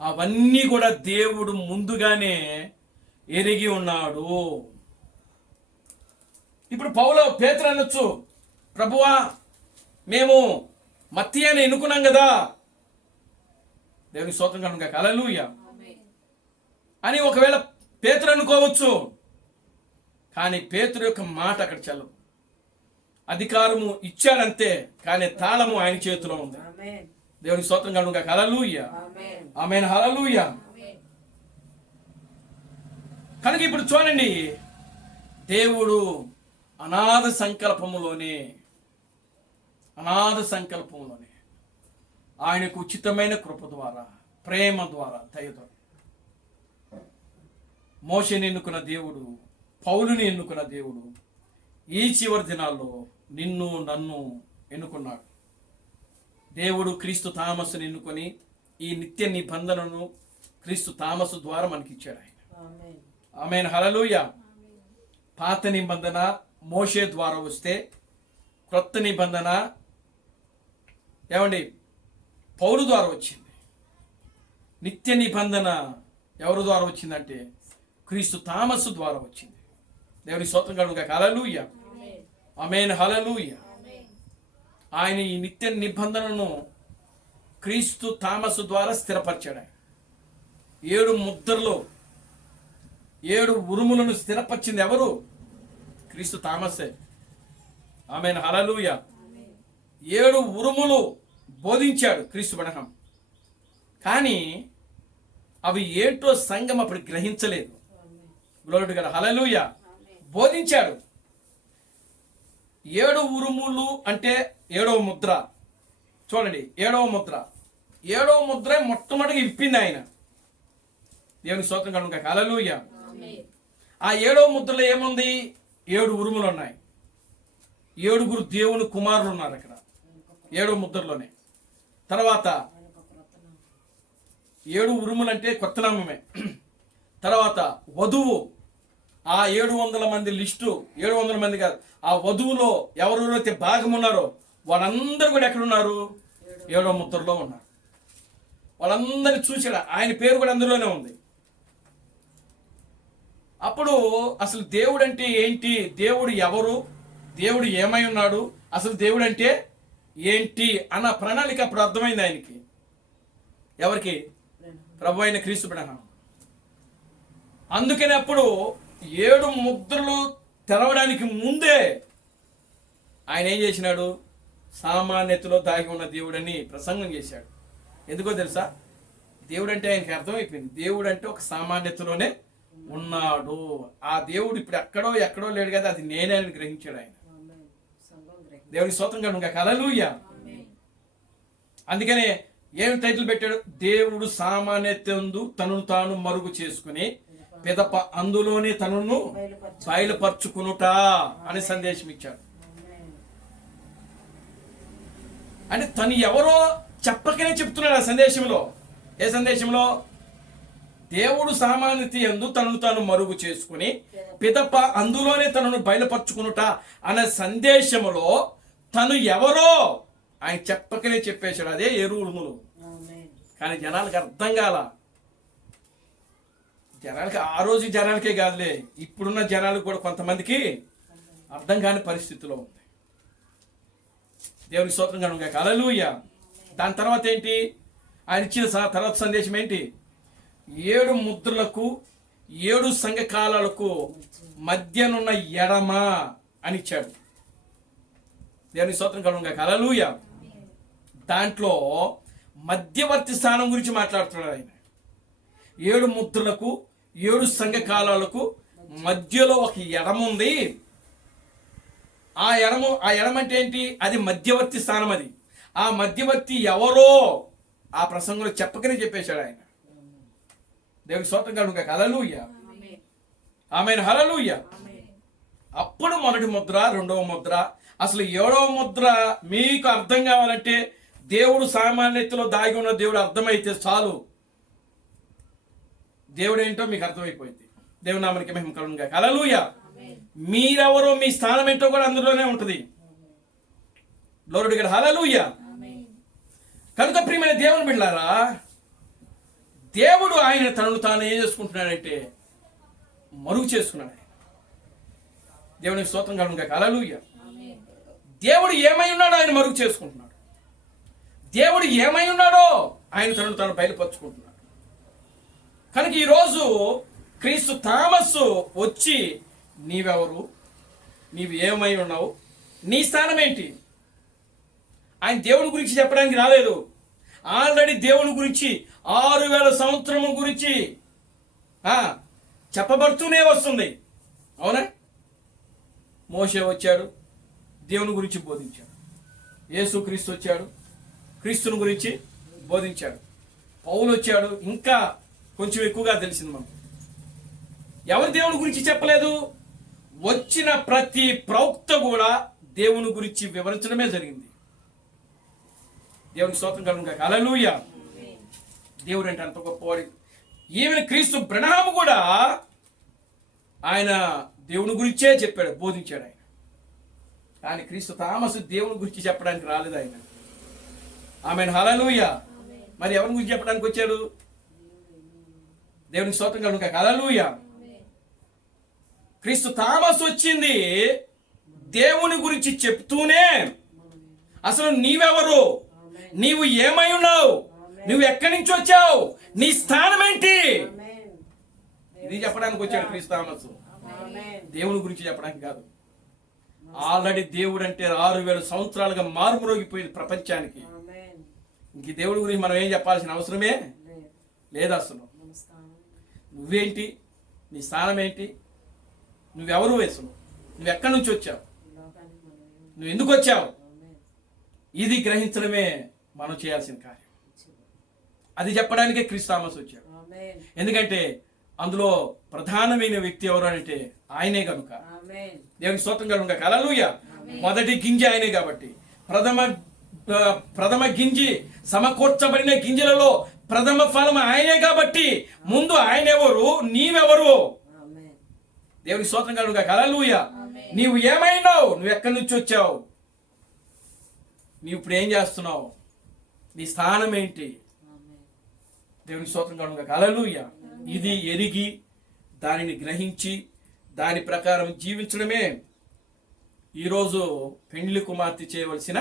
అవన్నీ కూడా దేవుడు ముందుగానే ఎరిగి ఉన్నాడు. ఇప్పుడు పేతురు అనొచ్చు, ప్రభువా మేము మత్తీయని ఎన్నుకున్నాం కదా. దేవుని స్తోత్రం కలుగును గాక. హల్లెలూయా అని ఒకవేళ పేతురు అనుకోవచ్చు. కానీ పేతురు యొక్క మాట అక్కడ చెల్లదు. అధికారము ఇచ్చాడంతే, కానీ తాళము ఆయన చేతిలో ఉంది. దేవుని స్తోత్రం కలుగును గాక. హల్లెలూయా. ఆమేన్. హల్లెలూయా. కనుక ఇప్పుడు చూడండి, దేవుడు అనాథ సంకల్పములోనే ఆయనకు ఉచితమైన కృప ద్వారా, ప్రేమ ద్వారా, దయతో మోషేని ఎన్నుకున్న దేవుడు, పౌలుని ఎన్నుకున్న దేవుడు ఈ చివరి దినాల్లో నిన్ను నన్ను ఎన్నుకున్నాడు. దేవుడు క్రీస్తు థామస్సుని ఎన్నుకొని ఈ నిత్య నిబంధనను క్రీస్తు థామసు ద్వారా మనకి ఇచ్చాడు ఆయన. ఆమేన్. హల్లెలూయా. పాత నిబంధన మోషే ద్వారా వస్తే, క్రొత్త నిబంధన ఏమండి పౌలు ద్వారా వచ్చింది. నిత్య నిబంధన ఎవరి ద్వారా వచ్చిందంటే క్రీస్తు థామసు ద్వారా వచ్చింది. దేవుని స్తోత్రం కలుగును గాక. హల్లెలూయా. ఆమేన్. హల్లెలూయా. ఆయన ఈ నిత్య నిబంధనను క్రీస్తు థామసు ద్వారా స్థిరపరిచాడు. 7 ముద్రలు, 7 ఉరుములను స్థిరపరిచింది ఎవరు? క్రీస్తు థామసే. ఆమేన్. హల్లెలూయా. 7 ఉరుములు బోధించాడు క్రీస్తు బడహం. కానీ అవి ఏంటో సంఘం అప్పుడు గ్రహించలేదు. Glory to God. హల్లెలూయా. బోధించాడు. 7 ఉరుములు అంటే 7వ ముద్ర. చూడండి, 7వ ముద్ర, 7వ ముద్ర మొట్టమొదటిగా ఇప్పింది ఆయన. దేవుని స్తోత్రం కలుగును గాక. హల్లెలూయా. ఆ 7వ ముద్రలో ఏముంది? 7 ఉరుములు ఉన్నాయి. 7 దేవుని కుమారులు ఉన్నారు అక్కడ 7వ ముద్రలోనే. తర్వాత 7 ఉరుములు అంటే కొత్త నామమే. తర్వాత వధువు, ఆ 700 మంది లిస్టు, 700 మంది కాదు, ఆ వధువులో ఎవరెవరైతే భాగం ఉన్నారో వాళ్ళందరూ కూడా ఎక్కడ ఉన్నారు? 7వ ముద్రలో ఉన్నారు. వాళ్ళందరినీ చూసాడు, ఆయన పేరు కూడా అందులోనే ఉంది. అప్పుడు అసలు దేవుడు అంటే ఏంటి, దేవుడు ఎవరు, దేవుడు ఏమై ఉన్నాడు, అసలు దేవుడు అంటే ఏంటి అన్న ప్రణాళిక అప్పుడు అర్థమైంది ఆయనకి. ఎవరికి? ప్రభు అయిన క్రీస్తు బ్రహ్మ. అందుకని అప్పుడు 7 ముద్రలు తెరవడానికి ముందే ఆయన ఏం చేసినాడు? సామాన్యతలో దాగి ఉన్న దేవుడని ప్రసంగం చేశాడు. ఎందుకో తెలుసా? దేవుడు అంటే ఆయనకి అర్థమైపోయింది. దేవుడు అంటే ఒక సామాన్యతలోనే ఉన్నాడు. ఆ దేవుడు ఇప్పుడు ఎక్కడో లేడు కదా, అది నేనే అని గ్రహించాడు ఆయన. దేవుడికి స్తోత్రం కలుగును గాక. హల్లెలూయా. అందుకనే ఏం టైటిల్ పెట్టాడు? దేవుడు సామాన్యతందు తనను తాను మరుగు చేసుకుని పిదప అందులోనే తనను బయలుపరుచుకునుట అని సందేశం ఇచ్చాడు. అంటే తను ఎవరో చెప్పకనే చెప్తున్నాడు ఆ సందేశంలో. ఏ సందేశంలో? దేవుడు సామాన్యత యందు తనను తాను మరుగు చేసుకుని పిదప అందులోనే తనను బయలుపరుచుకునుట అనే సందేశంలో తను ఎవరో ఆయన చెప్పకనే చెప్పేశాడు. అదే ఎరువులు. కానీ జనాలకు అర్థం కాల. జనాలకి ఆ రోజు జనాలకే కాదులే, ఇప్పుడున్న జనాలకు కూడా కొంతమందికి అర్థం కాని పరిస్థితిలో ఉంది. దేవునికి స్తోత్రం కలుగును గాక. హల్లెలూయా. దాని తర్వాత ఏంటి? ఆయన ఇచ్చిన తర్వాత సందేశం ఏంటి? 7 ముద్రలకు 7 సంఘకాలాలకు మధ్యనున్న ఎడమ అని ఇచ్చాడు. దేవునికి స్తోత్రం కలుగును గాక. హల్లెలూయా. దాంట్లో మధ్యవర్తి స్థానం గురించి మాట్లాడుతున్నాడు ఆయన. 7 ముద్రలకు 7 సంఘకాలాలకు మధ్యలో ఒక ఎడమ ఉంది. ఆ ఎడమ అంటే ఏంటి? అది మధ్యవర్తి స్థానం. అది ఆ మధ్యవర్తి ఎవరో ఆ ప్రసంగంలో చెప్పకనే చెప్పేశాడు ఆయన. దేవునికి స్తోత్రం కలుగును గాక. హల్లెలూయా. ఆమేన్. హల్లెలూయా. అప్పుడు మొదటి ముద్ర, 2వ ముద్ర, అసలు 7వ ముద్ర మీకు అర్థం కావాలంటే దేవుడు సామాన్యతలో దాగి ఉన్న దేవుడు అర్థమైతే చాలు. దేవుడు ఏంటో మీకు అర్థమైపోయింది. దేవుని నామానికి మహిమ కలుగును గాక. హల్లెలూయా. మీరెవరో, మీ స్థానం ఏంటో కూడా అందులోనే ఉంటుంది. Glory to God. హల్లెలూయా. కనుక ప్రియమైన దేవుని బిడ్డలారా, దేవుడు ఆయన తనను తాను ఏం చేసుకుంటున్నాడంటే మరుగు చేసుకున్నాడు. దేవునికి స్తోత్రం కలుగును గాక. హల్లెలూయా. దేవుడు ఏమై ఉన్నాడో ఆయన మరుగు చేసుకుంటున్నాడు. దేవుడు ఏమై ఉన్నాడో ఆయన తనను తాను బయలుపరుచుకుంటున్నాడు. కనుక ఈరోజు క్రీస్తు థామస్ వచ్చి నీవెవరు, నీవు ఏమై ఉన్నావు, నీ స్థానం ఏంటి? ఆయన దేవుడి గురించి చెప్పడానికి రాలేదు. ఆల్రెడీ దేవుని గురించి 6000 సంవత్సరముల గురించి చెప్పబడుతూనే వస్తుంది. అవునా? మోషే వచ్చాడు, దేవుని గురించి బోధించాడు. యేసుక్రీస్తు వచ్చాడు, క్రీస్తుని గురించి బోధించాడు. పౌలు వచ్చాడు, ఇంకా కొంచెం ఎక్కువగా తెలిసింది మనకు. ఎవరు దేవుని గురించి చెప్పలేదు? వచ్చిన ప్రతి ప్రవక్త కూడా దేవుని గురించి వివరించడమే జరిగింది. దేవునికి స్తోత్రం కలుగును గాక. హల్లెలూయా. దేవుడు అంటే అంత గొప్పవాడు. ఈవెన్ క్రీస్తు బ్రహ్మ కూడా ఆయన దేవుని గురించే చెప్పాడు, బోధించాడు ఆయన. కానీ క్రీస్తు థామస్ దేవుని గురించి చెప్పడానికి రాలేదు ఆయన. ఆమేన్. హల్లెలూయా. మరి ఎవరి గురించి చెప్పడానికి వచ్చాడు? దేవునికి స్తోత్రం కలుగును గాక. హల్లెలూయా. క్రీస్తు థామస్ వచ్చింది దేవుని గురించి చెప్తూనే అసలు నీవెవరు, నీవు ఏమై ఉన్నావు, నువ్వు ఎక్కడి నుంచి వచ్చావు, నీ స్థానం ఏంటి, ఇది చెప్పడానికి వచ్చాడు క్రీస్తు థామస్. దేవుని గురించి చెప్పడానికి కాదు. ఆల్రెడీ దేవుడు అంటే 6000 సంవత్సరాలుగా మారుమ్రోగిపోయింది ప్రపంచానికి. ఇంక దేవుడి గురించి మనం ఏం చెప్పాల్సిన అవసరమే లేదు అసలు. నువ్వేంటి, నీ స్థానం ఏంటి, నువ్వెవరు, అసలు నువ్వు ఎక్కడి నుంచి వచ్చావు, నువ్వు ఎందుకు వచ్చావు, ఇది గ్రహించడమే మనం చేయాల్సిన కార్యం. అది చెప్పడానికే క్రీస్తు థామస్ వచ్చాడు. ఎందుకంటే అందులో ప్రధానమైన వ్యక్తి ఎవరు అంటే ఆయనే కనుక. దేవునికి స్తోత్రం కలుగును గాక. హల్లెలూయా. మొదటి గింజ ఆయనే కాబట్టి, ప్రథమ గింజి సమకూర్చబడిన గింజలలో ప్రథమ ఫలం ఆయనే కాబట్టి ముందు ఆయన ఎవరు, నీవెవరు? దేవునికి స్తోత్రం కలుగును గాక. హల్లెలూయా. నీవు ఏమైనావు, నువ్వు ఎక్కడి నుంచి వచ్చావు, నీవు ఇప్పుడు ఏం చేస్తున్నావు, నీ స్థానం ఏంటి? దేవునికి స్తోత్రం కలుగును గాక. హల్లెలూయా. ఇది ఎరిగి దానిని గ్రహించి దాని ప్రకారం జీవించడమే ఈరోజు పెండ్లి కుమార్తె చేయవలసిన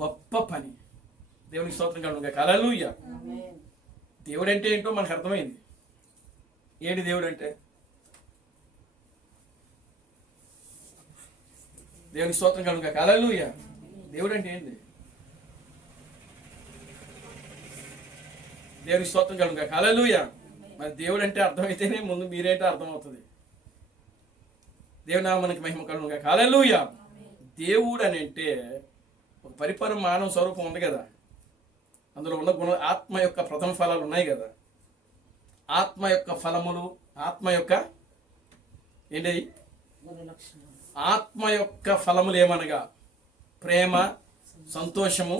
గొప్ప పని. దేవునికి స్తోత్రం కలుగును గాక. హల్లెలూయా. దేవుడు అంటే ఏంటో మనకు అర్థమైంది. ఏంటి దేవుడు అంటే? దేవునికి స్తోత్రం కలుగును గాక. హల్లెలూయా. దేవుడు అంటే ఏంటి? దేవునికి స్తోత్రం కలుగును గాక. హల్లెలూయా. మరి దేవుడు అంటే అర్థమైతేనే ముందు మీరేంటో అర్థమవుతుంది. దేవుని నామమునకు మహిమ కలుగును గాక. హల్లెలూయా. దేవుడు అని అంటే ఒక పరిపూర్ణ మానవ స్వరూపం ఉంది కదా, అందులో ఉన్న గుణ ఆత్మ యొక్క ప్రథమ ఫలాలు ఉన్నాయి కదా. ఆత్మ యొక్క ఫలములు, ఆత్మ యొక్క ఏంటి, ఆత్మ యొక్క ఫలములు ఏమనగా ప్రేమ, సంతోషము,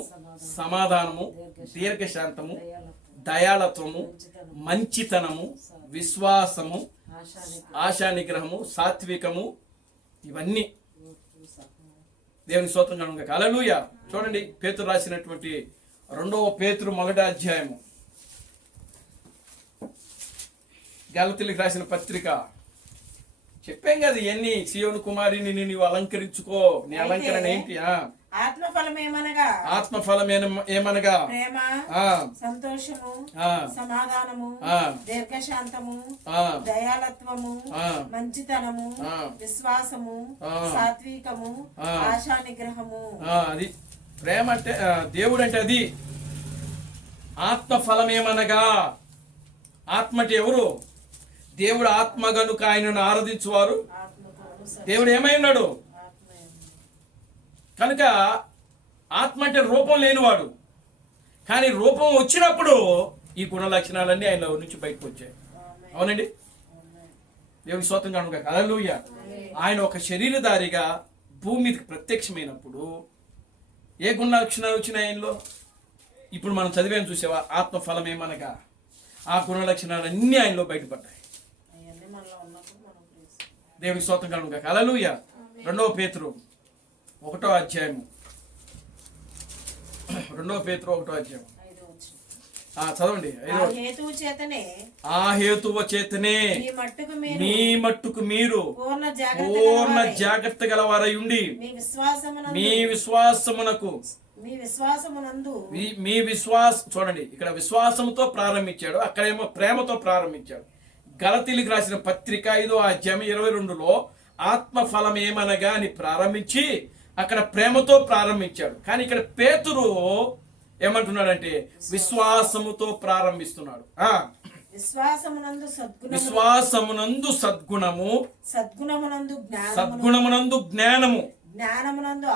సమాధానము, దీర్ఘశాంతము, దయాళత్వము, మంచితనము, విశ్వాసము, ఆశా నిగ్రహము, సాత్వికము, ఇవన్నీ. దేవుని స్తోత్రం కలుగును గాక. హల్లెలూయా. చూడండి, పేతురు రాసినటువంటి 2వ పేతురు 1వ అధ్యాయము, గలతీయులకు రాసిన పత్రిక. చెప్పాం కదా ఇవన్నీ. సీయోను కుమారిని నీవు అలంకరించుకో. నీ అలంకరణ ఏంటి? ఆత్మఫలం ఏమనగా ఆత్మఫలం ఏమనగా ప్రేమ, ఆ, సంతోషము, ఆ, సమాధానము, ఆ, దీర్ఘశాంతము, ఆ, దయాళత్వము, ఆ, మంచితనము, ఆ, విశ్వాసము, ఆ, సాత్వికము, ఆ, ఆశా నిగ్రహము. అది ప్రేమ అంటే, దేవుడు అంటే అది. ఆత్మఫలం ఏమనగా, ఆత్మ అంటే ఎవరు? దేవుడు ఆత్మ గనుక ఆయనను ఆరాధించువారు దేవుడు ఏమై ఉన్నాడు కనుక. ఆత్మ అంటే రూపం లేనివాడు, కానీ రూపం వచ్చినప్పుడు ఈ గుణ లక్షణాలన్నీ ఆయన నుంచి బయటకు వచ్చాయి. అవునండి, దేవుని స్తోత్రం కలుగును గాక. హల్లెలూయా. ఆయన ఒక శరీరధారిగా భూమి మీదకి ప్రత్యక్షమైనప్పుడు ఏ గుణ లక్షణాలు వచ్చినాయి ఆయనలో? ఇప్పుడు మనం చదివాను చూసావా, ఆత్మ ఫలం ఏమనగా ఆ గుణ లక్షణాలన్నీ ఆయనలో బయటపడ్డాయి. దేవుని స్తోత్రం కలుగును గాక. హల్లెలూయా. 2వ పేతురు 1వ అధ్యాయము, 2వ పేతురు 1వ అధ్యాయం చదవండి. ఆ హేతువ చేతనే మీ మట్టుకు మీరు పూర్ణ జాగ్రత్త గలవారై ఉండి మీ విశ్వాసమునకు మీ విశ్వాసం. చూడండి, ఇక్కడ విశ్వాసముతో ప్రారంభించాడు, అక్కడేమో ప్రేమతో ప్రారంభించాడు. గలతీయులకు రాసిన పత్రిక 5వ అధ్యాయం 22లో ఆత్మ ఫలం ఏమనగా అని ప్రారంభించి అక్కడ ప్రేమతో ప్రారంభించాడు. కానీ ఇక్కడ పేతురు ఏమంటున్నాడంటే విశ్వాసముతో ప్రారంభిస్తున్నాడు. విశ్వాసమునందు సద్గుణము, సద్గుణమునందు జ్ఞానము, జ్ఞానమునందు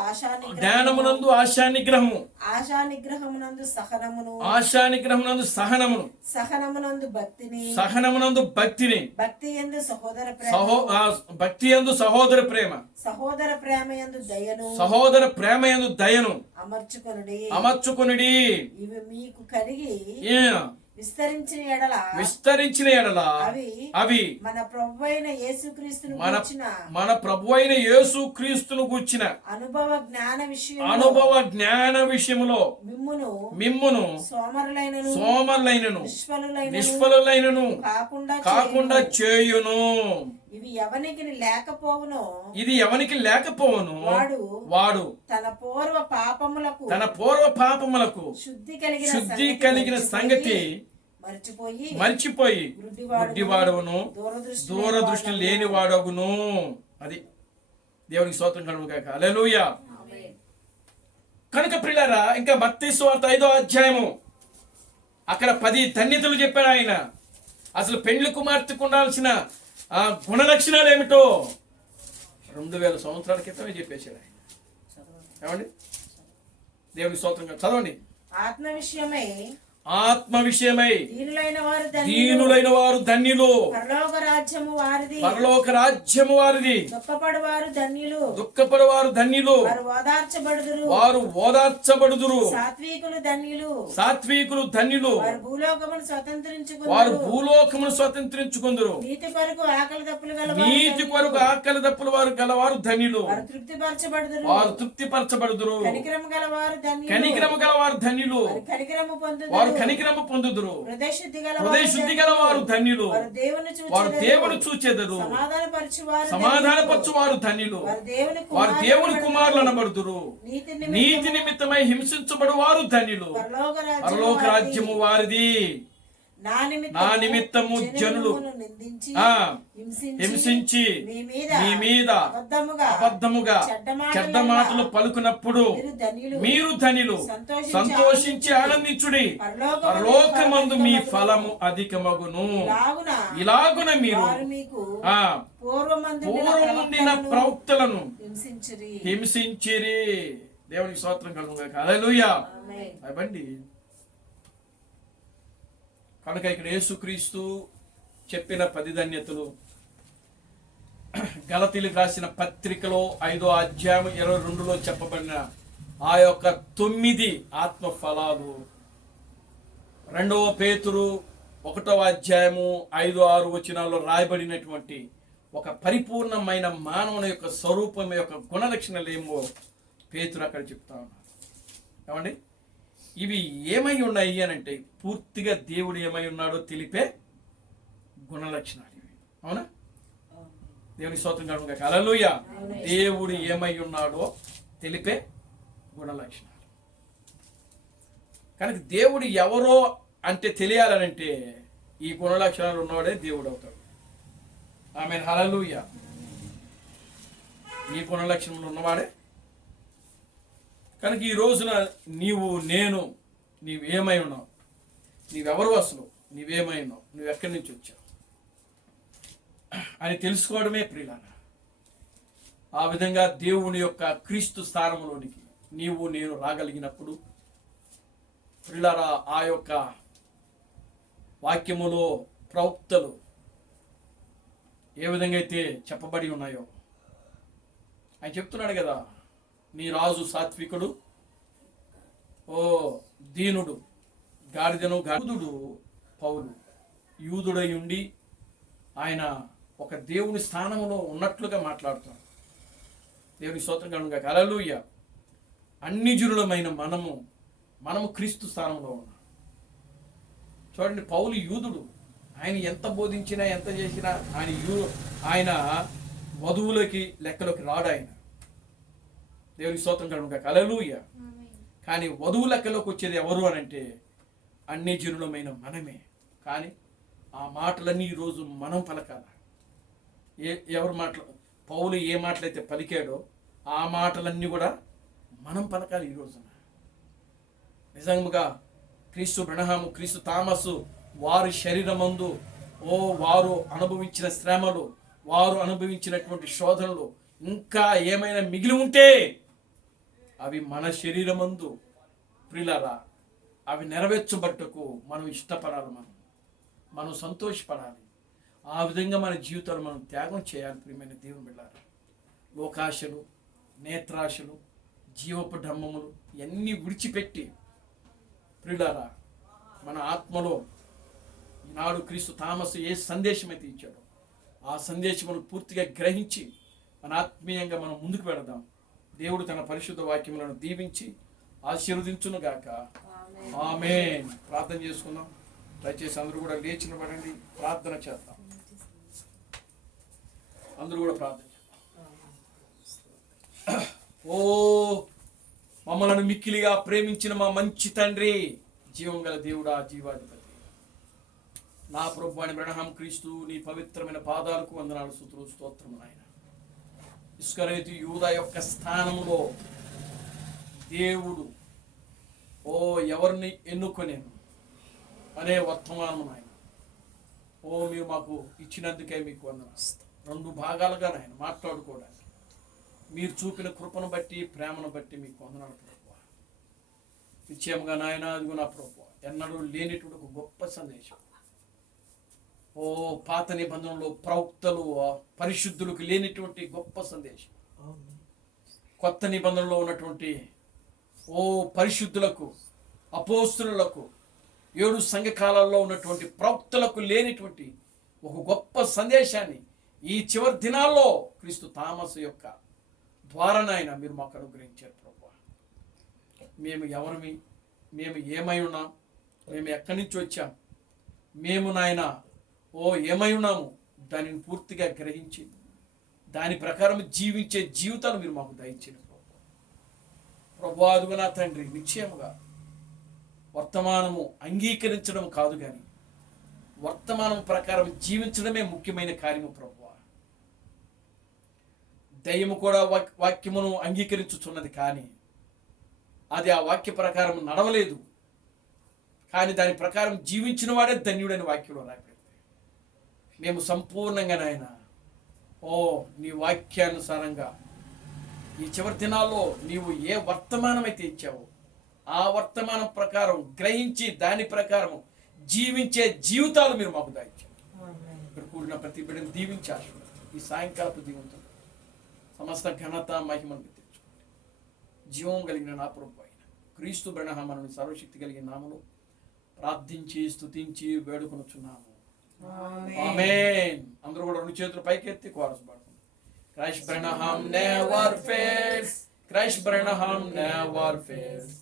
ఆశా నిగ్రహము, ఆశానిగ్రహమునందు సహనమును, సహనమునందు భక్తిని, భక్తి యందు సహోదర ప్రేమ, సహోదర ప్రేమ యందు దయను అమర్చుకొనుడి. ఇవి మీకు కలిగి విస్తరించిన ఎడల అవి మన ప్రభువైన యేసుక్రీస్తును గూర్చిన అనుభవ జ్ఞాన విషయములో మిమ్మును సోమరులైనను నిష్ఫలులైనను కాకుండా చేయును. ఇది ఎవనికి లేకపోవును వాడు తన పూర్వ పాపములకు శుద్ధి కలిగిన సంగతి మర్చిపోయి గుడ్డివాడవును, దూరదృష్టి లేని వాడవును. అది దేవునికి స్తోత్రం కలుగును గాక. హల్లెలూయా. కనుక ప్రియులారా, ఇంకా మత్తయి సువార్త 5వ అధ్యాయము అక్కడ 10 ధన్యతలు చెప్పాడు ఆయన. అసలు పెండ్లి కుమార్తెకు ఉండాల్సిన గుణ లక్షణాలు ఏమిటో 2000 సంవత్సరాల క్రితమే చెప్పేశాడు ఆయన. ఏమండి, దేవుని స్తోత్రం. చదవండి. ఆత్మ విషయమై ఆత్మ విషయమై దీనులైన వారు ధన్యులు. దీనులైన వారు ధన్యులు. పరలోక రాజ్యము వారిది. పరలోక రాజ్యము వారిది. దుఃఖపడువారు ధన్యులు. దుఃఖపడవారు ధన్యులు. వారు ఓదార్చబడుదురు. వారు ఓదార్చబడుదురు. సాత్వికులు ధన్యులు. సాత్వికులు ధన్యులు. వారు భూలోకమును స్వతంత్రించుకుందురు. వారు భూలోకమును స్వతంత్రించుకుందురు. నీతి కొరకు ఆకలి దప్పులు గల నీతి కొరకు ఆకలి దప్పుల వారు గలవారు ధన్యులు. వారు తృప్తిపరచబడుదురు. వారు తృప్తిపరచబడుదురు. కనికరము గలవారు ధన్యులు. కనికరము గలవారు ధన్యులు. వారు కనికరము పొందుదురు. వారు కనికరము పొందుదురు. హృదయ శుద్ధి హృదయ శుద్ధి గలవారు ధన్యులు. వారు దేవుని వారు చూచెదరు. దేవుని చూచెదరు. సమాధానపరచువారు ధన్యులు. వారు దేవుని కుమారులు అనబడుదురు. నీతి నిమిత్తమై హింసించబడు వారు ధన్యులు. పరలోక రాజ్యము వారిది. నా నిమిత్తము జనులు హింసించి మీ మీద అబద్ధముగా చెడ్డ మాటలు పలుకున్నప్పుడు మీరు ధన్యులు. సంతోషించి ఆనందించుడి. పరలోకమందు మీ ఫలము అధికమగును. ఇలాగున మీరు పూర్వముండిన ప్రవక్తలను హింసించిరి. దేవునికి స్తోత్రం కలుగుగాక. హల్లెలూయా. అవ్వండి. కనుక ఇక్కడ యేసుక్రీస్తు చెప్పిన 10 ధన్యతలు గలతీయులకు రాసిన పత్రికలో 5వ అధ్యాయం 22లో చెప్పబడిన ఆ యొక్క 9 ఆత్మ ఫలాలు, 2వ పేతురు 1వ అధ్యాయము 5-6 వచనాల్లో రాయబడినటువంటి ఒక పరిపూర్ణమైన మానవుని యొక్క స్వరూపం యొక్క గుణలక్షణాలు ఏమో పేతురు అక్కడ చెప్తా ఉన్నారు. ఏమండి, ఇవి ఏమై ఉన్నాయి అని అంటే పూర్తిగా దేవుడు ఏమై ఉన్నాడో తెలిపే గుణలక్షణాలు ఇవి. అవునా? దేవుని స్తోత్రం కలుగుగాక. హల్లెలూయా. దేవుడు ఏమై ఉన్నాడో తెలిపే గుణలక్షణాలు. కనుక దేవుడు ఎవరో అంటే తెలియాలనంటే ఈ గుణలక్షణాలు ఉన్నవాడే దేవుడు అవుతాడు. ఆమేన్. హల్లెలూయా. ఈ గుణలక్షణాలు ఉన్నవాడే. కనుక ఈ రోజున నీవేమై ఉన్నావు, నీవెవరు అసలు, నీవేమై ఉన్నావు, నువ్వు ఎక్కడి నుంచి వచ్చావు అని తెలుసుకోవడమే ప్రియులారా. ఆ విధంగా దేవుని యొక్క క్రీస్తు స్థానంలోనికి నేను రాగలిగినప్పుడు ప్రియులారా, ఆ యొక్క వాక్యములో ప్రవక్తలు ఏ విధంగా అయితే చెప్పబడి ఉన్నాయో ఆయన చెప్తున్నాడు కదా, నీ రాజు సాత్వికుడు, దీనుడు, గాడిదను యూదుడు పౌలు యూదుడై ఉండి ఆయన ఒక దేవుని స్థానంలో ఉన్నట్లుగా మాట్లాడుతాడు. దేవుని స్తోత్రం కలుగుగాక. హల్లెలూయా. అన్ని జనులమైన మనము క్రీస్తు స్థానంలో ఉన్నాం. చూడండి, పౌలు యూదుడు. ఆయన ఎంత బోధించినా ఎంత చేసినా ఆయన వధువులకి లెక్కలోకి రాడు. ఆయన దేవుని స్తోత్రం కలుగుగాక. హల్లెలూయా. కానీ వధువు లెక్కలోకి వచ్చేది ఎవరు అని అంటే అన్ని జనులమైన మనమే. కానీ ఆ మాటలన్నీ ఈరోజు మనం పలకాల. ఎవరు పౌలు ఏ మాటలైతే పలికాడో ఆ మాటలన్నీ కూడా మనం పలకాలి ఈ రోజున. నిజంగా క్రీస్తు బ్రహ్మము, క్రీస్తు థామసు వారి శరీరమందు వారు అనుభవించిన శ్రమలు, వారు అనుభవించినటువంటి శోధనలు ఇంకా ఏమైనా మిగిలి ఉంటే అవి మన శరీరమందు ప్రియులారా అవి నెరవేర్చబట్టకు మనం ఇష్టపడాలి, మనం సంతోషపడాలి. ఆ విధంగా మన జీవితాలు మనం త్యాగం చేయాలి. ప్రియమైన దేవుని బిడ్డలారా, లోకాశలు, నేత్రాశలు, జీవపు ఢమ్మములు ఇవన్నీ విడిచిపెట్టి ప్రియులారా మన ఆత్మలో ఈనాడు క్రీస్తు థామసు ఏ సందేశం అయితే ఇచ్చాడో ఆ సందేశమును పూర్తిగా గ్రహించి మన ఆత్మీయంగా మనం ముందుకు వెళదాం. దేవుడు తన పరిశుద్ధ వాక్యములను దీవించి ఆశీర్వదించునుగాక. ఆమేన్. ప్రార్థన చేసుకుందాం. దయచేసి అందరూ కూడా లేచి నిలబడండి, ప్రార్థన చేద్దాం. అందరూ కూడా ప్రార్థన చేద్దాం. మమ్మలను మిక్కిలిగా ప్రేమించిన మా మంచి తండ్రి, జీవం గల దేవుడా, జీవాధిపతి, నా ప్రభువైన అబ్రహాం క్రీస్తు నీ పవిత్రమైన పాదాలకు వందనాలు, స్తుతులు, స్తోత్రము నాయన. ఇస్కరియోతు యూదా యొక్క స్థానములో దేవుడు ఎవరిని ఎన్నుకొనేను అనే వర్తమానం ఆయన మీరు మాకు ఇచ్చినందుకే మీకు వందనాలు. 2 భాగాలుగా నాయన మాట్లాడుకోవడానికి మీరు చూపిన కృపను బట్టి, ప్రేమను బట్టి మీకు వందనాలు ప్రభువా. నిశ్చయంగా నాయన అదిగో నా ప్రభు ఎన్నడూ లేనిటువంటి ఒక గొప్ప సందేశం. ఓ పాత నిబంధనలో ప్రవక్తలు పరిశుద్ధులకు లేనిటువంటి గొప్ప సందేశం. కొత్త నిబంధనలో ఉన్నటువంటి ఓ పరిశుద్ధులకు అపోస్తులకు 7 సంఘకాలాల్లో ఉన్నటువంటి ప్రవక్తలకు లేనిటువంటి ఒక గొప్ప సందేశాన్ని ఈ చివరి దినాల్లో క్రీస్తు థామస్ యొక్క ద్వారానైన మీరు మాకు అనుగ్రహించారు ప్రభువా. మేము ఎవరిమి, మేము ఏమై ఉన్నాం, మేము ఎక్కడి నుంచి వచ్చాం, మేము నాయన ఏమై ఉన్నాము దానిని పూర్తిగా గ్రహించి దాని ప్రకారం జీవించే జీవితాలు మీరు మాకు దయచేయండి ప్రభువా. అదుగు నా తండ్రి, నిశ్చయముగా వర్తమానము అంగీకరించడం కాదు కానీ వర్తమానం ప్రకారం జీవించడమే ముఖ్యమైన కార్యము ప్రభువా. దయ్యము కూడా వాక్యమును అంగీకరించుచున్నది కానీ అది ఆ వాక్య ప్రకారం నడవలేదు. కానీ దాని ప్రకారం జీవించిన వాడే ధన్యుడని వాక్యంలో రాయబడింది. మేము సంపూర్ణంగా నాయన నీ వాక్యానుసారంగా ఈ చివరి దినాల్లో నీవు ఏ వర్తమానం అయితే ఇచ్చావో ఆ వర్తమానం ప్రకారం గ్రహించి దాని ప్రకారం జీవించే జీవితాలు మీరు మాకు దాయించారు. ఇక్కడ కూడిన ప్రతి బిడ్డను దీవించారు. ఈ సాయంకాలపు దీవంతో సమస్త ఘనత మహిమను తెచ్చుకోండి. జీవం కలిగిన నా ప్రభు అయిన క్రీస్తు బ్రహ్మను సర్వశక్తి కలిగిన నామములో ప్రార్థించి స్తుతించి వేడుకొనుచున్నాము. ఆమేన్. అందరూ కూడా 2 చేతులు పైకెత్తి కోరస్ పాడుతుంది. Christ Branham never fails. Christ Branham never fails.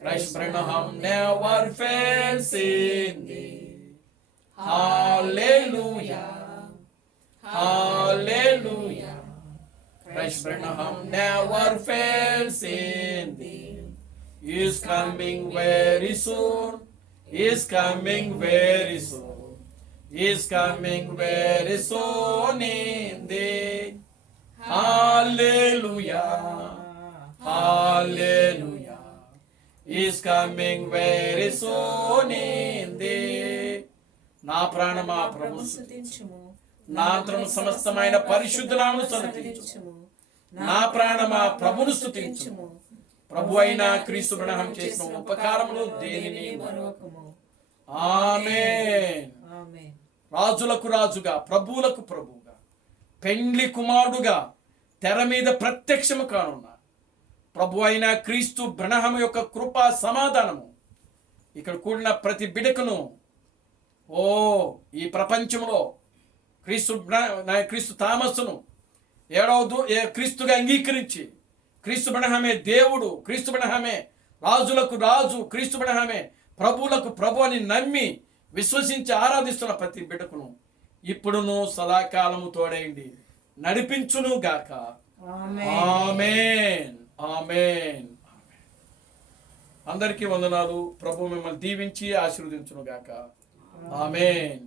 Christ Branham never fails in thee. Hallelujah. Hallelujah. Christ Branham never fails in thee. He is coming very soon. He is coming very soon. He is coming very soon in thee. Hallelujah. Hallelujah. He is coming very soon in thee. నా ప్రాణమా ప్రభువు స్తుతించుము, నా అంతరము సమస్తమైన పరిశుద్ధ నామమును స్తుతించుము. నా ప్రాణమా ప్రభువును స్తుతించుము. ప్రభు అయిన క్రీస్తు బ్రహ్మం చేసిన ఉపకారములు దేనిని మరువకుము. ఆమేన్. రాజులకు రాజుగా ప్రభువులకు ప్రభువుగా పెండ్లి కుమారుడుగా తెర మీద ప్రత్యక్షము కానున్న ప్రభు అయిన క్రీస్తు బ్రహ్మం యొక్క కృపా సమాధానము ఇక్కడ కూడిన ప్రతి బిడకను ఈ ప్రపంచంలో క్రీస్తు థామస్ను క్రీస్తుగా అంగీకరించి క్రీస్తు బ్రహ్మమే దేవుడు, క్రీస్తు బ్రహ్మమే రాజులకు రాజు, క్రీస్తు బ్రహ్మమే ప్రభువులకు ప్రభు అని నమ్మి విశ్వసించి ఆరాధిస్తున్న ప్రతి బిడ్డకును ఇప్పుడును సదాకాలము తోడైంది నడిపించును గాక. ఆమేన్. ఆమేన్. అందరికీ వందనాలు. ప్రభు మిమ్మల్ని దీవించి ఆశీర్వదించును గాక. ఆమేన్.